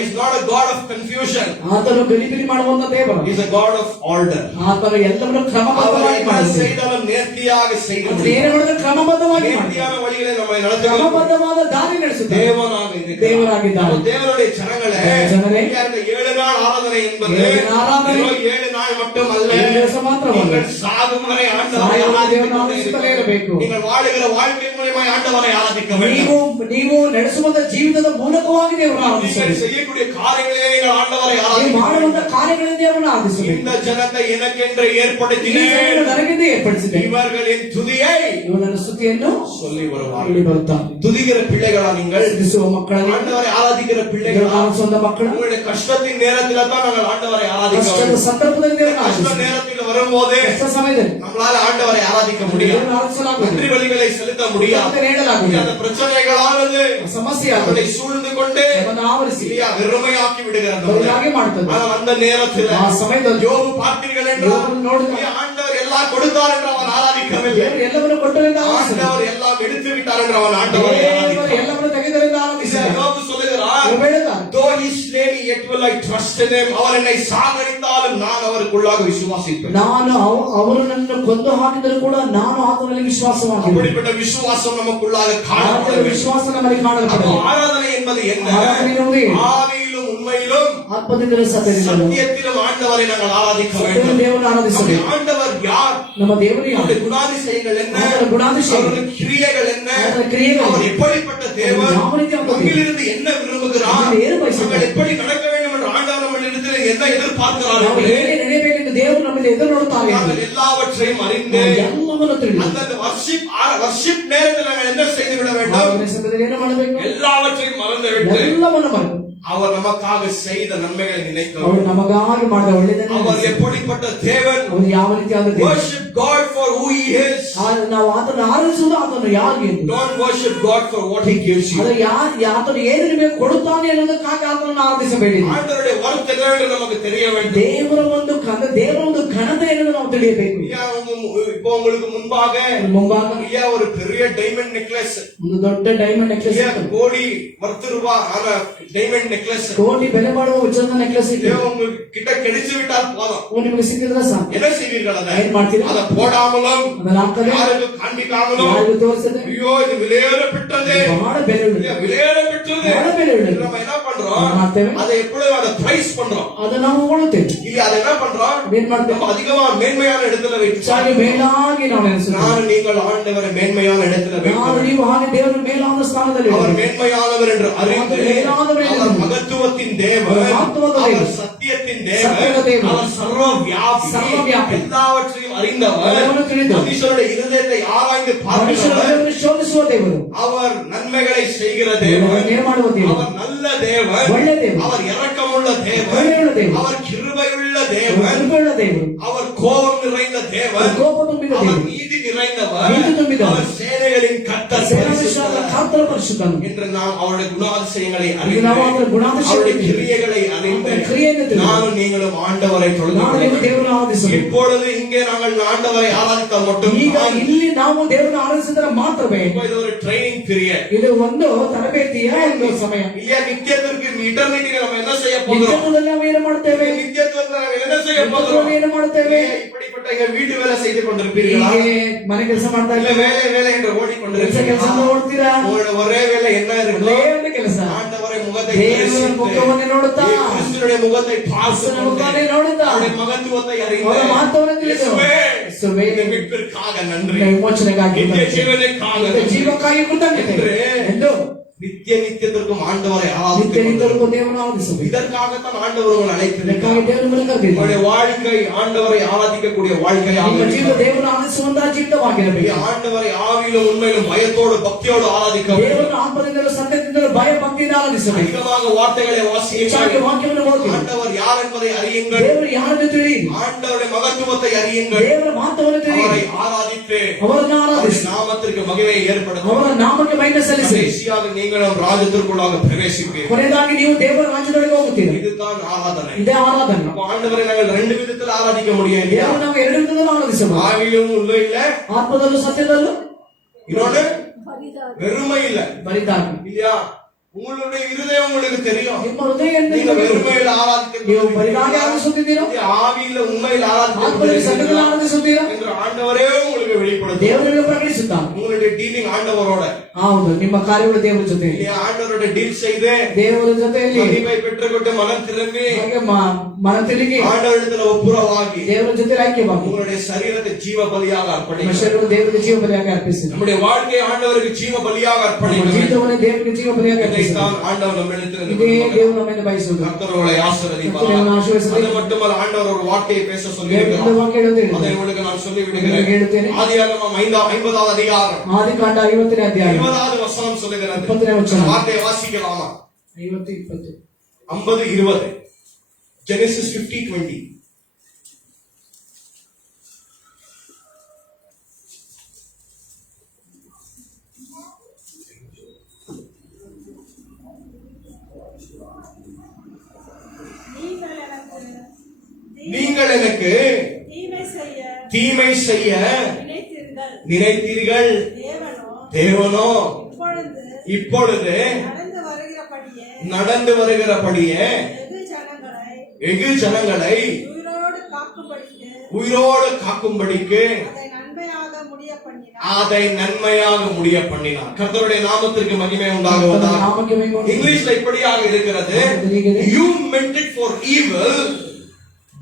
is not a God of confusion. ಆತನು ಗಲಿಬಿಲಿ ಮಾಡುವಂತ ದೇವರು. He is a God of order. ಆತನು ಎಲ್ಲವನ್ನೂ அவர் ಕ್ರಮಬದ್ಧವಾಗಿ என்ன ಮಾಡುತ್ತಾನೆ. செய்தாலும் நேர்த்தியாக செய்து ಆತನು ಏನು ಮಾಡಿದ್ರು ಕ್ರಮಬದ್ಧವಾಗಿ ಮಾಡುತ್ತಾನೆ. நேர்த்தியான வழிகளை நம்மை நடத்துகிறார். ಕ್ರಮಬದ್ಧವಾದ ದಾರಿ ನಡೆಸುತ್ತಾನೆ. தேவனாக இருக்கிறார். ದೇವರಾಗಿದ್ದಾನೆ. அப்ப தேவனுடைய ஜனங்களே, ಜನರೇ, இந்த 7 நாள் ஆராதனை என்பது ஏழு ஆராதனை வெறும் 7 நாள் மட்டும் அல்ல. 7 ದಿವಸ ಮಾತ್ರವಲ್ಲ. நீங்கள் சாகும் வரை ஆண்டவரை ಸಾಯುವ ದೇವರನ್ನು ஆராதித்துக் ಆರಾಧಿಸುತ್ತಲೇ ಇರಬೇಕು. நீங்கள் வாழுகிற வாழ்க்கை மூலமாய் ஆண்டவரை ஆராதிக்க வேண்டும். ನೀವು ನಡೆಸುವಂತ ಜೀವಿತದ ಮೂಲಕವಾಗಿ ದೇವರನ್ನು ಆರಾಧಿಸಬೇಕು. நீங்கள் செய்யக்கூடிய காரியங்களிலே நீங்கள் ஆண்டவரை ನೀವು ஆராதிக்க ಮಾಡುವಂತ வேண்டும். ಕಾರ್ಯಗಳಿಂದ ದೇವರನ್ನು ಆರಾಧಿಸಬೇಕು. இந்த ஜனத்தை எனக்கென்று ಈ ஏற்படுத்தினேன். ಜನರನ್ನು ನನಗೆಂದೇ ಏರ್ಪಡಿಸಿದೆ. இவர்களின் துதியை ಇವನ ಸ್ತುತಿಯನ್ನು சொல்லி வருவார்கள். ಹೇಳಿ ಬರುತ್ತಾನೆ. துதிக்கிற பிள்ளைகளா நீங்கள்? ಸ್ತುತಿಸುವ ಮಕ್ಕಳನ್ನು, ஆண்டவரை ஆராதிக்கிற பிள்ளைகளா? ಆರಾಧಿಸುವಂತ ಮಕ್ಕಳು, உங்களுடைய கஷ்டத்தின் நேரத்துல தான் நாங்கள் ஆண்டவரை ஆராதிக்க ಕಷ್ಟದ வேண்டும். ಸಂದರ್ಭದಲ್ಲಿ ದೇವರನ್ನು கஷ்ட ಆರಾಧಿಸಬೇಕು. நேரத்தில் வரும்போது ಕಷ್ಟ ಸಮಯದಲ್ಲಿ நம்மளால ஆண்டவரை ஆராதிக்க முடியாது. ದೇವರನ್ನು ಆರಾಧಿಸಲಾಗುವುದು. நன்றி பலிகளை செலுத்த முடியாது. ಪ್ರಾರ್ಥನೆ ಹೇಳಲಾಗುವುದು. அந்த பிரச்சனைகளானது ಸಮಸ್ಯೆ நம்மை ಆಗುತ್ತದೆ. சூழ்ந்து கொண்டு ನಮ್ಮನ್ನು ಆವರಿಸಿ இல்லையா, வெறுமையாக்கி விடுகிறது. ಬರಿದಾಗಿ ಮಾಡುತ್ತದೆ. ஆனால் அந்த நேரத்தில் ಆ ಸಮಯದಲ್ಲಿ யோபு பார்த்தீர்கள் என்றால் யோபு ನೋಡಿದ. ஆண்டவர் எல்லாம் கொடுத்தார் என்று அவன் ஆராதிக்கவில்லை. ದೇವರು ಎಲ್ಲವನ್ನು ಕೊಟ್ಟರಿಂದ ಆರಾಧಿಸಿದ. ஆண்டவர் எல்லாம் எடுத்து விட்டார் என்று அவன் ஆண்டவரை ದೇವರು ஆராதித்தார். ಎಲ್ಲವನ್ನು ತೆಗೆದರಿಂದ ಆರಾಧಿಸಿದ. யோபு சொல்லுகிறார், சொல்லுகிறார், இவன் எழுதுறான். though he slay me, yet will I trust in him. அவர் என்னை சாகடித்தாலும் நான் அவருக்குள்ளாக விசுவாசிப்பேன். ನಾನು ಅವರು ನನ್ನ ಕೊಂದು ಹಾಕಿದರೂ ಕೂಡ ನಾನು ಆತನಲ್ಲಿ ವಿಶ್ವಾಸವಾಗಿದ್ದೇನೆ. அப்படிப்பட்ட விசுவாசம் நமக்குள்ளாக ಆತನ காணப்பட வேண்டும். ವಿಶ್ವಾಸ ನಮ್ಮಲ್ಲಿ ಕಾಣಲ್ಪಡಬೇಕು. ஆராதனை என்பது என்ன? ಆರಾಧನೆ ಎನ್ನುವುದು ஆவியிலும் உண்மையிலும் ಆತ್ಮದಿಂದಲೂ ಸತ್ಯದಿಂದಲೂ சத்தியத்திலும் ஆண்டவரை நாங்கள் ஆராதிக்க ಸತ್ಯದ வேண்டும். ದೇವರನ್ನು ಆರಾಧಿಸಬೇಕು. நம்முடைய ஆண்டவர் யார்? ನಮ್ಮ ದೇವರು ಯಾರು? அவருடைய குணாதிசயங்கள் என்ன? ಅವರ ಗುಣಾತಿಶಯಗಳು, அவருடைய கிரியைகள் என்ன? ಅವರ ಕ್ರಿಯೆಗಳು, அவர் எப்படிப்பட்ட தேவன்? ಯಾವ ರೀತಿಯ ದೇವರು? நம்மிலிருந்து என்ன விரும்புகிறார்? நம்மில் ಏನು ಬಯಸುತ್ತಾನೆ? நாங்கள் எப்படி நடக்க வேண்டும் என்று ஆண்டவர் நம்மிடத்தில் என்ன எதிர்பார்க்கிறார் ನಾವು என்று ಹೇಗೆ ನಡೆಯಬೇಕೆಂದು ದೇವರು ನಮ್ಮಲ್ಲಿ ಎದುರು ನೋಡುತ್ತಾರೆ. நாங்கள் எல்லாவற்றையும் அறிந்து ಎಲ್ಲವನ್ನು ತಿಳಿದು அந்த வர்ஷிப் நேரத்தில் நாங்கள் என்ன செய்து விட வேண்டும்? ಆರಾಧನೆ ಸಮಯದಲ್ಲಿ ಏನು ಮಾಡಬೇಕು? எல்லாவற்றையும் மறந்துவிட்டு ಎಲ್ಲವನ್ನು ಮರೆತು அவர் நமக்காக செய்த நன்மைகளை நினைத்தோம். ಅವರು ನಮಗಾಗಿ ಮಾಡಿದ ಒಳ್ಳೆಯದನ್ನು அவர் ನೆನೆಸಿ, எப்படிப்பட்ட தேவன்? ಅವರು ಯಾವ ರೀತಿಯಾದ ದೇವರು? Worship God for who he is. ನಾವು ಆತನ ಆರಾಧಿಸುವುದು ಆತನು ಯಾರಿಗೆ ಎಂದು. Don't worship God for what he gives you. ಅದು ಆತನು ಏನು ನಿಮಗೆ ಕೊಡುತ್ತಾನೆ ಅನ್ನೋದಕ್ಕಾಗಿ ಆತನನ್ನು ಆರಾಧಿಸಬೇಡಿ. ஆண்டவருடைய worth என்னவென்று நமக்கு தெரிய வேண்டும். ದೇವರ ಒಂದು ಘನತೆ என்னன்னு ನಾವು ತಿಳಿಯಬೇಕು. இப்போ உங்களுக்கு முன்பாக ಮುಂಭಾಗ ஒரு பெரிய டைமண்ட் நெக்லஸ், ಒಂದು ದೊಡ್ಡ ಡೈಮಂಡ್ ನೆಕ್ಲೆಸ್ ಇತ್ತು. கோடி வர்த்து ரூபாய் ஆன டைமண்ட் நெக்லஸ் ಕೋಟಿ ಬೆಲೆ ಬಾಳುವ ವಜ್ರದ ನೆಕ್ಲೆಸ್ ಇತ್ತು. உங்ககிட்ட கிடைச்சு விட்டால் போதும். ನಿಮಗೆ ಸಿಕ್ಕಿದ್ರೆ ಸಾಕು. என்ன செய்வீர்கள்? அதை ಏನ್ ಮಾಡ್ತೀರಿ? அதை போடாமலும் ಅದನ್ನ ಹಾಕದೆ, யாருக்கு காண்பிக்காமலும், ಯಾರಿಗೂ ತೋರಿಸದೆ, ஐயோ இது விலையேறப்பட்டது, ಬಹಳ ಬೆಲೆ ಉಳ್ಳது, விலையேறப்பட்டது, ಬಹಳ ಬೆಲೆ ಉಳ್ಳದು. நம்ம என்ன பண்றோம்? ಮಾಡ್ತೇವೆ, அதை எப்பொழுதும் அதை பிரைஸ் பண்றோம். ಅದನ್ನ ನಾವು ಹೊಗಳುತ್ತೇವೆ. இல்ல அதை என்ன பண்றோம்? ಏನ್ ಮಾಡ್ತೇವೆ? நம்ம அதிகமா மேன்மையான இடத்துல ಹೆಚ್ಚಾಗಿ வைத்து ಮೇಲಾಗಿ ನಾವು ನೆನೆಸುತ್ತೇವೆ. நான் நீங்கள் ஆண்டவரை மேன்மையான இடத்துல ನಾನು வைத்து ನೀವು ಹಾಗೆ ದೇವರ ಮೇಲಾದ ಸ್ಥಾನದಲ್ಲಿ அவர் ಇದ್ದೀರಿ. மேன்மையானவர் என்று அறிந்து மேலானவர் என்று அவர் மகத்துவத்தின் தேவன், மகத்துவத்தின் அவர் தேவன், சத்தியத்தின் சத்தியத்தின் தேவன், தேவன், அவர் சர்வவியாபி, சர்வவியாபி, எல்லாவற்றையும் அறிந்தவர், எல்லாவற்றையும் தெரிந்தவர், மனுஷனுடைய இருதயத்தை ஆராய்ந்து பார்க்கிறவர், ಮನುಷ್ಯರನ್ನು ಶೋಧಿಸುವ ದೇವರು, அவர் நன்மைகளை செய்கிற தேவன், ಒಳ್ಳೆಯದನ್ನೇ ಮಾಡುವ ದೇವರು, அவர் நல்ல தேவன், ಒಳ್ಳೆಯ ದೇವರು, அவர் இரக்கமுள்ள தேவன், ಕರುಣೆಯುಳ್ಳ ದೇವರು, அவர் கிருபையுள்ள தேவன், ಕೃಪೆಯುಳ್ಳ ದೇವರು, அவர் கோபம் நிறைந்த தேவன், ಕೋಪ ತುಂಬಿದ அவர் ದೇವರು, நீதி நிறைந்தவர், நீதி ತುಂಬಿದவர், அவர் சேனைகளின் கர்த்தர் ಸೇನಾಧೀಶರಾದ பரிசுத்தர் ಕರ್ತನ ಪರಿಶುದ್ಧನು என்று நாம் அவருடைய குணாதிசயங்களை ಇದು அறிந்து ನಾವು ಅವರ ಗುಣಾತಿಶಯಗಳನ್ನು அவருடைய ತಿಳಿದು, கிரியைகளை அறிந்து ಅವರ ಕ್ರಿಯೆಯನ್ನು ತಿಳಿದು, நானும் நீங்களும் ஆண்டவரை தொழுது ನಾವು ನೀವು கொள்ளுங்கள். ದೇವರನ್ನು ಆರಾಧಿಸಬೇಕು. இப்பொழுது இங்கே நாங்கள் ஆண்டவரை ஆராதித்தால் மட்டும் ಈಗ ಇಲ್ಲಿ ನಾವು ದೇವರನ್ನು ಆರಾಧಿಸಿದರೆ ಮಾತ್ರವೇ இது ஒரு ட்ரைனிங் பீரியட். ಇದು ಒಂದು ತರಬೇತಿಯ ಒಂದು ಸಮಯ. இல்லையா? நித்தியத்திற்கு இட்டர்னிட்டிக்கு நம்ம என்ன செய்ய போகிறோம்? ನಿತ್ಯತ್ವದಲ್ಲಿ ನಾವು ಏನು ಮಾಡುತ್ತೇವೆ? நித்தியத்துவத்தில் நம்ம என்ன செய்ய போகிறோம்? ನಿತ್ಯತ್ವದಲ್ಲಿ ಏನು ಮಾಡುತ್ತೇವೆ? இல்லையா? இப்படிப்பட்ட இங்க வீட்டு வேலை செய்து கொண்டிருப்பீர்களா? ಹೀಗೆ ಮನೆ ಕೆಲಸ ಮಾಡ್ತಾ இல்ல ಇಲ್ಲ, வேலை வேலை என்று ಕೆಲಸ ஓடிக்கொண்டிருப்பீர்களா? ಓಡ್ತೀರಾ? உங்களோட ஒரே வேலை என்ன இருக்கு? ಒಳ್ಳೆಯ ಒಂದು ಕೆಲಸ. ஆண்டவரை முகத்தை ದೇವರ தரிசித்து, ಮುಖವನ್ನು ನೋಡುತ್ತಾ, கிறிஸ்துவினுடைய முகத்தை ಕ್ರಿಸ್ತನ பார்த்து ಮುಖವನ್ನು ನೋಡುತ್ತಾ, அவருடைய மகத்துவத்தை ಅವರ அறிந்து ಮಹತ್ವವನ್ನು ತಿಳಿದು, இயேசுவே, ಯೇಸುವೇ, இந்த மீட்பிற்காக நன்றி, ವಿಮೋಚನೆಗಾಗಿ நித்திய ಕೃತಜ್ಞತೆ, ஜீவனுக்காக ನಿತ್ಯ நன்றி. ಜೀವಕ್ಕಾಗಿ ಕೃತಜ್ಞತೆ ಎಂದು நித்தியத்திற்கும் ஆண்டவரை ನಿತ್ಯ ஆராதித்துக் ನಿತ್ಯಕ್ಕೂ ದೇವರನ್ನು ಆರಾಧಿಸಬೇಕು. இதற்காகத்தான் ஆண்டவர் உங்களை அழைத்திருக்கிறார். ಇದಕ್ಕಾಗಿ ದೇವರು ನಿಮ್ಮನ್ನು ಕರೆದಿದ್ದಾನೆ. உங்களுடைய வாழ்க்கை ஆண்டவரை ஆராதிக்கக்கூடிய வாழ்க்கையாக ನಿಮ್ಮ ಜೀವಿತ இருக்கணும். ದೇವರನ್ನು ಆರಾಧಿಸುವಂತಹ ಜೀವಿತವಾಗಿರಬೇಕು. நீ ஆண்டவரை ஆவியிலும் உண்மையிலும் பயத்தோடு பக்தியோடு ஆராதிக்க வேண்டும். ದೇವರನ್ನು ಆತ್ಮದಿಂದಲೂ ಸತ್ಯದಿಂದಲೂ ಭಯ ಭಕ್ತಿಯಿಂದ ಆರಾಧಿಸಬೇಕು. அதிகமாக வார்த்தைகளை ಹೆಚ್ಚಾಗಿ வாசியுங்கள். ವಾಕ್ಯವನ್ನು ಓದಿ. ஆண்டவர் யார் என்பதை அறியுங்கள். ದೇವರು ಯಾರನ್ನು ತಿಳಿಯಿರಿ. ஆண்டவருடைய மகத்துவத்தை அறியுங்கள். ದೇವರ ಮಹತ್ವವನ್ನು ತಿಳಿಯಿರಿ. அவரை ஆராதித்து ಅವರನ್ನು அவருடைய ಆರಾಧಿಸಿ நாமத்திற்கு மகிமையை ஏற்படுத்தும். ಅವರ ನಾಮಕ್ಕೆ ಮಹಿಮೆ ಸಲ್ಲಿಸಿ. கடைசியாக நீங்களும் ராஜ்யத்திற்குள்ளாக பிரவேசிப்பீர்கள். ಕೊನೆಯದಾಗಿ ನೀವು ದೇವರ ರಾಜ್ಯದೊಳಗೆ ಹೋಗುತ್ತೀರಿ. இதுதான் ஆராதனை. ಇದೇ ಆರಾಧನೆ. அப்ப ஆண்டவரை நாங்கள் ரெண்டு விதத்தில் ஆராதிக்க முடியும் இல்லையா? ದೇವರು ನಾವು ಎರಡು ವಿಧದಲ್ಲಿ ಆರಾಧಿಸಬಹುದು. ஆவியிலும் உள்ள இல்ல, ಆತ್ಮದಲ್ಲೂ ಸತ್ಯದಲ್ಲೂ இன்னொன்னு வெறுமை இல்ல, ಬರಿದಾಗಿ. இல்லையா? உங்களுடைய இருதயம் உங்களுக்கு தெரியும். ನಿಮ್ಮ ಹೃದಯ நீங்க வெறுமையில் ஆராதிக்க ನೀವು ಬರಿದಾಗಿ ಆರಾಧಿಸುತ್ತಿದ್ದೀರಾ, ஆவியில உண்மையில் ஆராதிக்க ಆತ್ಮದಲ್ಲಿ ಸತ್ಯದಲ್ಲಿ ಆರಾಧಿಸುತ್ತೀರಾ என்று ஆண்டவரே உங்களுக்கு வெளிப்படுத்தும். ದೇವರನ್ನು ಪ್ರಕಟಿಸುತ್ತಾನೆ. உங்களுடைய டீலிங் ஆண்டவரோட ಹೌದು, ನಿಮ್ಮ ಕಾರ್ಯಗಳು ದೇವರ ಜೊತೆ இல்லையா? ஆண்டவரோட டீல் செய்து ದೇವರ ಜೊತೆಯಲ್ಲಿ மகிமை பெற்றுக்கொண்டு மனம் திரும்பி ಹಾಗೆ ಮನ ತಿರುಗಿ ஆண்டவரிடத்துல ஒப்புரவாகி ದೇವರ ಜೊತೆ ಐಕ್ಯವಾಗಿ உங்களுடைய சரீரத்தை ஜீவ பலியாக அர்ப்பணிக்க. ಮನುಷ್ಯರು ದೇವರಿಗೆ ಜೀವ ಬಲಿಯಾಗಿ ಅರ್ಪಿಸಿದರು. நம்முடைய வாழ்க்கையை ஆண்டவருக்கு ஜீவ பலியாக ನಮ್ಮ அர்ப்பணிக்க. ಜೀವಿತವನ್ನೇ ದೇವರಿಗೆ ಜೀವ ಬಲಿಯಾಗಿ ಅರ್ಪಿಸಿದರು. இதைத்தான் ஆண்டவர் நம்மிடத்தில் ಇದೇ ದೇವರು ನಮ್ಮಿಂದ ಬಯಸುವುದು. கர்த்தர்களை ஆசீர்வதிப்பார். ಕರ್ತನನ್ನು ಆಶೀರ್ವದಿಸಲಿ. அது மட்டுமல்ல, ஆண்டவர் ஒரு வார்த்தையை பேச ದೇವರಿಂದ சொல்லியிருக்கிறார். ವಾಕ್ಯ ಹೇಳುವುದೇ ಇಲ್ಲ. அதை உங்களுக்கு நான் சொல்லி ನಿಮಗೆ விடுகிறேன். ಹೇಳುತ್ತೇನೆ. ஆதியாகமம் 50வது அதிகாரம் ಆದಿಕಾಂಡ 50ನೇ ಅಧ್ಯಾಯ 20வது வசனம் சொல்லுகிறது. 20ನೇ ವಚನ. வார்த்தையை வாசிக்கலாமா? 50 20 50:20. ஜெனசிஸ் 50:20. நீங்கள் எனக்கு தீமை செய்ய நினைத்தீர்கள். தேவனோ தேவனோ இப்பொழுது இப்பொழுது நடந்து வருகிறபடியே நடந்து வருகிறபடியே வெகு ஜனங்களை வெகு ஜனங்களை உயிரோடு காக்கும்படிக்கு உயிரோடு காக்கும்படிக்கு அதை நன்மையாக முடிய பண்ணினார். அதை நன்மையாக முடிய பண்ணினார். கர்த்தருடைய நாமத்திற்கு மகிமை உண்டாகுவதாக. இங்கிலீஷ்ல இப்படியாக இருக்கிறது, you meant it for evil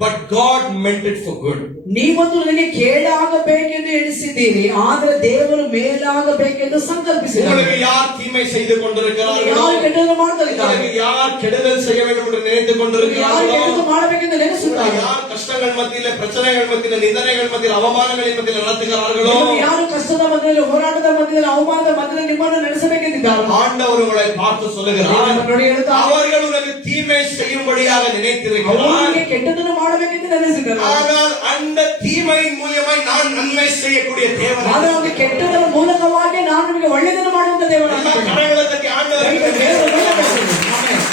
but God meant it for good. ನೀವಂತೂ ನನಗೆ ಕೇಡಾಗಬೇಕೆಂದು ಎಣಿಸಿದ್ದೀರಿ, ಆದರೆ ದೇವರು ಮೇಲಾಗಬೇಕೆಂದು ಸಂಕಲ್ಪಿಸಿದ್ದಾರೆ. உங்களுக்கு யார் தீமை செய்து கொண்டிருக்கிறார்களோ, ಯಾರು ಕೆಟ್ಟದ್ದು ಮಾಡ್ತಿದ್ದಾರೆ, உங்களுக்கு யார் கெடுதல் செய்ய வேண்டும் என்று நினைத்து ಯಾರು கொண்டிருக்கிறார்களோ, ಕೆಟ್ಟದ್ದು ಮಾಡಬೇಕೆಂದು ನೆನೆಸುತ್ತಾರೆ, யார் கஷ்டங்கள் மத்தியில, பிரச்சனைகள் மத்தியில, நிந்தனைகள் மத்தியில, அவமானங்களின் மத்தியில நடத்துகிறார்களோ, ಯಾರು ಕಷ್ಟದ ಮಧ್ಯದಲ್ಲಿ, ಹೋರಾಟದ ಮಧ್ಯದಲ್ಲಿ, ಅವಮಾನದ ಮಧ್ಯದಲ್ಲಿ ನಿಮ್ಮನ್ನು ನಡೆಸಬೇಕೆಂದಿದ್ದಾರೆ, ஆண்டவர் உங்களை பார்த்து சொல்லுகிறார், ನೋಡಿ ಹೇಳ್ತಾರೆ, அவர்கள் உனக்கு தீமை செய்யும்படியாக நினைத்திருக்கிறார், ಅವರಿಗೆ ಕೆಟ್ಟದನ್ನು ಮಾಡಬೇಕೆಂದು ನೆನೆಸಿದ್ದಾರೆ, ஆனால் அந்த தீமையின் மூலமாய் நான் நன்மை செய்யக்கூடிய தேவன். ಆದರೆ ಅವರಿಗೆ ಕೆಟ್ಟದರ ಮೂಲಕವಾಗಿ ನಾನು ನಿಮಗೆ ಒಳ್ಳೆಯದನ್ನು ಮಾಡುವಂತ ದೇವರಾಗಿದ್ದೇನೆ. கரங்களை தட்டி ஆண்டவருக்கு ದೇವರು ಒಳ್ಳೆಯದು. ಆಮೆನ್.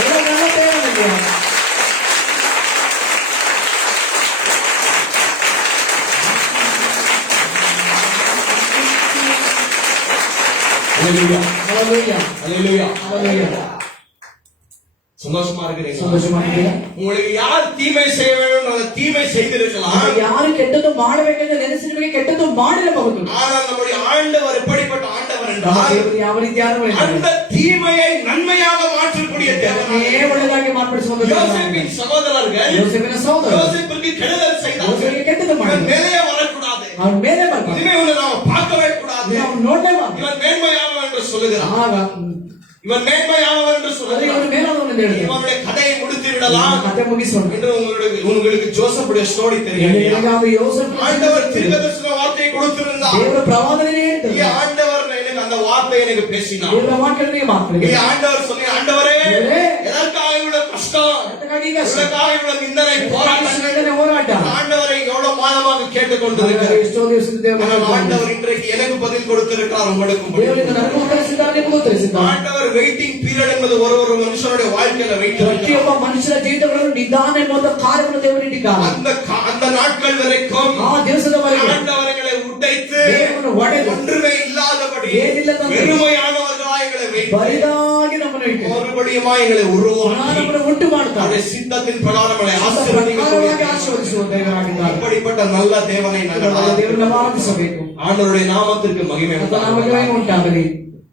ಇದು ಒಳ್ಳೆಯ ದೇವರಾಗಿದ್ದೇನೆ. அல்லேலூயா, Hallelujah. அல்லேலூயா. Hallelujah. சந்தோஷமா இருக்கிறீங்களா? ಸಂತೋಷமா ಇದ್ದೀರಾ? உங்களுக்கு யார் தீமை செய்ய வேண்டும் அந்த தீமை செய்திருக்கலாம், ಯಾರು ಕೆಟ್ಟದ್ದು ಮಾಡಬೇಕೆಂದು ನೆನೆಸಿ ನಿಮಗೆ ಕೆಟ್ಟದ್ದು ಮಾಡಿರಬಹುದು, ஆனால் நம்முடைய ஆண்டவர் எப்படிப்பட்ட ஆண்டவர் என்றால், ದೇವರು ಯಾವ ರೀತಿ ಯಾರು அந்த தீமையை நன்மையாக மாற்றக்கூடிய தேவன். ಒಳ್ಳೆದಾಗಿ ಮಾರ್ಪಡಿಸುವಂತ ದೇವರು. யோசேப்பின் சகோதரர்கள் ಯೋಸೇಫನ ಸಹೋದರ யோசேப்பிற்கு கெடுதல் செய்தார்கள். ಯೋಸೇಫನಿಗೆ ಕೆಟ್ಟದ್ದು இவன் ಮಾಡಿದ್ರು, மேலே வரக்கூடாது, ಅವನ ಮೇಲೆ ಬರ್ತಾರೆ, இனிமே இவனை நாம பார்க்கவே கூடாது, ಅವನು ನೋಡ್ಲೇಬಾರ್ದು. இவன் மேன்மையானவன் என்று சொல்லுகிறான், ಆಗ இவன் மேன்மையானவன் என்று ಅದೇ சொல்லுகிறான். ಅವನು ಮೇಲವನು ಹೇಳಿದ, இவனுடைய கதையை முடித்து விடலாம் ಕತೆ ಮುಗಿಸೋಣ. என்று உங்களுக்கு ஜோசப்புடைய ஸ்டோரி தெரியும். ನಿನಗಾಗ ಯೋಸೇಫ ஆண்டவர் தீர்க்கதரிசன வார்த்தையை கொடுத்திருந்தார். ದೇವರ ಪ್ರವಾದನೆ ಹೇಳ್ತಾರೆ, ಈ ஆண்டவர் எனக்கு அந்த வார்த்தை எனக்கு பேசினார். ದೇವರ ವಾಕ್ಯಗಳಿಗೆ ಮಾತ್ರ ಈ ஆண்டவர் சொல்லி, ஆண்டவரே ದೇವರೇ, எதற்காக இவ்வளவு கஷ்டம், ಅದಕ್ಕಾಗಿ ಈಗ எதற்காக இவ்வளவு நிந்தனை போராட்டங்கள், ಹೋರಾಟ ஆண்டவரை எவ்வளவு மாதமாக கேட்டுக்கொண்டிருக்கிறார். ಎಷ್ಟೋ ದಿವಸದ ஆனால் ದೇವರು ஆண்டவர் இன்றைக்கு எனக்கு பதில் கொடுத்திருக்கிறார், உங்களுக்கும் ದೇವರಿಂದ ನನಗೂ ಉತ್ತರಿಸಿದ್ದಾರೆ, ನಿಮಗೂ ಉತ್ತರಿಸಿದ್ದಾರೆ. ஆண்டவர் வெயிட்டிங் பீரியட் என்பது ஒரு மனுஷனுடைய வாழ்க்கையில வைத்திருக்கிறார். ಪ್ರತಿಯೊಬ್ಬ ಮನುಷ್ಯನ ಜೀವಿತಗಳನ್ನು ನಿಧಾನ ಎಂಬ ಕಾರ್ಯವನ್ನು ದೇವರಿಟ್ಟಿದ್ದಾರೆ. அந்த நாட்கள் வரைக்கும் ಆ ದಿವಸದವರೆಗೆ ஆண்டவர்களை உடைத்து ದೇವರನ್ನು ಒಡೆದು ஒன்றுமே இல்லாதபடி ಏನಿಲ್ಲದಂತೆ வெறுமையானவர்களாக எங்களை வைத்து ಬರಿದಾಗಿ ನಮ್ಮನ್ನು ಇಟ್ಟು மறுபடியும் எங்களை உருவாக்கி ನಮ್ಮನ್ನು ಉಂಟು ಮಾಡ್ತಾರೆ, அவருடைய சித்தத்தின் பிரகாரம் எங்களை ಪ್ರಕಾರವಾಗಿ ஆசீர்வதிக்கக்கூடிய ಆಶೀರ್ವದಿಸುವ ದೇವರಾಗಿದ್ದಾರೆ. இப்படிப்பட்ட நல்ல தேவனை நாங்கள் ದೇವರನ್ನು ಆರಾಧಿಸಬೇಕು. ஆண்டவருடைய நாமத்திற்கு மகிமை ಆತನ உண்டாகட்டும். ನಾಮಕ್ಕೆ ಉಂಟಾಗಲಿ.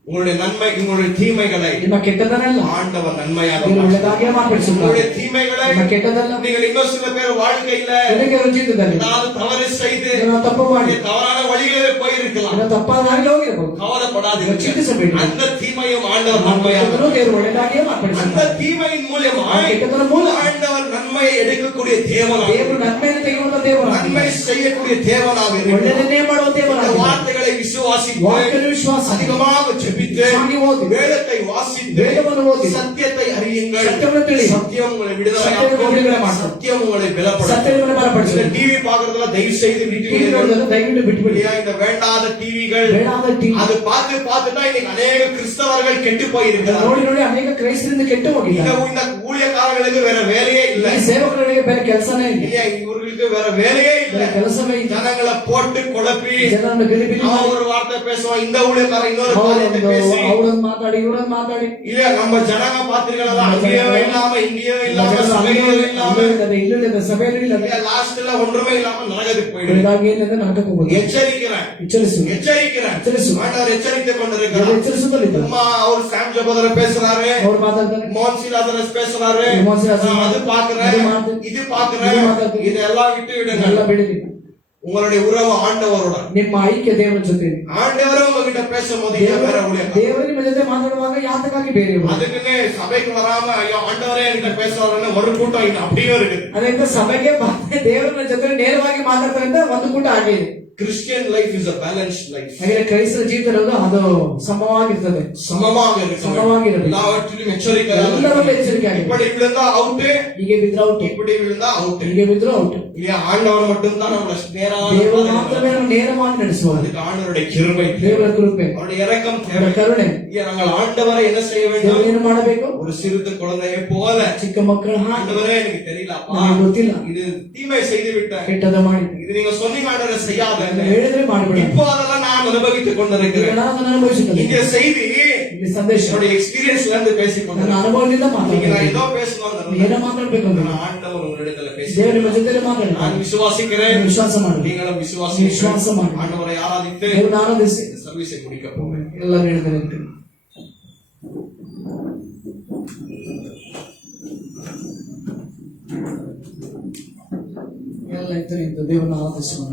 உங்களுடைய நன்மை, உங்களுடைய தீமைகளை ನಿಮ್ಮ ಕೆಟ್ಟದನ್ನೆಲ್ಲ ஆண்டவர் நன்மையாக ದೇವರು மாற்றுவார். ಒಳ್ಳೆದಾಗಿಯೇ ಮಾರ್ಪಡಿಸುತ್ತಾರೆ. உங்களுடைய தீமைகளை ನಿಮ್ಮ ಕೆಟ್ಟದಲ್ಲ நீங்கள் இன்னும் சில பேர் வாழ்க்கையில ನಿನಗೆ ರುಚಿತದಲ್ಲಿ ஏதாவது தவறு செய்து ಏನೋ ತಪ್ಪು ಮಾಡಿ நீங்க தவறான வழிகளிலே போயிருக்கலாம். ಏನೋ ತಪ್ಪಾಗಿ ಹೋಗಿರಬಹುದು, கவலைப்படாதீங்க, ಚಿಂತಿಸಬೇಡಿ. அந்த தீமையும் ஆண்டவர் நன்மையாக ಕೆಟ್ಟದನ್ನು ದೇವರು ಒಳ್ಳೆದಾಗಿಯೇ அந்த ಮಾರ್ಪಡಿಸುತ್ತಾರೆ. தீமையின் மூலமாய் ಕೆಟ್ಟದರ ಮೂಲ ஆண்டவர் நன்மையை எடுக்கக்கூடிய தேவனாக, ದೇವರು ನನ್ಮೆಯನ್ನು ತೆಗೆಯುವಂತ ದೇವರಾಗಿದ್ದಾರೆ. நன்மை செய்யக்கூடிய தேவனாக இருக்கிறார். ಒಳ್ಳೆಯದನ್ನೇ ಮಾಡುವ இந்த ದೇವರಾಗಿದ್ದಾರೆ. வார்த்தைகளை விசுவாசித்து ವಾಕ್ಯದ ವಿಶ್ವಾಸ அதிகமாக ஜெபித்து ಚೆನ್ನಾಗಿ ಓದಿ, வேதத்தை வாசித்து வேதವನ್ನು ಓದಿ, சத்தியத்தை அறியுங்கள். சத்தியವನ್ನು ತಿಳಿಸಿ, சத்தியம் உங்களை சத்தியத்தை விடுதலை, ಬಿಡುಗಡೆ ಮಾಡ್ತದೆ. சத்தியம் உங்களை பலப்படுத்தும். ಸತ್ಯವನ್ನು ಬಲಪಡಿಸಿ. டிவி பாக்குறதுல தயவு செய்து ಟಿವಿ விட்டுவிடுங்கள். ನೋಡೋದನ್ನು ದಯವಿಟ್ಟು ಬಿಟ್ಬಿಡಿ. இந்த வேண்டாத டிவிகள் ಬೇಡಾದ ಟಿವಿ அது பார்த்துதான் இன்னைக்கு அநேக கிறிஸ்தவர்கள் கெட்டு போயிருக்கிறார். ನೋಡಿ ನೋಡಿ ಅನೇಕ ಕ್ರೈಸ್ತರಿಂದ ಕೆಟ್ಟು ಹೋಗಿದ್ದಾರೆ. இந்த ஊழியக்காரர்களுக்கு வேற வேலையே இல்ல, ಈ ಸೇವಕರಿಗೆ ಬೇರೆ ಕೆಲಸನೇ ಇಲ್ಲ, இல்லையா? இவர்களுக்கு வேற வேலையே இல்ல. ಬೇರೆ ಕೆಲಸವೇ ಇಲ್ಲ. ஜனங்களை போட்டு குழப்பி ಜನರನ್ನು ಗಲಿಬಿಲಿ அவன் ಮಾಡಿ ஒரு வார்த்தை பேசுவான், இந்த ஊழியக்காரன் இன்னொரு காரியத்தை பேசி, ಅವರನ್ನು ಮಾತಾಡಿ ಇವರನ್ನು ಮಾತಾಡಿ இல்ல நம்ம ஜனங்க பாத்திருக்கலாம், அங்கேயோ இல்லாம இங்கேயோ இல்லாம சபையோ இல்லாம ಇಲ್ಲದ ಸಭೆಯಲ್ಲಿ ಇಲ್ಲ. லாஸ்ட்ல ஒன்றுமே இல்லாம நரகத்துக்கு போயிடுது. ಬೆಳಗಾಗಿ ಏನಂದ್ರೆ ನರಕಕ್ಕೆ ಹೋಗುದು. எச்சரிக்கிறேன், ಎಚ್ಚರಿಸು, எச்சரிக்கிறேன். எச்சரிசு. ஆண்டவர் எச்சரித்துக் ದೇವರು கொண்டிருக்கிறார். ಎಚ್ಚರಿಸುತ್ತಲಿದ್ದಾರೆ. அம்மா அவர் சாம் ஜபதர் பேசுறாரு, ಅವ್ರು ಮಾತಾಡ್ತಾರೆ, மோன்சிலாதரஸ் பேசுறாரு, மோன்சிலாதரஸ் நான் அது பாக்குறேன், இது மாத்து, இது பாக்குறேன், இது மாத்து. இதெல்லாம் விட்டு ಎಲ್ಲ விடுங்க. ಬಿಡುಗಿ. உங்களுடைய உறவு ஆண்டவருடன், ನಿಮ್ಮ ಐಕ್ಯ ದೇವರ ಜೊತೆ. ஆண்டவரே உங்ககிட்ட பேசும்போது ஏன் வேற ஊழியக்காரன்? ದೇವರು ನಿಮ್ಮ ಜೊತೆ ಮಾತಾಡುವಾಗ ಯಾತಕ್ಕಾಗಿ ಬೇರೆ அதுக்குன்னு சபைக்கு வராம ஐயோ ஆண்டவரே என்கிட்ட பேசுறாருன்னு ஒரு கூட்டம் அப்படியே இருக்குது. ಅದರಿಂದ ಸಭೆಗೆ ದೇವರ ಜೊತೆ ನೇರವಾಗಿ ಮಾತಾಡ್ತಾರೆ ಅಂತ ಒಂದು ಕೂಟ ಆಗಿದೆ. Christian life is a balanced life. ಹಾಗೆ ಕ್ರೈಸ್ತರ ಜೀವಿತ ಅದು ಸಮವಾಗಿರ್ತದೆ. சமமாக இருக்க சமமாகிறது. எல்லாவற்றிலும் எச்சரிக்கையாக ಎಲ್ಲರಲ್ಲೂ ಎಚ್ಚರಿಕೆಯಾಗಿ. இப்படி விழுந்தா அவுட், ಹೀಗೆ ಬಿದ್ರೆ ಔಟ್, இப்படி விழுந்தா அவுட். ಹೀಗೆ ಬಿದ್ರೆ ಔಟ್. இல்லையா? ஆண்டவர் மட்டும் தான் நம்மள நேரான ದೇವರು ಮಾತ್ರವೇ ನಮ್ಮನ್ನು ನೇರವಾಗಿ ನಡೆಸುವರು. அதுக்கு ஆண்டவருடைய கிருபை, ದೇವರ ಕೃಪೆ, அவருடைய இரக்கம் ಅವರ தேவை. ಕರುಣೆ. இல்லையா? நாங்கள் ஆண்டவரை என்ன செய்ய வேண்டும்? ದೇವರು ಏನು ಮಾಡಬೇಕು? ஒரு சிறுத்து குழந்தையை போல, ಚಿಕ್ಕ ಮಕ್ಕಳ ಹಾಗೆ, ஆண்டவரே எனக்கு தெரியலப்பா, ನನಗೆ ಗೊತ್ತಿಲ್ಲ, இது தீமை செய்து விட்டேன், ಕೆಟ್ಟದ ಮಾಡಿ, இது நீங்க சொன்னீங்க ஆண்டவரே செய்யாத, ಹೇಳಿದ್ರೆ ಮಾಡಬೇಡ. இப்போ அதெல்லாம் நான் அனுபவித்துக் கொண்டிருக்கிறேன். ನಾನು ಅದನ್ನು ಅನುಭವಿಸುತ್ತೇನೆ. இங்க செய்தி ಇಲ್ಲಿ ಸಂದೇಶ என்னுடைய எக்ஸ்பீரியன்ஸ்ல இருந்து ನನ್ನ பேசிக்கொண்டிருக்கிறேன். ಅನುಭವದಿಂದ நீங்க நான் ಮಾತಾಡ್ತೀನಿ. ஏதோ பேசணும், ಏನೋ ಮಾತಾಡ್ಬೇಕು ಅಂತ ஆண்டவர் உங்களிடத்துல பேசி ದೇವರು ನಿಮ್ಮ ಜೊತೆಲಿ நான் ಮಾತಾಡ್ತಾನೆ. விசுவாசிக்கிறேன், ನೀವು ವಿಶ್ವಾಸ ಮಾಡಿ, நீங்களும் விசுவாச ಮಾಡಿ. ஆண்டவரை ஆராதித்து ದೇವರನ್ನು ಆರಾಧಿಸಿ இந்த சர்வீஸை முடிக்க போவேன். ಎಲ್ಲ ಹೇಳಿದರೆ ಎಲ್ಲ ಇದರಿಂದ ದೇವರನ್ನು ಆರಾಧಿಸೋಣ.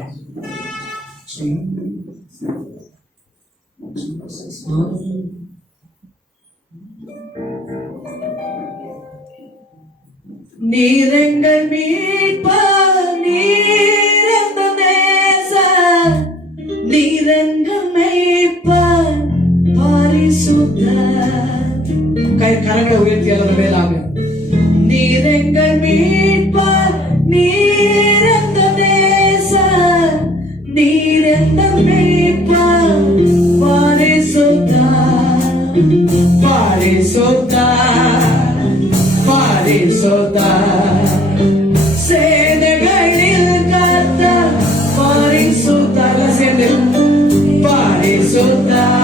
நீரெங்கள் மீட்பர், நீரெந்த நேசர், நீரெங்கள் மேய்ப்பர், பரிசுத்தர். கரங்களை உயர்த்தி அல்லது மேலாக. நீரெங்கள் மீட்பர், நீரெந்த நேசர், நீரெந்த மேய்ப்பர், பரிசுத்தர், பரிசுத்தர், பரிசுத்தர். சேனைகளில் கர்த்தர் பரிசுத்தர். சேர்ந்து பரிசுத்தர்,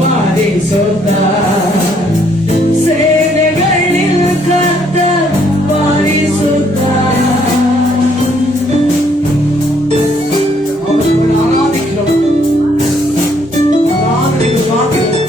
பரிசுத்தர். சேனைகளில் கர்த்தர் பரிசுத்தர். அவரை ஆராதிக்கிறோம், ஆராதனைக்கு பார்க்கிறோம்.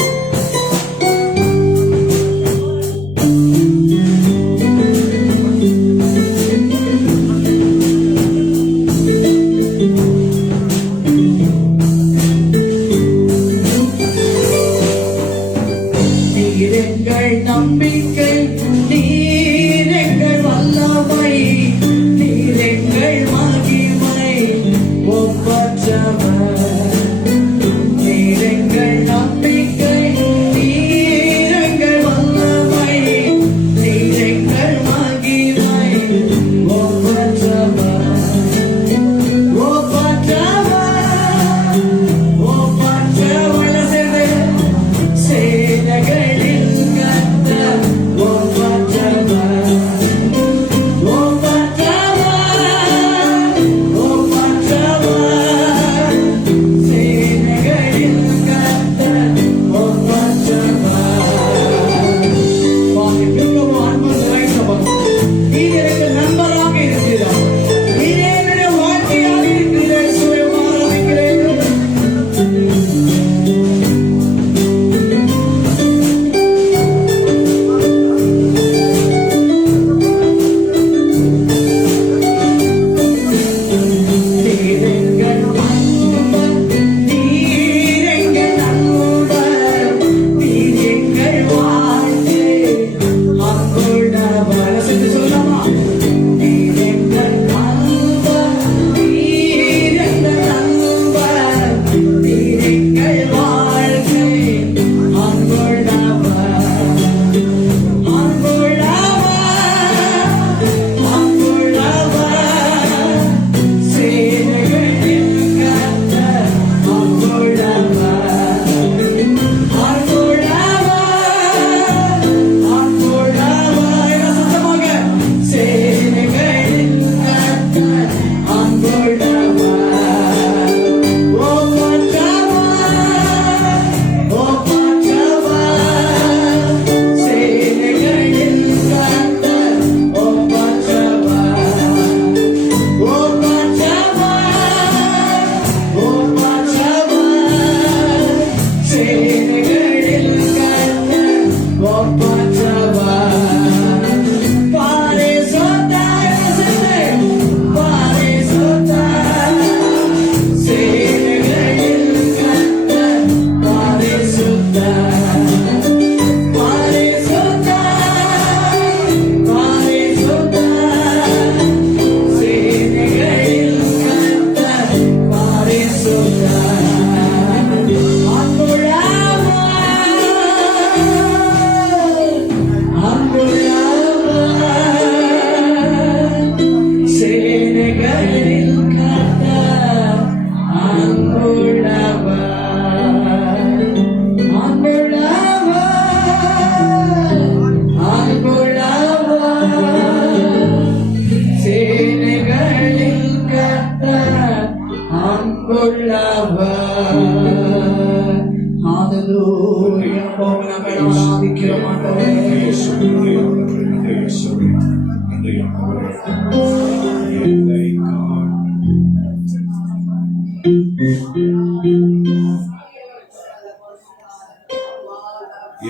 ஆராதிக்கிறோம் ஆண்டவரே.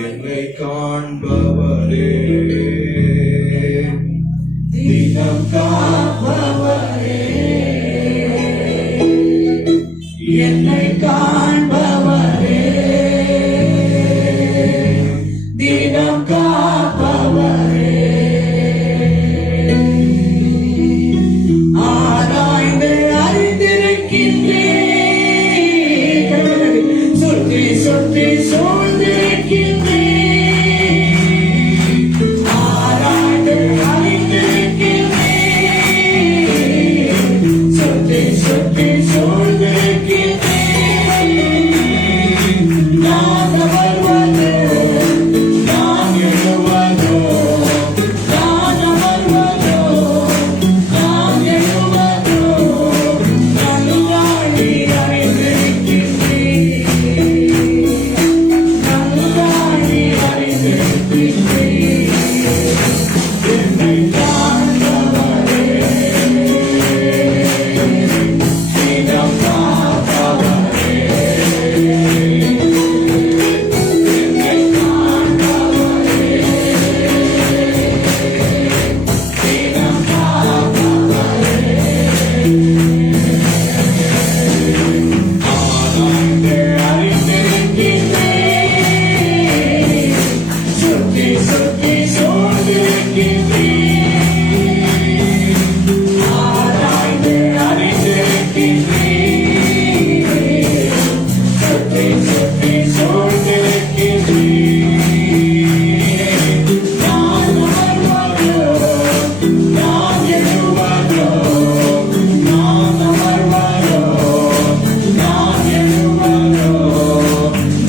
என்னை காண்பவரே, தினம் காண்பவரே, என்னை காண்பவரே, தினம் காப்பவரே, ஆராய்ந்து அறிந்திருக்கின்றேன், சுற்றி சுற்றி சூழ்ந்திருக்கின்றேன், ஆராய்ந்து அறிந்திருக்கின்றேன், சுற்றி சுற்றி சூழ்ந்திருக்கின்றேன், நான் வருவது, நான் எழுவதோ, நான் வருவதோ, நான் எழுவதோ, நல்லாடி அறிந்திருக்கின்றேன், நல்லாடி அறிந்திருக்கின்றேன், என்னை காண்பவரே, தினம் காப்பவரே, என்னை காண்பவரே, தினம் காப்பவரே, ஆராய்ந்து அறிந்திருக்கின்றேன், சுற்றி சுற்றி சூழ்ந்திருக்கின்றேன், ஆராய்ந்து அறிந்திருக்கின்றேன், சுற்றி சுற்றி சூழ்ந்திருக்கின்றேன், நான் வருவதோ, நான் எழுவதோ, நான் வருவதோ, நான் எழுவதோ,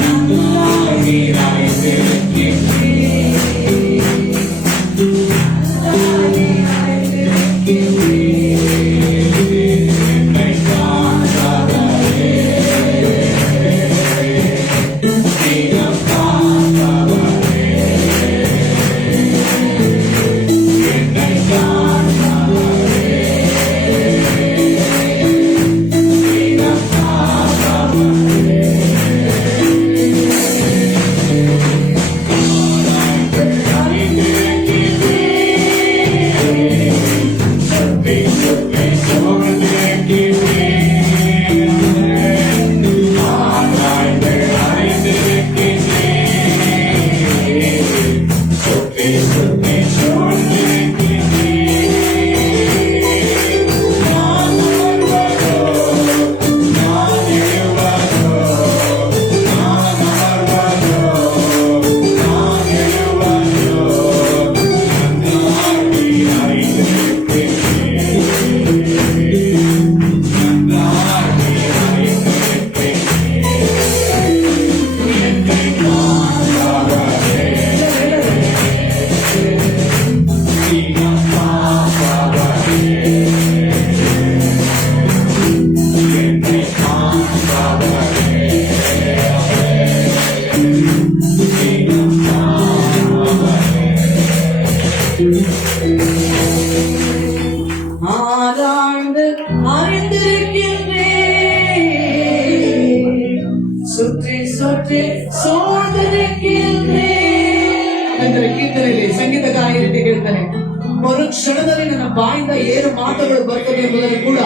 நல்லாகி அறிந்திருக்கின்றேன், நல்லாகி அறிந்திருக்கின்றேன், என்னை காண்பவரே, தினம் காப்பவரே, என்னை காண்பவரே, தினம் காப்பவரே, ஆராய்ந்து அறிந்திருக்கின்றேன், சுற்றி சுற்றி சூழ்ந்திருக்கின்றேன், ஆராய்ந்து அறிந்திருக்கின்றேன், சுற்றி சுற்றி சூழ்ந்திருக்கின்றேன், நான் வருவதோ, நான் எழுவதோ, நான் வருவதோ, நான் எழுவதோ, நல்லாடி அறிந்திருக்கின்றேன், நல்லாடி அறிந்திருக்கின்றேன், என்னை காண்பவரே, தினம் காப்பவரே, என்னை காண்பவரே, தினம் காப்பவரே, ஆராய்ந்து அறிந்திருக்கின்றேன், சுற்றி சுற்றி ಸೋದರಿಕಿಲ್ಲೆ ಅಂದ್ರೆ ಕೀರ್ತನೆಯಲ್ಲಿ ಸಂಗೀತಗಾರ ಈ ರೀತಿ ಹೇಳ್ತಾನೆ, ಒಂದು ಕ್ಷಣದಲ್ಲಿ ನನ್ನ ಬಾಯಿಂದ ಏನು ಮಾತುಗಳು ಬರ್ತದೆ ಎಂಬುದನ್ನು ಕೂಡ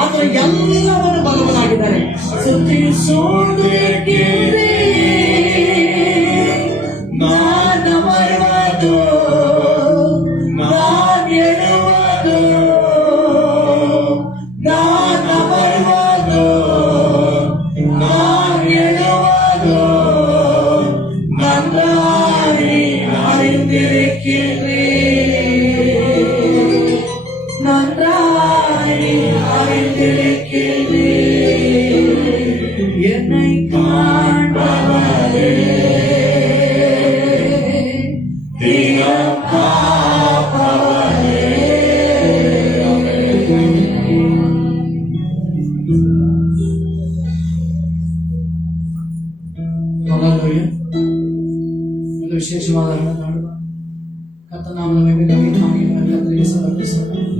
ಆತ ಎಲ್ಲವನ್ನು ಬಲವನಾಗಿದ್ದಾರೆ. ಸುತ್ತಿ ಸೋದರಿಕಿಲ್ಲೆ ನಾನ ಮರುವುದು, ನಾನ್ ಎಳುವುದು, ನಾನ ಮರುವುದು, ನಾನ್ ಎಳುವುದು, நன்றாய் அறிந்திருக்கிறேன், நன்றாய் அறிந்திருக்கிறேன், என்னை காண்பவர் விசேஷமாக நடந்தாடுவார். கர்த்தர் நாம கத்தರಿಗೆ ಸಮರ್ಪಿಸೋಣ.